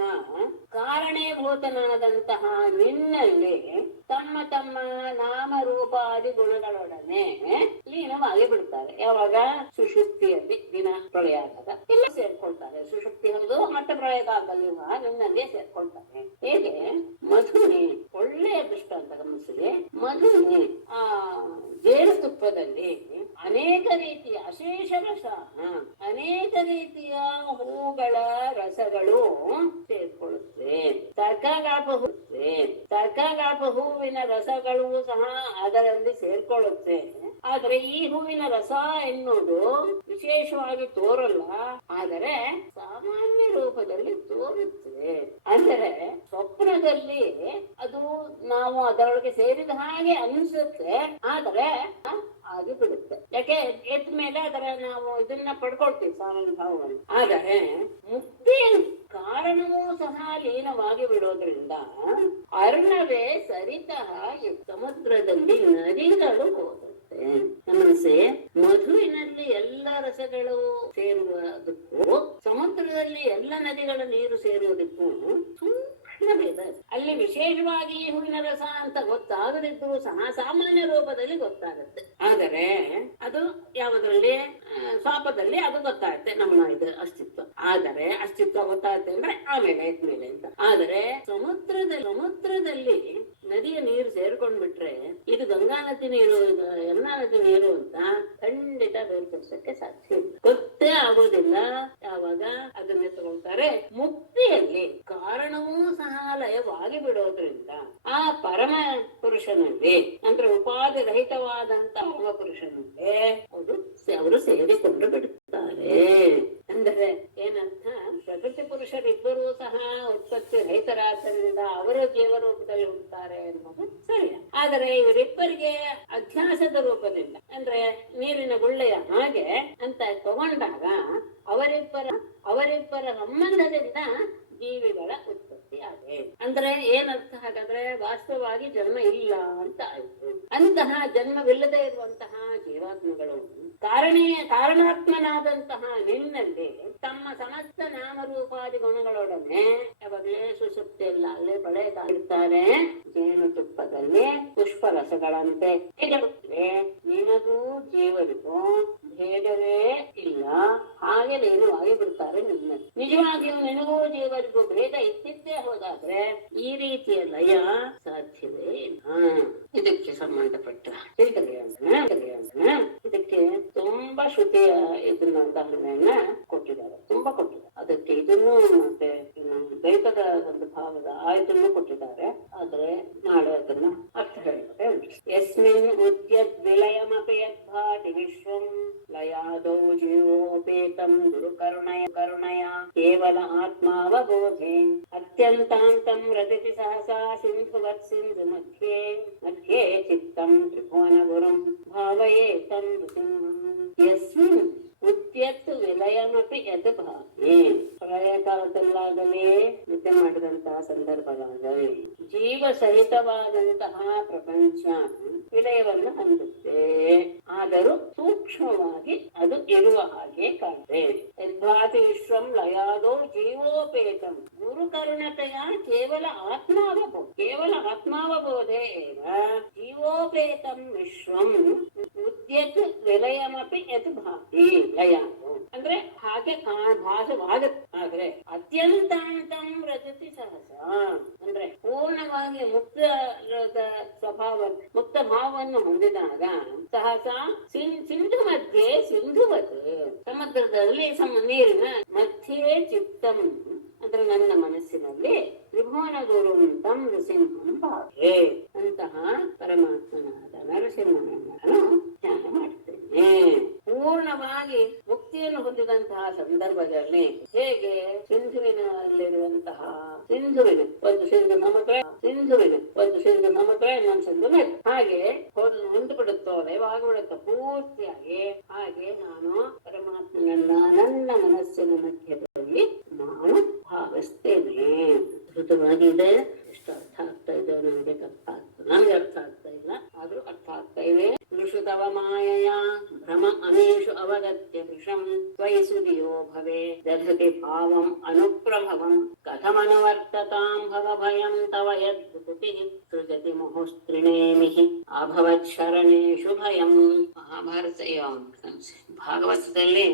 ಕಾರಣೀಭೂತನಾದಂತಹ ನಿನ್ನಲ್ಲಿ ತಮ್ಮ ತಮ್ಮ ನಾಮರೂಪಾದಿ ಗುಣಗಳೊಡನೆ ಲೀನವಾಗಿ ಬಿಡ್ತಾರೆ. ಯಾವಾಗ? ಸುಷುಪ್ತಿಯಲ್ಲಿ ದಿನ ಪ್ರಳಯ ಆದಾಗ ಎಲ್ಲ ಸೇರ್ಕೊಳ್ತಾರೆ. ಸುಷುಪ್ತಿ ಹೌದು ಮತ್ತೆ ಪ್ರಳಯ ಕಾಲದಲ್ಲಿ ನಿನ್ನಲ್ಲಿ ಸೇರ್ಕೊಳ್ತಾರೆ. ಹೇಗೆ ಮಧುನಿ ಒಳ್ಳೆಯ ದೃಷ್ಟಾಂತ ಗಮನಿಸಿ. ಮಧುನಿ ಜೇನುತುಪ್ಪದಲ್ಲಿ ಅನೇಕ ರೀತಿಯ ಅಶೇಷ ರಸ ಅನೇಕ ರೀತಿಯ ಹೂಗಳ ರಸಗಳು ಸೇರ್ಕೊಳ್ಳುತ್ತೆ. ತರ್ಕಗಾಪ ಹೂವಿನ ರಸಗಳು ಸಹ ಅದರಲ್ಲಿ ಸೇರ್ಕೊಳ್ಳುತ್ತೆ. ಆದ್ರೆ ಈ ಹೂವಿನ ರಸ ಎನ್ನುವುದು ವಿಶೇಷವಾಗಿ ತೋರಲ್ಲ, ಆದರೆ ಸಾಮಾನ್ಯ ರೂಪದಲ್ಲಿ ತೋರುತ್ತೆ. ಅಂದರೆ ಸ್ವಪ್ನದಲ್ಲಿ ಅದು ನಾವು ಅದರೊಳಗೆ ಸೇರಿದ ಹಾಗೆ ಅನಿಸುತ್ತೆ, ಆದರೆ ಆಗಿ ಬಿಡುತ್ತೆ. ಯಾಕೆ? ಎದ್ದ ಮೇಲೆ ಅದರ ನಾವು ಇದನ್ನ ಪಡ್ಕೊಳ್ತೀವಿ ಸಾಮಾನ್ಯ ಭಾವವನ್ನು. ಆದರೆ ಮುಕ್ತಿಯಲ್ಲಿ ಕಾರಣವೂ ಸಹ ಲೀನವಾಗಿ ಬಿಡೋದ್ರಿಂದ ಅರ್ಣವೇ ಸರಿತಃ ಸಮುದ್ರದಲ್ಲಿ ನದಿಗಳು ಹೋಗುತ್ತೆ. ಗಮನಿಸಿ, ಮಧುವಿನಲ್ಲಿ ಎಲ್ಲ ರಸಗಳು ಸೇರುವುದಕ್ಕೂ ಸಮುದ್ರದಲ್ಲಿ ಎಲ್ಲ ನದಿಗಳ ನೀರು ಸೇರುವುದಕ್ಕೂ ಭೇದ. ಅಲ್ಲಿ ವಿಶೇಷವಾಗಿ ಹೂವಿನ ರಸ ಅಂತ ಗೊತ್ತಾಗದಿದ್ದರೂ ಸಹ ಸಾಮಾನ್ಯ ರೂಪದಲ್ಲಿ ಗೊತ್ತಾಗುತ್ತೆ. ಆದರೆ ಅದು ಯಾವುದರಲ್ಲಿ? ಸ್ವಾಪದಲ್ಲಿ ಅದು ಗೊತ್ತಾಗುತ್ತೆ ನಮ್ಮ ಇದು ಅಸ್ತಿತ್ವ. ಆದರೆ ಅಸ್ತಿತ್ವ ಗೊತ್ತಾಗುತ್ತೆ ಅಂದ್ರೆ ಆಮೇಲೆ ಎದ್ಮೇಲೆ ಅಂತ. ಆದರೆ ಸಮುದ್ರದಲ್ಲಿ ನದಿಯ ನೀರು ಸೇರ್ಕೊಂಡ್ಬಿಟ್ರೆ ಇದು ಗಂಗಾ ನದಿ ನೀರು ಯಮುನಾ ನದಿ ನೀರು ಅಂತ ಖಂಡಿತ ಬೇರ್ಪಡಿಸಕ್ಕೆ ಸಾಧ್ಯ ಇಲ್ಲ, ಗೊತ್ತೇ ಆಗೋದಿಲ್ಲ. ಯಾವಾಗ ಅದನ್ನ ತಗೊಳ್ತಾರೆ? ಮುಕ್ತಿಯಲ್ಲಿ ಕಾರಣವೂ ಸಹ ಲಯವಾಗಿ ಬಿಡೋದ್ರಿಂದ ಆ ಪರಮ ಪುರುಷನಲ್ಲಿ ಅಂದ್ರೆ ಉಪಾಧಿ ರಹಿತವಾದಂತ ಪರಮ ಪುರುಷನಲ್ಲೇ ಅವರು ಸೇರಿಕೊಂಡು ಬಿಡುತ್ತಾರೆ. ಅಂದರೆ ಏನರ್ಥ? ಪ್ರಕೃತಿ ಪುರುಷರಿಬ್ಬರೂ ಸಹ ಉತ್ಪತ್ತಿ ರಹಿತರಾದ್ದರಿಂದ ಅವರು ಜೀವರೂಪದಲ್ಲಿ ಉಂಟಾರೆ ಎನ್ನುವುದು ಸರಿ. ಆದರೆ ಇವರಿಬ್ಬರಿಗೆ ಅಧ್ಯಾಸದ ರೂಪದಿಂದ ಅಂದ್ರೆ ನೀರಿನ ಗುಳ್ಳೆಯ ಹಾಗೆ ಅಂತ ತಗೊಂಡಾಗ ಅವರಿಬ್ಬರ ಸಂಬಂಧದಿಂದ ಜೀವಿಗಳ ಉತ್ಪತ್ತಿ ಆಗಿದೆ. ಅಂದ್ರೆ ಏನರ್ಥ? ಹಾಗಾದ್ರೆ ವಾಸ್ತವವಾಗಿ ಜನ್ಮ ಇಲ್ಲ ಅಂತ ಆಯ್ತು. ಅಂತಹ ಜನ್ಮವಿಲ್ಲದೆ ಇರುವಂತಹ ಜೀವಾತ್ಮಗಳು ಕಾರಣಾತ್ಮನಾದಂತಹ ನಿನ್ನಲ್ಲಿ ತಮ್ಮ ಸಮಸ್ತ ನಾಮರೂಪಾದಿ ಗುಣಗಳೊಡನೆ ಯಾವಾಗಲೇ ಸುಸುಪ್ತಿಯಲ್ಲಾಗಲೇ ಪಡೆಯುತ್ತಾರೆ. ಜೇನುತುಪ್ಪದಲ್ಲಿ ಪುಷ್ಪರಸಗಳಂತೆ ನಿನಗೂ ಜೀವರಿಗೂ ಭೇದವೇ ಇಲ್ಲ, ಹಾಗೆ ಲೀನವಾಗಿ ಬಿಡ್ತಾರೆ ನಿನ್ನ. ನಿಜವಾಗಿಯೂ ನಿನಗೂ ಜೀವರಿಗೂ ಭೇದ ಇತ್ತಿದ್ದೇ ಹೋದಾದ್ರೆ ಈ ರೀತಿಯ ಲಯ ಸಾಧ್ಯವೇ ಇಲ್ಲ. ಇದಕ್ಕೆ ಸಂಬಂಧಪಟ್ಟ ಇದಕ್ಕೆ ತುಂಬಾ ಶ್ರುತಿಯ ಇದನ್ನ ಉದಾಹರಣೆಯನ್ನ ಕೊಟ್ಟಿದ್ದಾರೆ, ತುಂಬಾ ಕೊಟ್ಟಿದ್ದಾರೆ. ಅದಕ್ಕೆ ಇದನ್ನು ಮತ್ತೆ ದ್ವೈತದ ಒಂದು ಭಾವದ ಆಯ್ತನ್ನು ಕೊಟ್ಟಿದ್ದಾರೆ. ಆದ್ರೆ ನಾಳೆ ಅದನ್ನ ಅರ್ಥ ಹೇಳ್ತಾರೆ. ಯಸ್ಮಿನ್ ಉದ್ಯದ್ ವಿಲಯಮಪಿ ಯದ್ಭಾತಿ ವಿಶ್ವಂ ಲಯಾದೋ ಜೀವೋಪೇತಂ ಗುರುಕರುಣಯ ಕೇವಲ ಆತ್ಮಾವಬೋಧೆ ಅತ್ಯಂತಾಂತಂ ರತಿತಿ ಸಹಸಾ ಸಿಂಧುವತ್ ಸಿಂಧು ಮಧ್ಯೆ ಚಿತ್ತಂ ತ್ರಿಭುವನ ಗುರುಂ ಭಾವಯೇತಂ ಯಸ್ಮಿನ್ ಉದ್ಯತ್ ವಿಲಯಮಪಿ ಯದ್ ಭಾತಿ. ಪ್ರಳಯ ಕಾಲದಲ್ಲಾಗಲೇ ನಿದ್ದೆ ಮಾಡಿದಂತಹ ಸಂದರ್ಭಗಳಾಗಲಿ ಜೀವ ಸಹಿತವಾದಂತಹ ಪ್ರಪಂಚ ವಿಲಯವನ್ನು ಹೊಂದುತ್ತೆ. ಆದರೂ ಸೂಕ್ಷ್ಮವಾಗಿ ಅದು ಇರುವ ಹಾಗೆ ಕಾಣುತ್ತೆ. ಯದ್ಭಾತಿ ವಿಶ್ವಂ ಲಯಾದೋ ಜೀವೋಪೇತಂ ಗುರುಕರುಣತೆಯ ಕೇವಲ ಆತ್ಮಾವಬೋಧೆ ಏವ ಜೀವೋಪೇತಂ ವಿಶ್ವಂ ಉದ್ಯತ್ ವಿಲಯಮಪಿ ಯತ್ ಭಾತಿ. ಲಯ ಅಂದ್ರೆ ಹಾಗೆ ಭಾಸವಾಗುತ್ತೆ. ಆದ್ರೆ ಅತ್ಯಂತಾಂತಂ ರಜತಿ ಸಹಸ ಅಂದ್ರೆ ಪೂರ್ಣವಾಗಿ ಪೂರ್ಣವಾಗಿ ಮುಕ್ತದ ಸ್ವಭಾವ, ಮುಕ್ತ ಭಾವವನ್ನು ಹೊಂದಿದಾಗ ಸಹಸಾ ಸಿಂಧು ಮಧ್ಯೆ ಸಿಂಧುವತ್, ಸಮುದ್ರದಲ್ಲಿ ನೀರಿನ ಮಧ್ಯೆ ಚಿತ್ತಂ ಅಂದ್ರೆ ನನ್ನ ಮನಸ್ಸಿನಲ್ಲಿ ತ್ರಿಭುವನ ಗುರು ತಂ ನೃಸಿಂಹಂ ಭಾವೆ, ಅಂತಹ ಪರಮಾತ್ಮನಾದ ನರಸಿಂಹನನ್ನು ನಾನು ಧ್ಯಾನ ಮಾಡ್ತೇನೆ. ಪೂರ್ಣವಾಗಿ ಮುಕ್ತಿಯನ್ನು ಹೊಂದಿದಂತಹ ಸಂದರ್ಭದಲ್ಲಿ ಹೇಗೆ ಸಿಂಧುವಿನಲ್ಲಿರುವಂತಹ ಸಿಂಧುವಿನ ಒಂದು ಸಿಂಧು ಸಮುದ್ರ, ಸಿಂಧುವಿನ ಒಂದು ಸಿಂಧು ಸಮುದ್ರ, ಇನ್ನೊಂದು ಸಿಂಧು ನದಿ, ಹಾಗೆ ಹೊಂದು ಬಿಡುತ್ತೋ ಲಯವಾಗ್ಬಿಡುತ್ತೋ ಪೂರ್ತಿಯಾಗಿ, ಹಾಗೆ ನಾನು ಪರಮಾತ್ಮನನ್ನ ನನ್ನ ಮನಸ್ಸಿನ ಮಧ್ಯದಲ್ಲಿ ನಾನು ಭಾವಿಸ್ತೇನೆ. ಅದ್ಭುತವಾಗಿದೆ. ಎಷ್ಟು ಅರ್ಥ ಆಗ್ತಾ ಇದೆ ನನಗೆ ನನಗೆ ಅರ್ಥ ಆಗ್ತಾ ಇಲ್ಲ, ಆದ್ರೂ ಅರ್ಥ ಆಗ್ತಾ ಇದೆ. ಋಷುತವ ಮಾಯಯ ಭ್ರಮ ಅನೇಷು ಅವಗತ್ಯ ವಿಷಂ ತ್ವಯಿ ಸುದಿಯೋ ಭವೆ ದಧತಿ ಭಾವಂ ಅನುಪ್ರಭವಂ ಕಥಮನುವರ್ತತಾಂ ಭವ ಭಯಂ ತವ ಯದ್ಭುತಿ ಸೃಜತಿ ಮುಹುಸ್ತ್ರಿಣೇಮಿಃ ಅಭವತ್ ಶರಣೇಷು ಭಯಂ. ಮಹಾಭಾರತ ಭಾಗವತದಲ್ಲಿ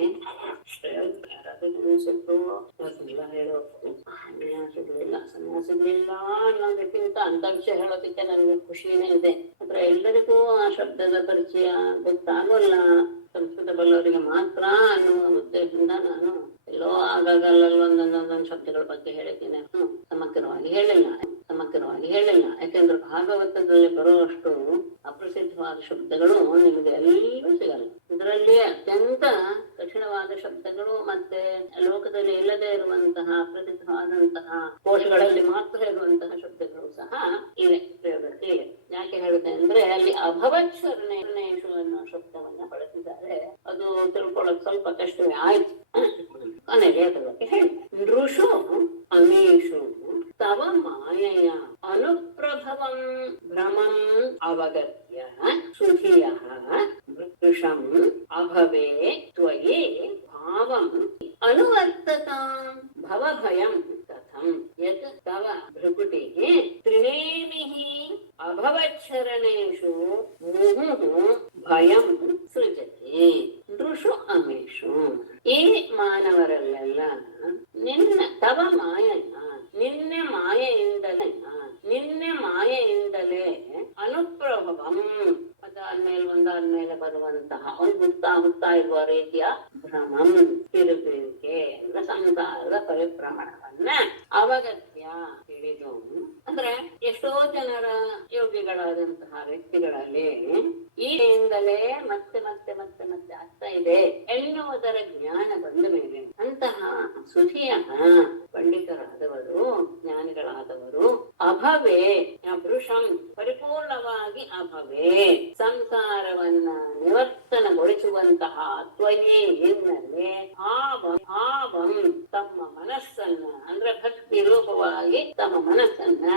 ಸನ್ಯಾಸಿಗಳಿಲ್ಲ ಅನ್ನೋದಕ್ಕಿಂತ ಅಂತರಿಕ್ಷ ಹೇಳೋದಕ್ಕೆ ನನಗೆ ಖುಷಿನೇ ಇದೆ. ಅಂದ್ರೆ ಎಲ್ಲರಿಗೂ ಆ ಶಬ್ದದ ಪರಿಚಯ ಗೊತ್ತಾಗೋಲ್ಲ, ಸಂಸ್ಕೃತ ಬಲ್ಲವರಿಗೆ ಮಾತ್ರ ಅನ್ನುವ ಉದ್ದೇಶದಿಂದ ನಾನು ಎಲ್ಲೋ ಆಗಾಗಲ್ಲ ಒಂದೊಂದೊಂದೊಂದು ಶಬ್ದಗಳ ಬಗ್ಗೆ ಹೇಳಿದ್ದೀನಿ. ಸಮಗ್ರವಾಗಿ ಹೇಳಿಲ್ಲ. ಯಾಕೆಂದ್ರೆ ಭಾಗವತದಲ್ಲಿ ಬರುವಷ್ಟು ಅಪ್ರಸಿದ್ಧವಾದ ಶಬ್ದಗಳು ನಿಮಗೆ ಎಲ್ಲೂ ಸಿಗಲ್ಲ. ಇದರಲ್ಲಿ ಅತ್ಯಂತ ಕಠಿಣವಾದ ಶಬ್ದಗಳು ಮತ್ತೆ ಲೋಕದಲ್ಲಿ ಇಲ್ಲದೆ ಇರುವಂತಹ ಅಪ್ರಸಿದ್ಧವಾದಂತಹ ಕೋಶಗಳಲ್ಲಿ ಮಾತ್ರ ಇರುವಂತಹ ಶಬ್ದಗಳು ಸಹ ಇವೆ, ಪ್ರಯೋಗಕ್ಕೆ ಇವೆ. ಯಾಕೆ ಹೇಳುತ್ತೆ ಅಂದ್ರೆ ಅಲ್ಲಿ ಅಭವತ್ ಶರಣೇಶು ಅನ್ನೋ ಶಬ್ದವನ್ನ ಬಳಸಿದ್ದಾರೆ. ಅದು ತಿಳ್ಕೊಳ್ಳೋಕೆ ಸ್ವಲ್ಪ ಕಷ್ಟವೇ ಆಯ್ತು. ಕೊನೆಗೆ ಅದರ ಬಗ್ಗೆ ಹೇಳಿ, ನೃಷು ಅಮೇಷು ತವ ಮಾಯಯ ಅನುಪ್ರಭವಂ ಭ್ರಮಂ ಅವಗತ್ಯ ಸುಧಿಯಃ ವೃಷಂ ಅಭವೇ ತ್ವಯಿ ಭಾವಂ ಅನುವರ್ತತಾಂ ಭವಭಯಂ ಕಥಂ ಯತ್ ತವ ಭೃಕುಟಿಃ ತ್ರಿನೇಮಿಃ ಅಭವಚ್ಛರಣೇಷು ಮುಹುಃ ಭಯಂ ಸೃಜತಿ. ನೃಷು ಅಮೇಷು, ಈ ಮಾನವರಲ್ಲೆಲ್ಲ ನಿನ್ನ ತವ ಮಾಯನ ನಿನ್ನೆ ಮಾಯೆಯಿಂದಲೇ ಅನುಪ್ರಭವಂ ಒಂದಾದ್ಮೇಲೆ ಬರುವಂತಹ ಒಂದು ಹುಟ್ತಾ ಇರುವ ರೀತಿಯ ಭ್ರಮಂ ತಿರುಗುವಿಕೆ ಅಂದ್ರೆ ಸಂಸಾರದ ಪರಿಭ್ರಮಣವನ್ನ ಅವಗತ್ಯ ತಿಳಿದು, ಅಂದ್ರೆ ಎಷ್ಟೋ ಜನರ ಯೋಗಿಗಳಾದಂತಹ ವ್ಯಕ್ತಿಗಳಲ್ಲಿ ಈಗಿಂದಲೇ ಮತ್ತೆ ಮತ್ತೆ ಮತ್ತೆ ಮತ್ತೆ ಆಗ್ತಾ ಇದೆ ಎನ್ನುವುದರ ಜ್ಞಾನ ಬಂದ ಮೇಲೆ ಅಂತಹ ಸುಧಿಯ ಪಂಡಿತರಾದವರು ಜ್ಞಾನಿಗಳಾದವರು ಅಭವೇ ಭೃಷಂ ಪರಿಪೂರ್ಣವಾಗಿ ಅಭವೇ ಸಂಸಾರವನ್ನ ನಿವರ್ತನಗೊಳಿಸುವಂತಹ ತ್ವಯೇ ನಿನ್ನಲ್ಲಿ ಭಾವಂ ತಮ್ಮ ಮನಸ್ಸನ್ನ ಅಂದ್ರೆ ಭಕ್ತಿ ರೂಪವಾಗಿ ತಮ್ಮ ಮನಸ್ಸನ್ನ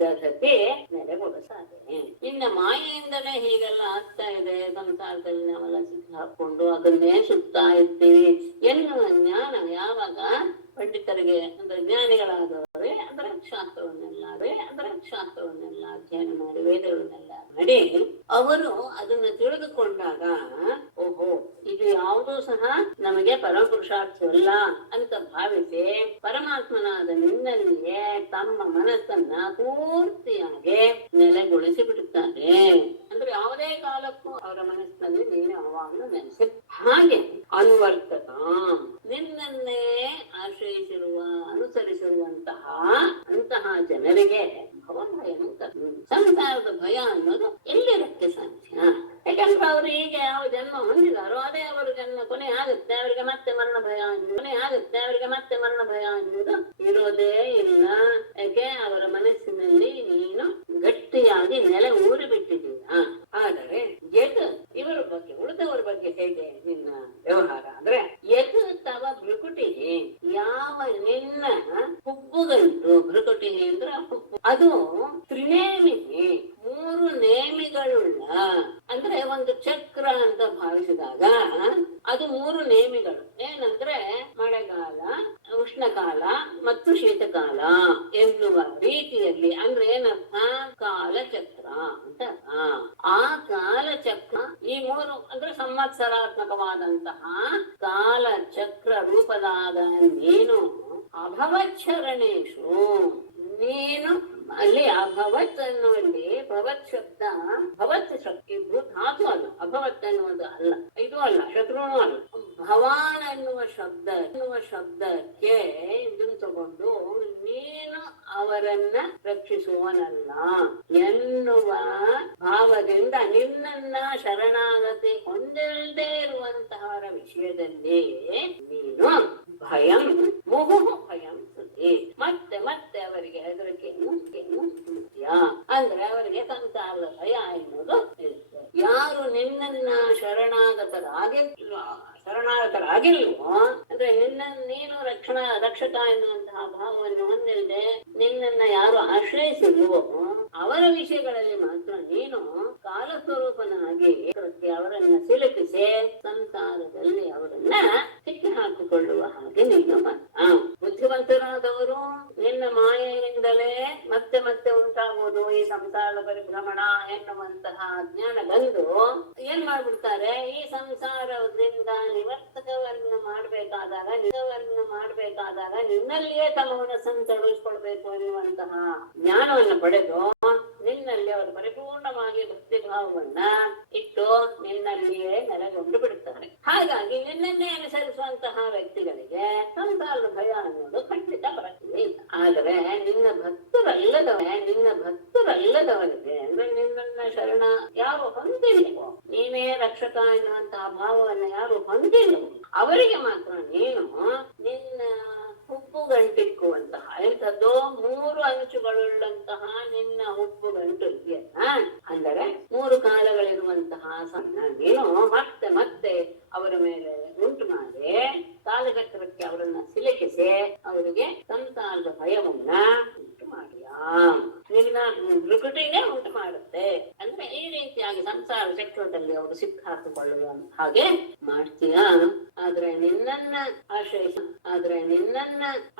ದಧತೆ ನೆಲೆಗೊಳಿಸಾದೆ. ಇನ್ನ ಮಾಯೆಯಿಂದಲೇ ಹೀಗೆಲ್ಲ ಆಗ್ತಾ ಇದೆ, ಸಂಸಾರದಲ್ಲಿ ನಾವೆಲ್ಲ ಸಿಕ್ಕಿ ಹಾಕೊಂಡು ಅದನ್ನೇ ಸುತ್ತಾ ಇರ್ತೀವಿ ಎನ್ನುವ ಜ್ಞಾನ ಯಾವಾಗ ಪಂಡಿತರಿಗೆ ಅಂದ್ರೆ ಜ್ಞಾನಿಗಳಾದವರೇ ಅದರ ಶಾಸ್ತ್ರವನ್ನೆಲ್ಲ ಅಧ್ಯಯನ ಮಾಡಿ ವೇದಗಳನ್ನೆಲ್ಲ ಮಾಡಿ ಅವರು ಅದನ್ನ ತಿಳಿದುಕೊಂಡಾಗ ಓಹೋ ಇದು ಯಾವುದೂ ಸಹ ನಮಗೆ ಪರಮ ಪುರುಷಾರ್ಥವಲ್ಲ ಅಂತ ಭಾವಿಸಿ ಪರಮಾತ್ಮನಾದ ನಿನ್ನಲ್ಲಿಯೇ ತಮ್ಮ ಮನಸ್ಸನ್ನ ಪೂರ್ತಿಯಾಗಿ ನೆಲೆಗೊಳಿಸಿ ಬಿಡುತ್ತಾರೆ. ಅಂದ್ರೆ ಯಾವುದೇ ಕಾಲಕ್ಕೂ ಅವರ ಮನಸ್ಸಿನಲ್ಲಿ ನೀನು ಯಾವಾಗಲೂ ನೆಲೆಸಿ ಹಾಗೆ ಅನ್ವರ್ತಕ ನಿನ್ನನ್ನೇ ಅನುಸರಿಸಿರುವಂತಹ ಅಂತಹ ಜನರಿಗೆ ಸಂಸಾರದ ಭಯ ಅನ್ನೋದು ಎಲ್ಲಿರಕ್ಕೆ ಸಾಧ್ಯ? ಯಾಕಂದ್ರೆ ಅವರು ಈಗ ಯಾವ ಜನ್ಮ ಹೊಂದಿದಾರೋ ಅದೇ ಅವರ ಜನ್ಮ ಕೊನೆ ಆಗುತ್ತೆ, ಅವರಿಗೆ ಮತ್ತೆ ಮರಣ ಭಯ ಅನ್ನುವುದು ಇರೋದೇ ಇಲ್ಲ. ಯಾಕೆ ಅವರ ಮನಸ್ಸಿನಲ್ಲಿ ನೀನು ಗಟ್ಟಿಯಾಗಿ ನೆಲೆ ಊರಿ ಬಿಟ್ಟಿದ್ದೀರಾ. ಆದರೆ ಇವರ ಬಗ್ಗೆ ಉಳಿದವರ ಬಗ್ಗೆ ಹೇಗೆ ನಿನ್ನ ವ್ಯವಹಾರ ಅಂದ್ರೆ ತವ ಭೃಕುಟಿ ಯಾವ ನಿನ್ನ ಹುಬ್ಬುಗಂಟು, ಭೃಕುಟಿ ಅಂದ್ರೆ ಹುಬ್ಬು, ಅದು ತ್ರಿನೇಮಿ 3 ನೇಮಿಗಳುಳ್ಳ ಅಂದ್ರೆ ಒಂದು ಚಕ್ರ ಅಂತ ಭಾವಿಸಿದಾಗ ಅದು 3 ನೇಮಿಗಳು ಏನಂದ್ರೆ ಮಳೆಗಾಲ, ಉಷ್ಣಕಾಲ ಮತ್ತು ಶೀತಕಾಲ ಎನ್ನುವ ರೀತಿಯಲ್ಲಿ ಅಂದ್ರೆ ಏನರ್ಥ ಕಾಲಚಕ್ರ ಅಂತ. ಆ ಕಾಲಚಕ್ರ ಈ 3 ಅಂದ್ರೆ ಸಂವತ್ಸರಾತ್ಮಕವಾದಂತಹ ಕಾಲಚಕ್ರ ರೂಪದಾದ ನೀನು ಅಭವಚ್ಛರಣೇಶು ನೀನು ಅಲ್ಲಿ ಅಭವತ್ ಅನ್ನುವಲ್ಲಿ ಭವತ್ ಶಬ್ದ, ಭವತ್ ಶಕ್ತಿ ಧಾತು ಅಲ್ಲ, ಅಭವತ್ ಅನ್ನುವುದು ಅಲ್ಲ, ಇದು ಅಲ್ಲ, ಶತ್ರುನು ಅಲ್ಲ. ಭವಾನ್ ಎನ್ನುವ ಶಬ್ದಕ್ಕೆ ಇದನ್ನು ತಗೊಂಡು ನೀನು ಅವರನ್ನ ರಕ್ಷಿಸುವನಲ್ಲ ಎನ್ನುವ ಭಾವದಿಂದ ನಿನ್ನನ್ನ ಶರಣಾಗತಿ ಹೊಂದಿಲ್ಲದೆ ಇರುವಂತಹವರ ವಿಷಯದಲ್ಲಿ ನೀನು ಭಯಂ ಮುಹುಹು ಭಯಂ ಸುದ್ದಿ ಮತ್ತೆ ಮತ್ತೆ ಅವರಿಗೆ ಹೆದರಿಕೆಯನ್ನು ಅಂದ್ರೆ ಅವರಿಗೆ ಸಂಸಾರದ ಭಯ ಎನ್ನುವುದು ಇರುತ್ತೆ. ಯಾರು ನಿನ್ನನ್ನ ಶರಣಾಗತರಾಗಿಲ್ವೋ ಅಂದ್ರೆ ನೀನು ರಕ್ಷಕ ಎನ್ನುವಂತಹ ಭಾವವನ್ನು ಹೊಂದಿಲ್ಲದೆ ನಿನ್ನನ್ನ ಯಾರು ಆಶ್ರಯಿಸಿಲ್ವೋ ಅವರ ವಿಷಯಗಳಲ್ಲಿ ಮಾತ್ರ ನೀನು ಕಾಲಸ್ವರೂಪನಾಗಿ ಅವರನ್ನ ಸಿಲುಕಿಸಿ ಸಂಸಾರದಲ್ಲಿ ಅವರನ್ನ ಸಿಕ್ಕಿ ಹಾಕಿಕೊಳ್ಳುವ ಹಾಗೆ ನೀನು ಬುದ್ಧಿವಂತರಾದವರು ನಿನ್ನ ಮಾಯೆಯಿಂದಲೇ ಮತ್ತೆ ಮತ್ತೆ ಉಂಟಾಗುವುದು ಈ ಸಂಸಾರದ ಪರಿಭ್ರಮಣ ಎನ್ನುವಂತಹ ಜ್ಞಾನ ಬಂದು ಏನ್ ಮಾಡ್ಬಿಡ್ತಾರೆ, ಈ ಸಂಸಾರದಿಂದ ನಿವರ್ತಕವನ್ನು ಮಾಡ್ಬೇಕಾದಾಗ ನಿನ್ನಲ್ಲಿಯೇ ತಮ್ಮ ಮನಸ್ಸನ್ನು ತೊಡಗಿಸ್ಕೊಳ್ಬೇಕು ಎನ್ನುವಂತಹ ಜ್ಞಾನವನ್ನು ಪಡೆದು ನಿನ್ನಲ್ಲಿ ಅವರು ಪರಿಪೂರ್ಣವಾಗಿ ಭಕ್ತಿ ಭಾವವನ್ನ ಇಟ್ಟು ನಿನ್ನಲ್ಲಿಯೇ ನೆಲೆಗೊಂಡು ಬಿಡುತ್ತಾರೆ. ಹಾಗಾಗಿ ನಿನ್ನನ್ನೇ ಅನುಸರಿಸುವಂತಹ ವ್ಯಕ್ತಿಗಳಿಗೆ ಸಂಸಾರದ ಭಯ ಅನ್ನೋದು ಖಂಡಿತ ಬರುತ್ತದೆ. ಆದರೆ ನಿನ್ನ ಭಕ್ತರಲ್ಲದವರಿಗೆ ಅಂದ್ರೆ ನಿನ್ನ ಶರಣ ಯಾರು ಹೊಂದಿಲ್ಲವೋ, ನೀನೇ ರಕ್ಷಕ ಎನ್ನುವಂತಹ ಭಾವವನ್ನು ಯಾರು ಹೊಂದಿಲ್ಲವೋ ಅವರಿಗೆ ಮಾತ್ರ ನೀನು ನಿನ್ನ ಹುಬ್ಬುಗಂಟಿಕ್ಕುವಂತಹ ಎಂಥದ್ದೋ 3 ಅಂಚುಗಳುಳ್ಳಂತಹ ನಿನ್ನ ಹುಬ್ಬುಗಂಟು ಇದೆಯಲ್ಲ, ಅಂದರೆ 3 ಕಾಲಗಳಿರುವಂತಹ ಸಣ್ಣ ನೀನು ಮತ್ತೆ ಅವರ ಮೇಲೆ ಉಂಟು ಮಾಡಿ ಕಾಲಘಟ್ಟಕ್ಕೆ ಅವರನ್ನ ಸಿಲುಕಿಸಿ ಅವರಿಗೆ ಸಂಸಾರದ ಭಯವನ್ನ ಉಂಟು ಮಾಡಿಯಾ, ನಿನ್ನ ಮೃಕಟಿಗೆ ಉಂಟು ಮಾಡುತ್ತೆ. ಅಂದ್ರೆ ಈ ರೀತಿಯಾಗಿ ಸಂಸಾರ ಚಕ್ರದಲ್ಲಿ ಅವರು ಸಿಕ್ಕಾಕಿಕೊಳ್ಳುವ ಹಾಗೆ ಮಾಡ್ತೀಯಾ. ಆದ್ರೆ ನಿನ್ನನ್ನ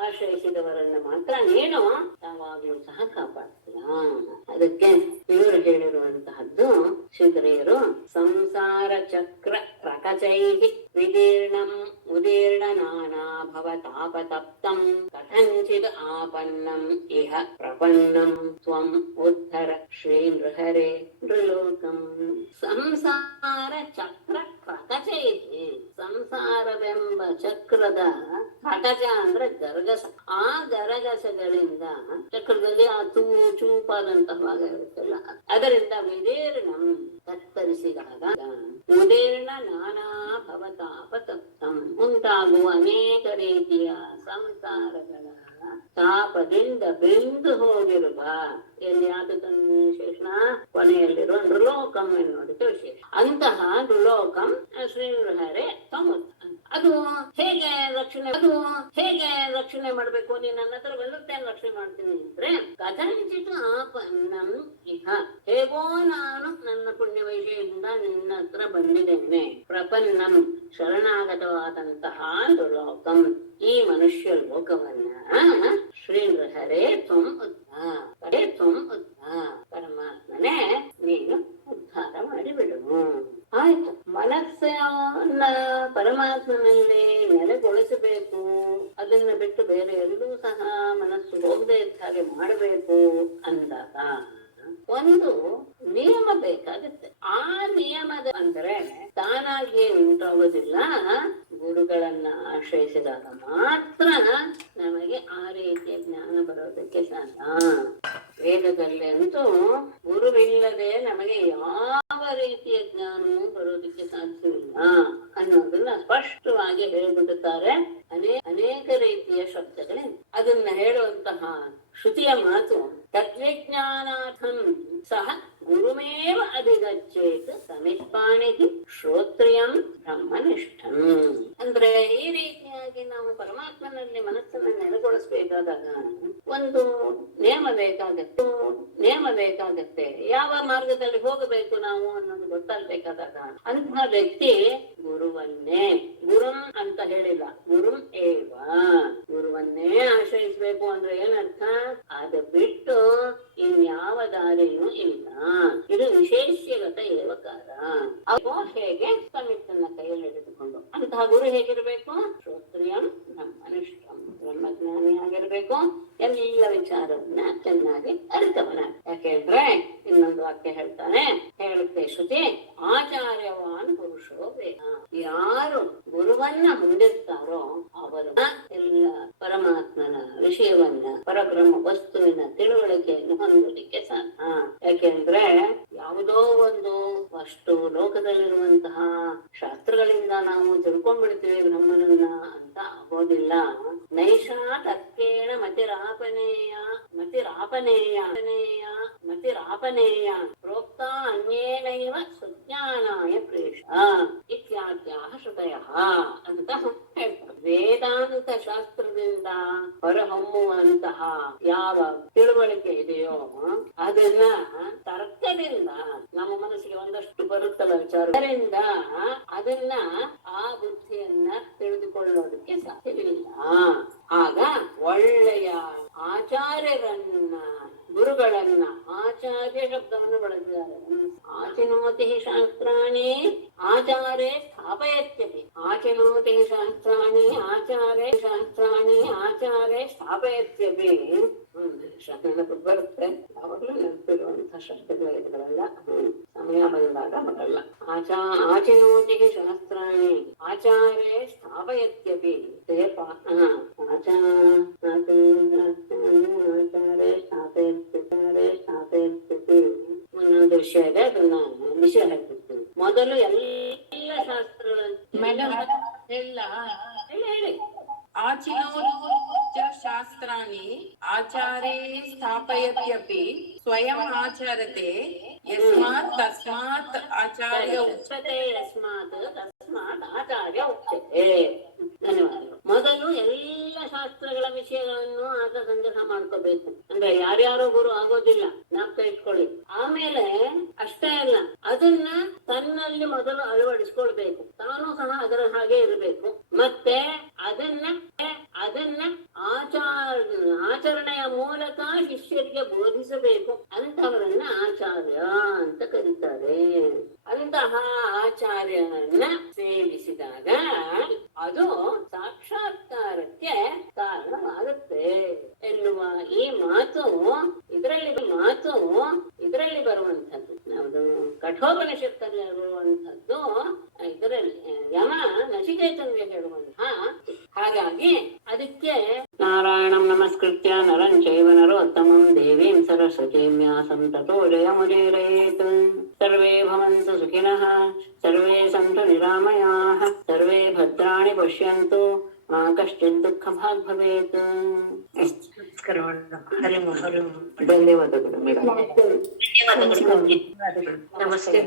ಆಶ್ರಯಿಸಿದವರನ್ನ ಮಾತ್ರ ನೀನು ಯಾವಾಗ್ಲೂ ಸಹ ಕಾಪಾಡ್ತೀಯ. ಅದಕ್ಕೆ ಇವರು ಹೇಳಿರುವಂತಹದ್ದು ಶ್ರೀಧರಿಯರು, ಸಂಸಾರ ಚಕ್ರ ಪ್ರಕಚೈಹಿ ವಿದೀರ್ಣಂ ಉದೀರ್ಣ ನಾನಾ ಭವತಾಪತಪ್ತಂ ಕಥಂಚಿದ್ ಆಪನ್ನಂ ಇಹ ಪ್ರಪನ್ನಂ ತ್ವಂ ಉದ್ಧರ ಶ್ರೀ ನೃಹರೇ ನೃಲೋಕಂ. ಸಂಸಾರ ಚಕ್ರ ಪ್ರಕಚೈಹಿ, ಸಂಸಾರವೆಂಬ ಚಕ್ರದ ಪ್ರಕಚ ಅಂದ್ರೆ ಗರಗಸ, ಆ ಗರಗಸಗಳಿಂದ ಚಕ್ರದಲ್ಲಿ ಆ ಚೂಪಾದಂತಹ ಭಾಗ ಇರುತ್ತಲ್ಲ ಅದರಿಂದ ವಿದೀರ್ಣಂ ಕತ್ತರಿಸಿದಾಗ ಉದೀರ್ಣ ನಾನಾ ಭವತಾಪತಪ್ತಂ ಉಂಟಾಗುವ ಅನೇಕ ರೀತಿಯ ಸಂಸಾರಗಳ ತಾಪದಿಂದ ಬೆಂದು ಹೋಗಿರುವ ಎಲ್ಲಿ ಆತನು ವಿಶೇಷಣ ಕೊನೆಯಲ್ಲಿರುವ ನೃಲೋಕಂ ಎನ್ನುವುದಕ್ಕೆ ವಿಶೇಷ. ಅಂತಹ ನೃಲೋಕಂ ಶ್ರೀ ನೃಹರೇ ತಮುತ್. ಅದು ಹೇಗೆ ರಕ್ಷಣೆ ಮಾಡ್ಬೇಕು, ನೀನ್ ನನ್ನ ಹತ್ರ ಬಂದುತ್ತೇನೆ ರಕ್ಷಣೆ ಮಾಡ್ತೀನಿ ಅಂದ್ರೆ ಕಥಂಚಿತ್ ಆಪನ್ನಂ ಇಹ, ಹೇಗೋ ನಾನು ನನ್ನ ಪುಣ್ಯ ವೈಷಯದಿಂದ ನಿನ್ನ ಹತ್ರ ಬಂದಿದ್ದೇನೆ, ಪ್ರಪನ್ನಂ ಶರಣಾಗತವಾದಂತಹ ನೃಲೋಕಂ ಈ ಮನುಷ್ಯ ಲೋಕವನ್ನ ಶ್ರೀ ನೃಹರೇ ತ್ವಂ ಪರಮಾತ್ಮನೇ ನೀನು ಉದ್ಧಾರ ಮಾಡಿಬಿಡು. ಆಯ್ತು, ಮನಸ್ಸನ್ನ ಪರಮಾತ್ಮನಲ್ಲಿ ನೆಲೆಗೊಳಿಸಬೇಕು, ಅದನ್ನ ಬಿಟ್ಟು ಬೇರೆ ಎಲ್ಲೂ ಸಹ ಮನಸ್ಸು ಹೋಗದೆ ಇದ್ದ ಮಾಡಬೇಕು ಅಂದಾಗ ಒಂದು ನಿಯಮ ಬೇಕಾಗುತ್ತೆ. ಆ ನಿಯಮದ ಅಂದ್ರೆ ತಾನಾಗಿಯೇ ಉಂಟಾಗೋದಿಲ್ಲ, ಗುರುಗಳನ್ನ ಆಶ್ರಯಿಸಿದಾಗ ಮಾತ್ರ ನಮಗೆ ಆ ರೀತಿಯ ಜ್ಞಾನ ಬರೋದಕ್ಕೆ ಸಾಧ್ಯ. ವೇದದಲ್ಲಿ ಅಂತೂ ಗುರುವಿಲ್ಲದೆ ನಮಗೆ ಯಾವ ರೀತಿಯ ಜ್ಞಾನವೂ ಬರೋದಕ್ಕೆ ಸಾಧ್ಯವಿಲ್ಲ ಅನ್ನೋದನ್ನ ಸ್ಪಷ್ಟವಾಗಿ ಹೇಳಿಬಿಡುತ್ತಾರೆ ಅನೇಕ ರೀತಿಯ ಶಬ್ದಗಳಿಂದ. ಅದನ್ನ ಹೇಳುವಂತಹ ಶ್ರುತಿಯ ಮಾತು ತದ್ವಿಜ್ಞಾನಾರ್ಥಂ ಸಹ ಗುರುಮೇವ ಅಧಿಗಚ್ಚೇತ್ ಸಮಿತ್ಪಾಣಿತಿ ಶ್ರೋತ್ರಿಯಂ ಬ್ರಹ್ಮನಿಷ್ಠಂ. ಅಂದ್ರೆ ಈ ರೀತಿಯಾಗಿ ನಾವು ಪರಮಾತ್ಮನಲ್ಲಿ ಮನಸ್ಸನ್ನು ನೆಲೆಗೊಳಿಸಬೇಕಾದಾಗ ಒಂದು ನಿಯಮ ಬೇಕಾಗತ್ತೆ. ಯಾವ ಮಾರ್ಗದಲ್ಲಿ ಹೋಗಬೇಕು ನಾವು ಅನ್ನೋದು ಗೊತ್ತಾಗಬೇಕಾದಾಗ ಅಂತಹ ವ್ಯಕ್ತಿ ಗುರುವನ್ನೇ, ಗುರುಂ ಅಂತ ಹೇಳಿಲ್ಲ, ಗುರುಂ ಏವ, ಗುರುವನ್ನೇ ಆಶ್ರಯಿಸಬೇಕು ಅಂದ್ರೆ ಏನರ್ಥ, ಅದು ಬಿಟ್ಟು ಇನ್ಯಾವ ದಾರಿಯೂ ಇಲ್ಲ. ಇದು ವಿಶೇಷ್ಯಗತ ಏವಕಾರ. ಅವು ಹೇಗೆ ಸಮಿತನ್ನ ಕೈಯಲ್ಲಿ ಹಿಡಿದುಕೊಂಡು ಅಂತಹ ಗುರು ಹೇಗಿರ್ಬೇಕು, ಶ್ರೋತ್ರಿಯಂ ಬ್ರಹ್ಮನಿಷ್ಠಂ, ಬ್ರಹ್ಮಜ್ಞಾನಿ ಆಗಿರ್ಬೇಕು, ಎಲ್ಲ ವಿಚಾರವನ್ನ ಇನ್ನೊಂದು ವಾಕ್ಯ ಹೇಳ್ತಾನೆ, ಹೇಳುತ್ತೆ ಶ್ರುತಿ, ಆಚಾರ್ಯವಾನ್ ಪುರುಷೋ ವೇದ. ಯಾರು ಗುರುವನ್ನ ಹೊಂದಿರ್ತಾರೋ ಅವರು ಎಲ್ಲ ಪರಮಾತ್ಮನ ವಿಷಯವನ್ನ, ಪರಬ್ರಹ್ಮ ವಸ್ತುವಿನ ತಿಳುವಳಿಕೆಯನ್ನು ಹೊಂದಲಿಕ್ಕೆ ಸಾಧ್ಯ. ಯಾಕೆಂದ್ರೆ ಯಾವುದೋ ಒಂದು ಅಷ್ಟು ಲೋಕದಲ್ಲಿರುವಂತಹ ಶಾಸ್ತ್ರಗಳಿಂದ ನಾವು ತಿಳ್ಕೊಂಡ್ಬಿಡ್ತೀವಿ ಬ್ರಹ್ಮನನ್ನ ಅಂತ ಆಗೋದಿಲ್ಲ. ನೈಷಾ ತರ್ಕೇಣ ಮತಿರಾಪನೇಯ ಪ್ರೋಕ್ತ ಅನ್ಯೇನೈವ ಸುಜ್ಞಾನಾಯ ಪ್ರೇಷ ಇತ್ಯಾದ್ಯಾಹ ಶ್ರುತಯಃ ಅಂತ ಹೇಳ್ತಾರೆ. ವೇದಾಂತ ಶಾಸ್ತ್ರದಿಂದ ಹೊರಹೊಮ್ಮುವಂತಹ ಯಾವ ತಿಳುವಳಿಕೆ ಇದೆಯೋ ಅದನ್ನ ತರ್ಕದಿಂದ ನಮ್ಮ ಮನಸ್ಸಿಗೆ ಒಂದಷ್ಟು ಬರುತ್ತಲ್ಲ ವಿಚಾರ, ಅದರಿಂದ ಅದನ್ನ ಆ ಬುದ್ಧಿಯನ್ನ ತಿಳಿದುಕೊಳ್ಳೋದಕ್ಕೆ ಸಾಧ್ಯವಿಲ್ಲ. ಆಗ ಒಳ್ಳೆಯ ಆಚಾರ್ಯರನ್ನ, ಗುರುಗಳನ್ನ, ಆಚಾರ್ಯ ಶಬ್ದವನ್ನು ಬಳಸಿದ್ದಾರೆ. ಆಚಿನೋತಿ ಶಾಸ್ತ್ರಾಣಿ ಆಚಾರ್ಯ ಸ್ಥಾಪಯತ್ಯಪಿ, ಆಚಿನೋತಿ ಶಾಸ್ತ್ರಾಣಿ ಆಚಾರ್ಯ ಸ್ಥಾಪಯತ್ಯಪಿ. ಶಬ್ದ ಬರುತ್ತೆ, ಯಾವಾಗಲೂ ನೆನಪಿರುವಂತಹ ಶಬ್ದಗಳು ಇವುಗಳೆಲ್ಲ. ಸಮಯ ಬಂದಾಗ ಬರಲ್ಲ. ಆಚಿನೋತಿ ಶಾಸ್ತ್ರಾಣಿ ಆಚಾರ್ಯ ಸ್ಥಾಪಯತ್ಯಪಿ ಒಂದೊಂದು ವಿಷಯ ಇದೆ, ಅದನ್ನ ವಿಷಯ ಹೇಳ್ತಿರ್ತೀನಿ. ಮೊದಲು ಎಲ್ಲ ಶಾಸ್ತ್ರಗಳ ಹೇಳಿ ಆಚಿನೋಚ್ಚ ಶಾಸ್ತ್ರಾಣಿ ಆಚಾರೇ ಸ್ಥಾಪಯತ್ಯಪಿ ಸ್ವಯಂ ಆಚರತೆ ಯಸ್ಮಾತ್ ತಸ್ಮಾತ್ ಆಚಾರ್ಯ ಉಚ್ಯತೆ, ಯಸ್ಮಾತ್ ತಸ್ಮಾತ್ ಆಚಾರ್ಯ ಉಚ್ಯತೆ. ಧನ್ಯವಾದಗಳು. ಮೊದಲು ಎಲ್ಲ ಶಾಸ್ತ್ರಗಳ ವಿಷಯಗಳನ್ನು ಆತ ಸಂಗ್ರಹ ಮಾಡ್ಕೋಬೇಕು. ಅಂದ್ರೆ ಯಾರ್ಯಾರೋ ಗುರು ಆಗೋದಿಲ್ಲ, ಜ್ಞಾಪಕ ಇಟ್ಕೊಳ್ಳಿ. ಆಮೇಲೆ ಅಷ್ಟೇ ಅಲ್ಲ, ಅದನ್ನ ತನ್ನಲ್ಲಿ ಮೊದಲು ಅಳವಡಿಸ್ಕೊಳ್ಬೇಕು. ತಾನು ಸಹ ಅದರ ಹಾಗೆ ಇರಬೇಕು. ಮತ್ತೆ ಅದನ್ನ ಆಚರಣೆಯ ಮೂಲಕ ಶಿಷ್ಯರಿಗೆ ಬೋಧಿಸಬೇಕು. ಅಂತವರನ್ನ ಆಚಾರ್ಯ ಅಂತ ಕರೀತಾರೆ. ಅಂತಹ ಆಚಾರ್ಯನನ್ನ ಸೇವಿಸಿದಾಗ ಅದು ಸಾಕ್ಷಾತ್ಕಾರಕ್ಕೆ ಕಾರಣವಾಗುತ್ತೆ ಎನ್ನುವ ಈ ಮಾತು ಇದರಲ್ಲಿ ಬರುವಂತದ್ದು. ಯಾವುದು ಕಠೋಪನಿಷತ್ತಲ್ಲಿ ಬರುವಂತದ್ದು ಇದರಲ್ಲಿ ಯಮ ನಚಿಕೇತನಿಗೆ ಹೇಳುವಂತಹ. ಹಾಗಾಗಿ ಅದಕ್ಕೆ ನಾರಾಯಣಂ ನಮಸ್ಕೃತ್ಯ ನರಂ ಚೈವ ನರೋತ್ತಮಂ ದೇವೀಂ ಸರಸ್ವತೀಂ ವ್ಯಾಸಂ ತತೋ ಜಯಮುದೀರಯೇತ್. ಸರ್ವೇ ಭವಂತು ಸುಖಿನಃ, ಸರ್ವೇ ಸಂತು ನಿರಾಮಯಾಃ, ಸರ್ವೇ ಭದ್ರಾಣಿ ಪಶ್ಯಂತು, ಮಾ ಕಶ್ಚಿತ್ ದುಃಖಭಾಗ್ ಭವೇತ್. ಧನ್ಯವಾದಗಳು ಮೇಡಮ್. ನಮಸ್ತೆ.